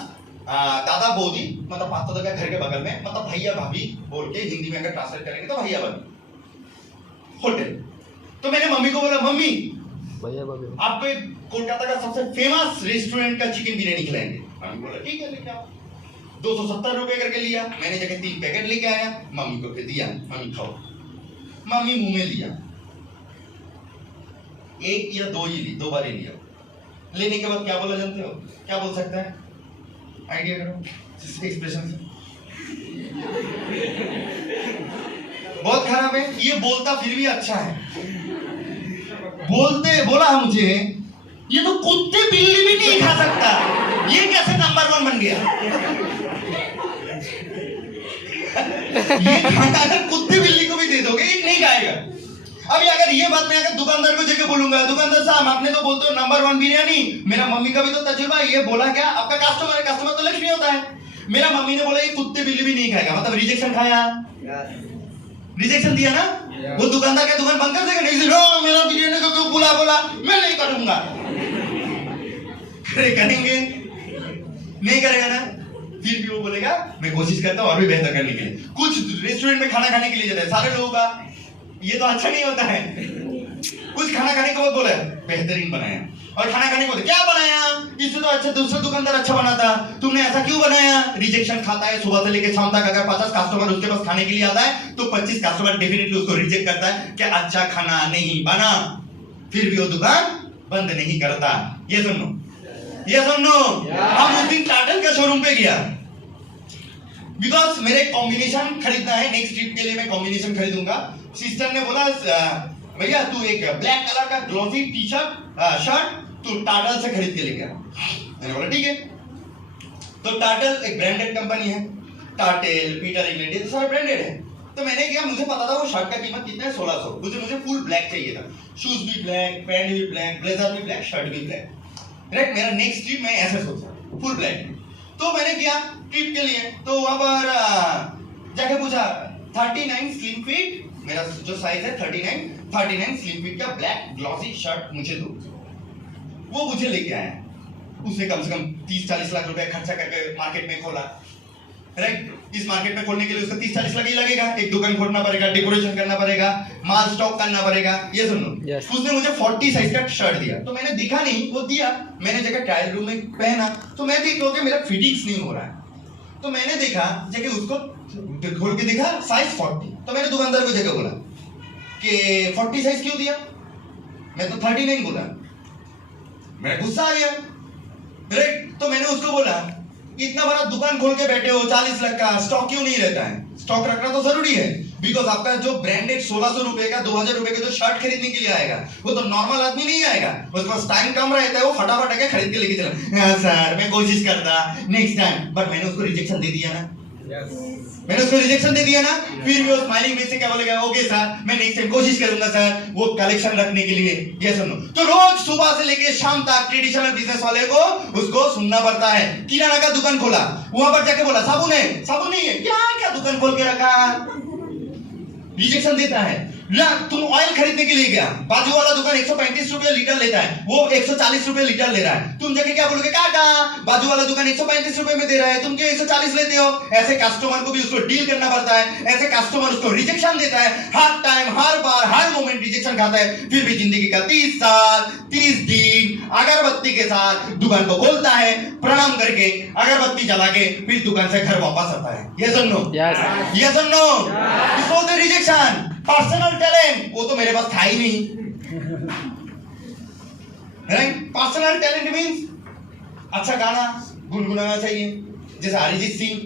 दादा बोदी, मतलब पास्ता का घर के बगल में, मतलब भैया भाभी बोल के हिंदी में अगर ट्रांसलेट करेंगे तो भैया भाभी होटल। तो मैंने मम्मी को बोला, मम्मी आपको कोलकाता का सबसे फेमस रेस्टोरेंट का चिकन बिरयानी खिलाएंगे। मम्मी बोला ठीक है, लेके आओ। 270 रुपए करके लिया, मैंने जगह 3 पैकेट लेके आया, मम्मी को फिर दिया, मम्मी खाओ। मम्मी मुंह में लिया, 1 या 2 ही ली, 2 बार ही लिया। लेने के बाद क्या बोला जानते हो? क्या बोल सकता है? आइडिया करो एक्सप्रेशन से। बहुत खराब है ये, बोलता फिर भी अच्छा है। बोला मुझे, ये तो कुत्ते बिल्ली भी नहीं खा सकता, ये कैसे नंबर 1 बन गया? ये खाना अगर कुत्ते बिल्ली को भी दे दोगे, एक नहीं खाएगा। अभी अगर ये बात मैं अगर दुकानदार को जाके बोलूंगा, दुकानदार साहब आपने तो बोलते हो नंबर 1 बिरयानी, मेरा मम्मी का भी तो तजुर्बा है, ये बोला क्या? आपका कस्टमर है, कस्टमर तो लक्ष्मी होता है। मेरा मम्मी ने बोला ये कुत्ते बिल्ली भी नहीं खाएगा, मतलब रिजेक्शन खाया, रिजेक्शन दिया ना। वो दुकानदार का दुकान बंद कर देगा? नहीं, नो मेरा बिरयानी को क्यों बोला, मैं नहीं करूंगा। करेंगे नहीं करेगा ना, फिर भी वो बोलेगा मैं कोशिश करता हूँ और भी बेहतर करने के लिए। कुछ रेस्टोरेंट में खाना खाने के लिए जाता है सारे लोगों का, ये तो अच्छा नहीं होता है। कुछ खाना खाने के बाद बोले बेहतरीन बनाया, और खाना खाने के बाद क्या बनाया, इससे तो अच्छा दूसरा दुकानदार अच्छा बनाता, तुमने ऐसा क्यों बनाया? रिजेक्शन खाता है सुबह से लेकर शाम तक। अगर 50 कस्टमर उसके पास खाने के लिए आता है तो 25 कस्टमर डेफिनेटली उसको रिजेक्ट करता है कि अच्छा खाना नहीं बना, फिर भी वो दुकान बंद नहीं करता। ये सुनो, ये सुनो, हम उस दिन टाटन का शोरूम पे गया, बिकॉज मेरे कॉम्बिनेशन खरीदना है, नेक्स्ट ट्रिप के लिए मैं कॉम्बिनेशन खरीदूंगा। सिस्टर ने बोला भैया तू एक ब्लैक कलर का ग्लोसी टी शर्ट शर्ट तू टाटल से खरीद के लेके आ। मैंने बोला ठीक है। तो टाटल एक ब्रांडेड कंपनी है, टाटेल, पीटर इंग्लैंड, ये सारे ब्रांडेड है। तो मैंने किया, मुझे पता था वो शर्ट का कीमत कितना है, 1600। मुझे फुल ब्लैक चाहिए था, शूज भी ब्लैक, पैंट भी ब्लैक, ब्लेजर भी ब्लैक, शर्ट भी ब्लैक। राइट, मेरा नेक्स्ट ट्रिप मैं ऐसे सोचा फुल ब्लैक। तो मैंने किया ट्रिप के लिए, तो वहां पर जाके पूछा 39 स्लिम फिट, मेरा जो साइज है 39 स्लिम फिट का ब्लैक ग्लॉसी शर्ट मुझे दो। वो मुझे लेके आया, उसने कम से कम 30-40 लाख रुपए खर्चा करके मार्केट में खोला। राइट, इस मार्केट में खोलने के लिए उसका 30-40 लाख ही लगेगा, एक दुकान खोलना पड़ेगा, डेकोरेशन करना पड़ेगा, माल स्टॉक करना पड़ेगा। ये सुनो, उसने मुझे 40 साइज का शर्ट दिया, तो मैंने दिखा नहीं, वो दिया, मैंने जगह ट्रायल रूम में पहना, तो मैं देख लो कि मेरा फिटिंग्स नहीं हो रहा है। तो मैंने देखा जगह उसको खोल के देखा साइज 40, तो मैंने दुकानदार को जगह बोला कि 40 साइज क्यों दिया, मैं तो 39 बोला। मेरा गुस्सा आ गया। राइट, तो मैंने उसको बोला इतना बड़ा दुकान खोल के बैठे हो, 40 लाख का स्टॉक क्यों नहीं रहता है? स्टॉक रखना तो जरूरी है, बिकॉज आपका जो ब्रांडेड 1600 रुपए का 2000 रुपए का जो शर्ट खरीदने के लिए आएगा, वो तो नॉर्मल आदमी नहीं आएगा, उसके पास टाइम कम रहता है, वो फटाफट आके खरीद के लेके चला। हाँ सर मैं कोशिश करता नेक्स्ट टाइम, बट मैंने उसको रिजेक्शन दे दिया ना। मैंने उसको रिजेक्शन दे दिया ना, फिर भी वो स्माइलिंग फेस से क्या बोलेगा, ओके सर मैं नेक्स्ट टाइम कोशिश करूंगा सर वो कलेक्शन रखने के लिए। ये सुनो, तो रोज सुबह से लेके शाम तक ट्रेडिशनल बिजनेस वाले को उसको सुनना पड़ता है। किराना का दुकान खोला, वहां पर जाके बोला साबुन है, साबुन नहीं है, क्या दुकान खोल के रखा, रिजेक्शन देता है ना। तुम ऑयल खरीदने के लिए गया, बाजू वाला दुकान 135 रुपए लीटर लेता है, वो 140 रुपए लीटर ले रहा है, तुम जाके क्या बोलोगे, काका बाजू वाला दुकान 135 रुपए में दे रहा है, तुम क्या 140 लेते हो? ऐसे कस्टमर को भी उसको डील करना पड़ता है, ऐसे कस्टमर उसको रिजेक्शन देता है, हर टाइम हर बार हर मोमेंट रिजेक्शन खाता है, फिर भी जिंदगी का 30 साल 30 दिन अगरबत्ती के साथ दुकान को खोलता है, प्रणाम करके अगरबत्ती जला के फिर दुकान से घर वापस आता है। ये सुनो, ये सुनो, इसको बोलते रिजेक्शन। पर्सनल टैलेंट वो तो मेरे पास था ही नहीं। राइट, पर्सनल टैलेंट मींस अच्छा गाना गुनगुनाना चाहिए, जैसे अरिजीत सिंह।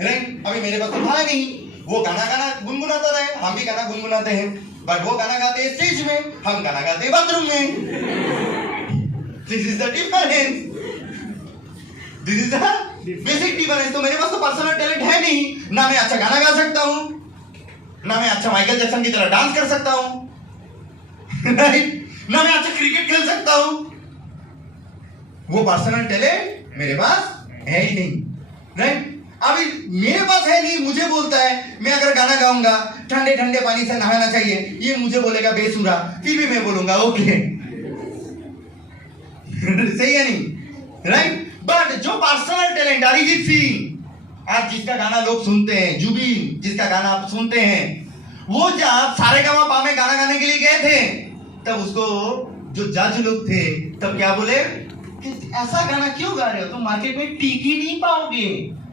राइट, अभी मेरे पास तो था नहीं, वो गाना गुनगुनाता रहे, हम भी गाना गुनगुनाते हैं, बट वो गाना गाते हैं स्टेज में, हम गाना गाते हैं बाथरूम में। This is the difference, this is the basic difference. तो मेरे पास तो पर्सनल टैलेंट है नहीं, ना मैं अच्छा गाना गा सकता हूं, ना मैं अच्छा माइकल जैक्सन की तरह डांस कर सकता हूं, राइट, ना मैं अच्छा क्रिकेट खेल सकता हूं। वो पर्सनल टैलेंट मेरे पास है ही नहीं। राइट, अभी मेरे पास है नहीं, मुझे बोलता है मैं अगर गाना गाऊंगा ठंडे ठंडे पानी से नहाना चाहिए, ये मुझे बोलेगा बेसुरा, फिर भी मैं बोलूंगा ओके। सही है नहीं? राइट, बट जो पर्सनल टैलेंट अरिजीत सिंह, आज जिसका गाना लोग सुनते हैं, जुबिन जिसका गाना आप सुनते हैं, वो जब सारेगामापा में गाना गाने के लिए गए थे, तब उसको जो जज लोग थे तब क्या बोले कि ऐसा गाना क्यों गा रहे हो, तुम मार्केट में टिक ही नहीं पाओगे,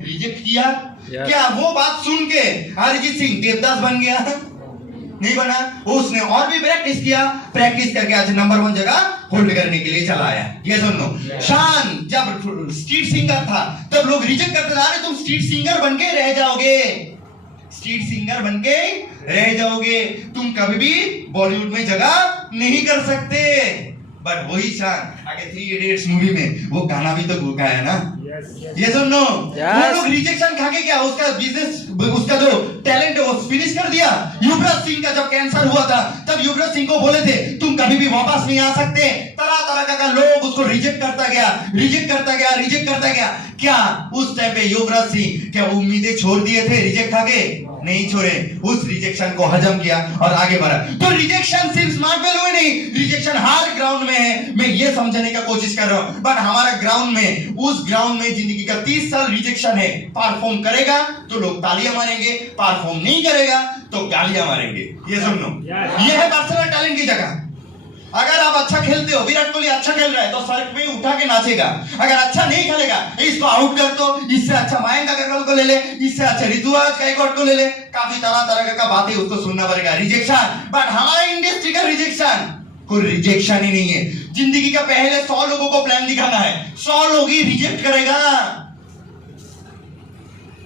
रिजेक्ट किया। क्या वो बात सुन के अरिजीत सिंह देवदास बन गया? नहीं बना, उसने और भी प्रैक्टिस किया, प्रैक्टिस करके आज नंबर 1 जगह होल्ड करने के लिए चला आया। ये सुनो, शान जब स्ट्रीट सिंगर था तब लोग रिजेक्ट करते थे, अरे तुम स्ट्रीट सिंगर बन के रह जाओगे, स्ट्रीट सिंगर बन के रह जाओगे, तुम कभी भी बॉलीवुड में जगह नहीं कर सकते। बट वही शान आगे 3 इडियट्स मूवी में वो गाना भी तो गाया ना, ये सुन लो, Yes. वो लोग रिजेक्शन खा के क्या उसका बिजनेस, उसका जो टैलेंट है वो फिनिश कर दिया। युवराज सिंह का जब कैंसर हुआ था तब युवराज सिंह को बोले थे तुम कभी भी वापस नहीं आ सकते। तरह तरह का लोग उसको रिजेक्ट करता गया, रिजेक्ट करता गया, रिजेक्ट करता गया। क्या उस टाइम पे युवराज सिंह क्या उम्मीदें छोड़ दिए थे रिजेक्ट खा के? नहीं छोड़े, उस रिजेक्शन को हजम किया और आगे बढ़ा। तो रिजेक्शन सिर्फ स्मार्ट वेल में नहीं, रिजेक्शन हर ग्राउंड में है। मैं ये समझने का कोशिश कर रहा हूं, बट हमारा ग्राउंड में, उस ग्राउंड में जिंदगी का 30 साल रिजेक्शन है। परफॉर्म करेगा तो लोग तालियां मारेंगे, परफॉर्म नहीं करेगा तो गालियां मारेंगे। ये सुन लो, ये है पर्सनल टैलेंट की जगह। अगर आप अच्छा खेलते हो, विराट कोहली अच्छा खेल रहा है तो सर पे उठा के नाचेगा। अगर अच्छा नहीं खेलेगा, इसको आउट कर दो, इससे अच्छा मयंक अग्रवाल को ले ले, इससे अच्छा ऋतुराज गायकवाड़ को ले ले। काफी तरह तरह का बातें उसको सुनना पड़ेगा। रिजेक्शन, बट हमारा इंडस्ट्री का रिजेक्शन कोई रिजेक्शन ही नहीं है। जिंदगी का पहले 100 लोगों को प्लान दिखाना है, 100 लोग ही रिजेक्ट करेगा।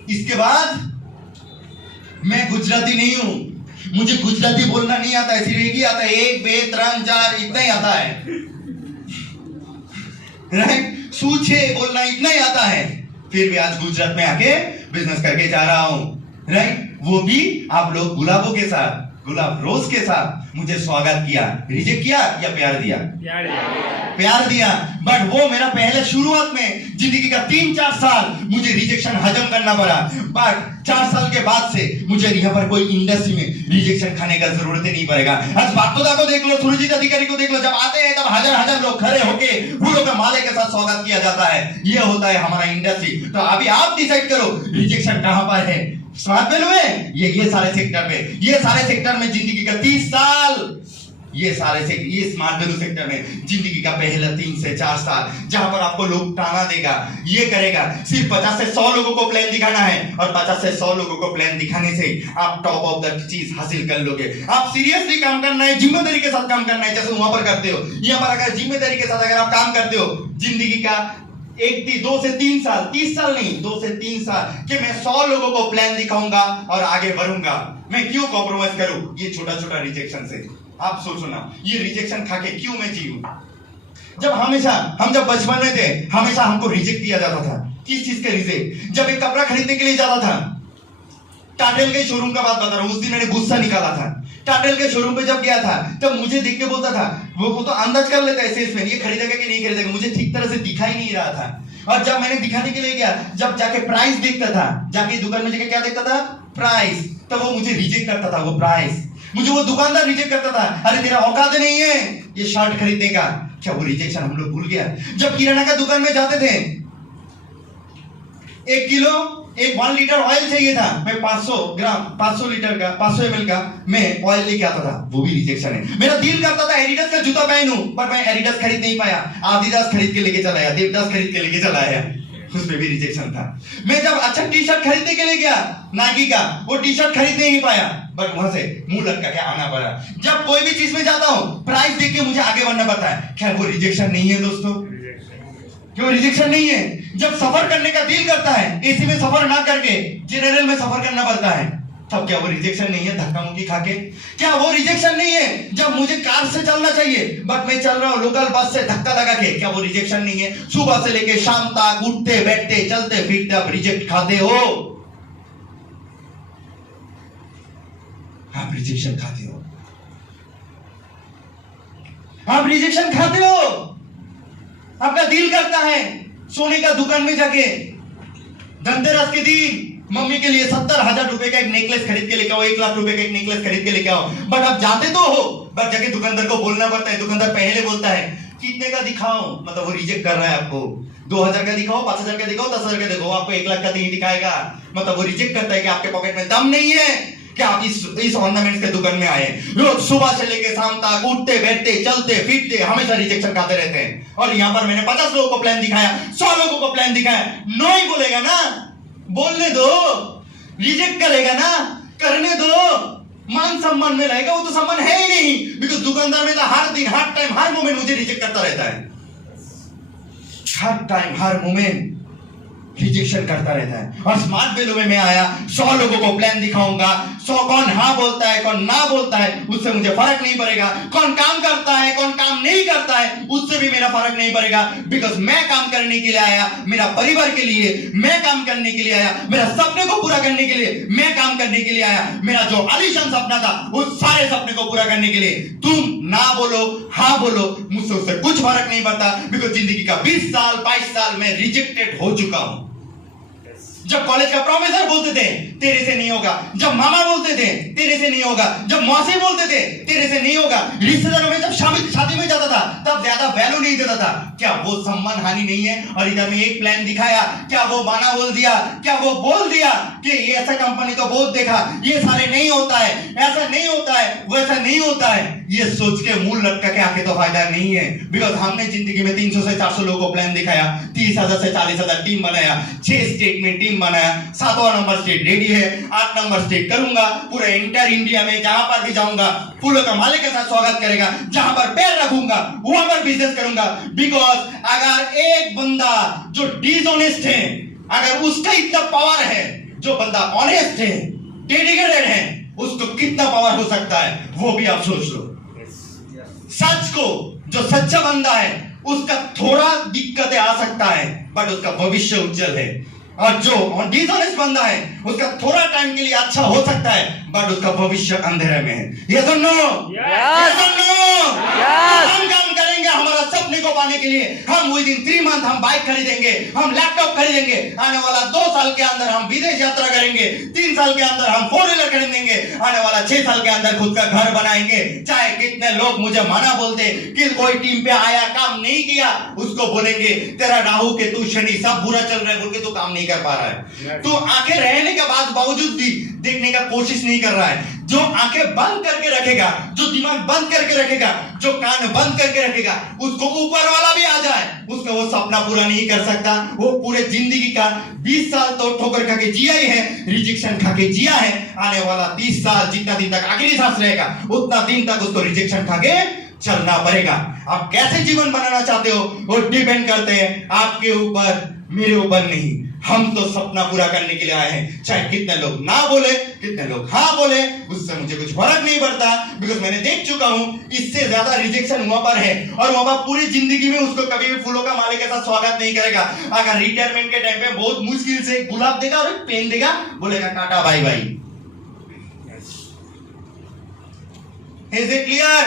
इसके बाद मैं गुजराती नहीं हूं, मुझे गुजराती बोलना नहीं आता है, सिर्फ एक ही आता है, 1 2 3 4 इतना ही आता है, राइट? सूछे बोलना इतना ही आता है। फिर भी आज गुजरात में आके बिजनेस करके जा रहा हूं, राइट? वो भी आप लोग गुलाबों के साथ, गुलाब रोज के साथ मुझे स्वागत किया। रिजेक्ट किया या प्यार दिया? प्यार दिया। बट वो मेरा पहले शुरुआत में जिंदगी का 3-4 साल मुझे रिजेक्शन हजम करना पड़ा। बट 4 साल के बाद से मुझे यहाँ पर कोई इंडस्ट्री में रिजेक्शन खाने का जरूरत ही नहीं पड़ेगा। आज बागतोदा को देख लो, सुरजीत अधिकारी को देख लो, जब आते हैं तब हजार लोग खड़े होके फूलों के माले के साथ स्वागत किया जाता है। ये होता है हमारा इंडस्ट्री। तो अभी आप डिसाइड करो रिजेक्शन कहां पर है। स्मार्ट वेल में, ये सारे सेक्टर में, ये सारे सेक्टर में जिंदगी का 30 साल, ये स्मार्ट वैल्यू सेक्टर में जिंदगी का पहला 3 से 4 साल जहां पर आपको लोग ताना देगा, ये करेगा। सिर्फ 50 से 100 लोगों को प्लान दिखाना है और 50 से 100 लोगों को प्लान दिखाने से आप टॉप ऑफ द चीज हासिल कर लोगे। आप सीरियसली काम करना है, जिम्मेदारी के साथ काम करना है, जैसे वहां पर करते हो। यहाँ पर अगर जिम्मेदारी के साथ अगर आप काम करते हो, जिंदगी का 2 से 3 साल, 30 साल नहीं, 2 से 3 साल कि मैं 100 लोगों को प्लान दिखाऊंगा और आगे बढ़ूंगा। मैं क्यों कॉम्प्रोमाइज करूं ये छोटा छोटा रिजेक्शन से? आप सोचो ना, ये रिजेक्शन खा के क्यों मैं जीऊं? हम जब बचपन में थे, हमेशा हमको रिजेक्ट किया जाता था। किस चीज का रिजेक्ट? जब एक कपड़ा खरीदने के लिए जाता था, टाटेल के शोरूम का बात बता रहा हूं, उस दिन मैंने गुस्सा निकाला था। टाटेल के शोरूम पे जब गया था तब मुझे देख के बोलता था, वो तो अंदाज कर लेता है सेल्समैन, ये खरीदेगा कि नहीं खरीदेगा। मुझे ठीक तरह से दिखाई नहीं रहा था। और जब मैंने दिखाने के लिए गया, जब जाके प्राइस देखता था, जाके दुकान में जाके क्या देखता था? प्राइस। तब वो मुझे रिजेक्ट करता था, वो प्राइस। मुझे वो दुकानदार रिजेक्ट करता था, अरे तेरा औकात नहीं है ये शर्ट खरीदने का। क्या वो रिजेक्शन हम लोग भूल गया? जब किराना का दुकान में जाते थे, 1 लीटर ऑयल चाहिए था, मैं 500 ग्राम, 500 लीटर का, 500 ml का मैं ऑयल लेके आता था। वो भी रिजेक्शन है। मेरा दिल करता था एडिडास का जूता पहनूं, पर मैं एडिडास खरीद नहीं पाया। आदिदास खरीद के लेके चला आया, देवदास खरीद के लेके चला आया, उसमें भी रिजेक्शन था। मैं जब अच्छा टी शर्ट खरीदने के लिए गया नाइकी का, वो टी शर्ट खरीद नहीं पाया, बट वहां से मुंह लटका के आना पड़ा। जब कोई भी चीज में जाता हूं, प्राइस देख के मुझे आगे बढ़ना पड़ता है। क्या वो रिजेक्शन नहीं है दोस्तों? क्यों रिजेक्शन नहीं है? जब सफर करने का दिल करता है, एसी में सफर ना करके जनरल में सफर करना पड़ता है, तब क्या वो रिजेक्शन नहीं है? धक्का मुक्की खा के क्या वो रिजेक्शन नहीं है? जब मुझे कार से चलना चाहिए बट मैं चल रहा हूं लोकल बस से धक्का लगा के, क्या वो रिजेक्शन नहीं है? सुबह से लेके शाम तक उठते बैठते चलते फिरते आप रिजेक्ट खाते हो, आप रिजेक्शन खाते हो, आप रिजेक्शन खाते हो। आपका दिल करता है सोने का दुकान में जाके धनतेरस के दिन मम्मी के लिए 70,000 रुपए का एक नेकलेस खरीद के लेके आओ, 1 लाख रुपए का एक नेकलेस खरीद के लेके आओ। बट आप जाते तो हो, बट जाके दुकानदार को बोलना पड़ता है। दुकानदार पहले बोलता है कितने का दिखाओ, मतलब वो रिजेक्ट कर रहा है आपको। 2,000 का दिखाओ, 5,000 का दिखाओ, 10,000 का दिखाओ, आपको 1 लाख का नहीं दिखाएगा। मतलब वो रिजेक्ट करता है कि आपके पॉकेट में दम नहीं है कि आप इस ऑर्नामेंट्स के दुकान में आए। रोज सुबह से लेके शाम तक उठते बैठते चलते फिरते हमेशा रिजेक्शन खाते रहते हैं। और यहाँ पर मैंने 50 लोगों को प्लान दिखाया, 100 लोगों को प्लान दिखाया। नो ही बोलेगा ना, बोलने दो। रिजेक्ट करेगा ना, करने दो। मान सम्मान में रहेगा, वो तो सम्मान है ही नहीं। बिकॉज दुकानदार में तो हर दिन हर टाइम हर मोमेंट मुझे रिजेक्ट करता रहता है, हर टाइम हर मोमेंट। रिजेक्शन करता रहता है। और स्मार्ट वैल्यू में मैं आया, 100 लोगों को प्लान दिखाऊंगा, 100 कौन हाँ बोलता है कौन ना बोलता है उससे मुझे फर्क नहीं पड़ेगा, कौन काम करता है कौन काम नहीं करता है उससे भी मेरा फर्क नहीं पड़ेगा, बिकॉज मैं काम करने के लिए आया, मेरा परिवार के लिए मैं काम करने के लिए आया, मेरा सपने को पूरा करने के लिए मैं काम करने के लिए आया, मेरा जो आलीशान सपना था उस सारे सपने को पूरा करने के लिए। तुम ना बोलो हाँ बोलो, मुझसे उससे कुछ फर्क नहीं पड़ता, बिकॉज जिंदगी का 20 साल 22 साल में रिजेक्टेड हो चुका हूं। जब कॉलेज का प्रोफेसर बोलते थे तेरे से नहीं होगा, जब मामा बोलते थे तेरे से नहीं होगा, जब मौसी बोलते थे तेरे से नहीं होगा, रिश्तेदारों में जब शादी में जाता था तब ज्यादा वैल्यू नहीं देता था। क्या वो सम्मान हानि नहीं है? और इधर में एक प्लान दिखाया, क्या वो बाना बोल दिया, क्या वो बोल दिया कि ये ऐसा कंपनी तो बहुत देखा, ये सारे नहीं होता है, ऐसा नहीं होता है, वैसा नहीं होता है, ये सोच के मुंह लटका के आके तो फायदा नहीं है। बिकॉज हमने जिंदगी में 300 से 400 लोगों को प्लान दिखाया, 30,000 से 40,000 टीम बनाया, 6 स्टेट में टीम बनाया, 7वां नंबर स्टेट रेडी है, 8 नंबर स्टेट करूंगा, पूरे इंटर इंडिया में जहां पर भी जाऊंगा फूलों का माले के साथ स्वागत करेगा, जहां पर पैर रखूंगा वहां पर बिजनेस करूंगा। बिकॉज अगर एक बंदा जो डिसऑनेस्ट है, अगर उसका इतना पावर है, जो बंदा ऑनेस्ट है, डेडिकेटेड है, उसको कितना पावर हो सकता है वो भी आप सोच लो। सच को जो सच्चा बंदा है उसका थोड़ा दिक्कतें आ सकता है बट उसका भविष्य उज्जवल है, और जो डिसऑनेस्ट बंदा है उसका थोड़ा टाइम के लिए अच्छा हो सकता है बट उसका भविष्य अंधेरे में है। यस और नो? यस और नो? हम काम करेंगे हमारा सपने को पाने के लिए, हम विद इन 3 मंथ हम बाइक खरीदेंगे, हम लैपटॉप खरीदेंगे, आने वाला 2 साल के अंदर हम विदेश यात्रा करेंगे, 3 साल के अंदर हम 4 व्हीलर खरीदेंगे, आने वाला 6 साल के अंदर खुद का घर बनाएंगे। चाहे कितने लोग मुझे माना बोलते कि कोई टीम पे आया काम नहीं किया, उसको बोलेंगे तेरा राहु केतु शनि सब बुरा चल रहा है बोल के तू काम नहीं कर पा रहा है, तू आंखें रहने के बाद बावजूद भी देखने का कोशिश नहीं कर रहा है। जो आंखें बंद करके रखेगा, जो दिमाग बंद करके रखेगा, जो कान बंद करके रखेगा, उसको ऊपर वाला भी आ जाए उसका वो सपना पूरा नहीं कर सकता। वो पूरे जिंदगी का 20 साल तो ठोकर खा के जिया ही है, रिजेक्शन खा के जिया है, आने वाला 30 साल जितना दिन तक आखिरी सांस रहेगा उतना दिन तक उसको रिजेक्शन खा के चलना पड़ेगा। आप कैसे जीवन बनाना चाहते हो वो डिपेंड करते हैं आपके ऊपर, मेरे ऊपर नहीं। हम तो सपना पूरा करने के लिए आए हैं, चाहे कितने लोग ना बोले कितने लोग हाँ बोले उससे मुझे कुछ फर्क नहीं पड़ता, बिकॉज मैंने देख चुका हूं इससे ज्यादा रिजेक्शन वहां पर है और वहां पर पूरी जिंदगी में उसको कभी भी फूलों का माले के साथ स्वागत नहीं करेगा। अगर रिटायरमेंट के टाइम पे बहुत मुश्किल से एक गुलाब देगा और एक पेन देगा, बोलेगा tata bye bye. Is it clear?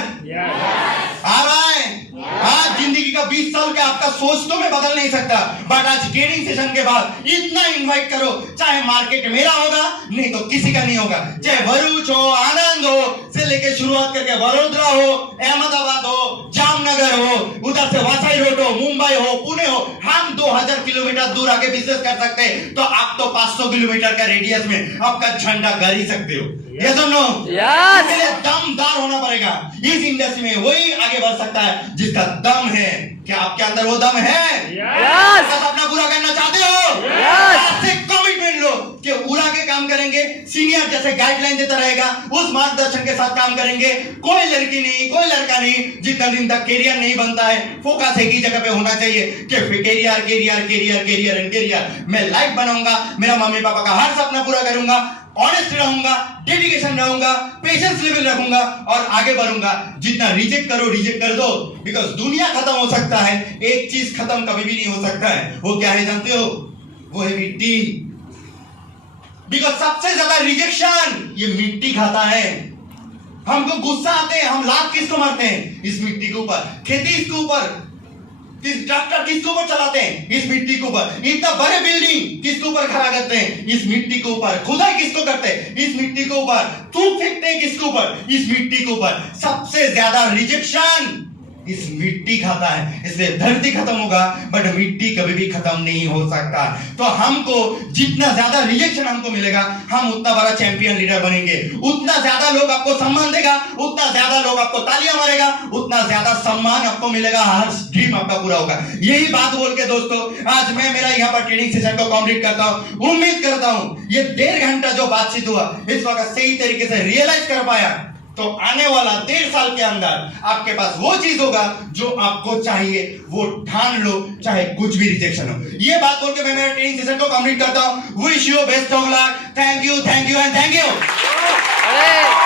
आ रहा है? आज जिंदगी का 20 साल के आपका सोच तो मैं बदल नहीं सकता, बट आज ट्रेनिंग सेशन के बाद इतना इनवाइट करो, चाहे मार्केट मेरा होगा नहीं तो किसी का नहीं होगा, चाहे भरूच हो, आनंद हो से लेके शुरुआत करके वडोदरा हो, अहमदाबाद हो, जामनगर हो, उधर से वासाई रोड हो, मुंबई हो, पुणे हो, हम 2000 किलोमीटर दूर आके बिजनेस कर सकते हैं, तो आप तो 500 किलोमीटर का रेडियस में आपका झंडा गाड़ ही सकते हो। यस और नो? यस। इसलिए दमदार होना पड़ेगा। इस इंडस्ट्री में वही आगे बढ़ सकता है जिसका दम है। क्या आपके अंदर वो दम है? यस। अपना पूरा करना चाहते हो? यस। से कमिटमेंट लो कि उड़ा के काम करेंगे, सीनियर जैसे गाइडलाइन देता रहेगा उस मार्गदर्शन के साथ काम करेंगे। कोई लड़की नहीं, कोई लड़का नहीं, जितना दिन तक कैरियर नहीं बनता है फोकस एक ही जगह पे होना चाहिए कि career career career career and career. मैं लाइफ बनाऊंगा, मेरा मम्मी पापा का हर सपना पूरा करूंगा, ऑनेस्ट रहूंगा, डेडिकेशन रहूंगा, पेशेंस लेवल रखूंगा और आगे बढ़ूंगा। जितना रिजेक्ट करो रिजेक्ट कर दो, बिकॉज दुनिया खत्म हो सकता है, एक चीज खत्म कभी भी नहीं हो सकता है। वो क्या है जानते हो? वो है मिट्टी। बिकॉज सबसे ज्यादा रिजेक्शन ये मिट्टी खाता है। हमको गुस्सा आते हैं, हम लात किसको मारते हैं? इस मिट्टी के ऊपर। खेती इसके ऊपर, ट्रैक्टर किसके ऊपर चलाते हैं? इस मिट्टी के ऊपर। इतना बड़े बिल्डिंग किसके ऊपर खड़ा करते हैं? इस मिट्टी के ऊपर। खुदाई किसको करते हैं? इस मिट्टी के ऊपर। थूक फेंकते हैं किसके ऊपर? इस मिट्टी के ऊपर। सबसे ज्यादा रिजेक्शन इस मिट्टी खाता है। इसलिए धरती खत्म होगा बट मिट्टी कभी भी खत्म नहीं हो सकता। तो हमको जितना ज्यादा रिजेक्शन हमको मिलेगा हम उतना बड़ा चैंपियन लीडर बनेंगे, उतना ज्यादा लोग आपको सम्मान देगा, उतना ज्यादा लोग आपको तालियां मारेगा, उतना ज्यादा सम्मान आपको मिलेगा, हर ड्रीम आपका पूरा होगा। यही बात बोल के दोस्तों आज मैं मेरा यहाँ पर ट्रेनिंग सेशन को कंप्लीट करता हूँ। उम्मीद करता हूँ ये 1.5 घंटा जो बातचीत हुआ इसको अगर सही तरीके से रियलाइज कर पाया तो आने वाला 1.5 साल के अंदर आपके पास वो चीज होगा जो आपको चाहिए, वो ठान लो, चाहे कुछ भी रिजेक्शन हो। ये बात बोल के मैं मेरे ट्रेनिंग सेशन को कंप्लीट करता हूं। Wish you best of luck. Thank you and thank you. अरे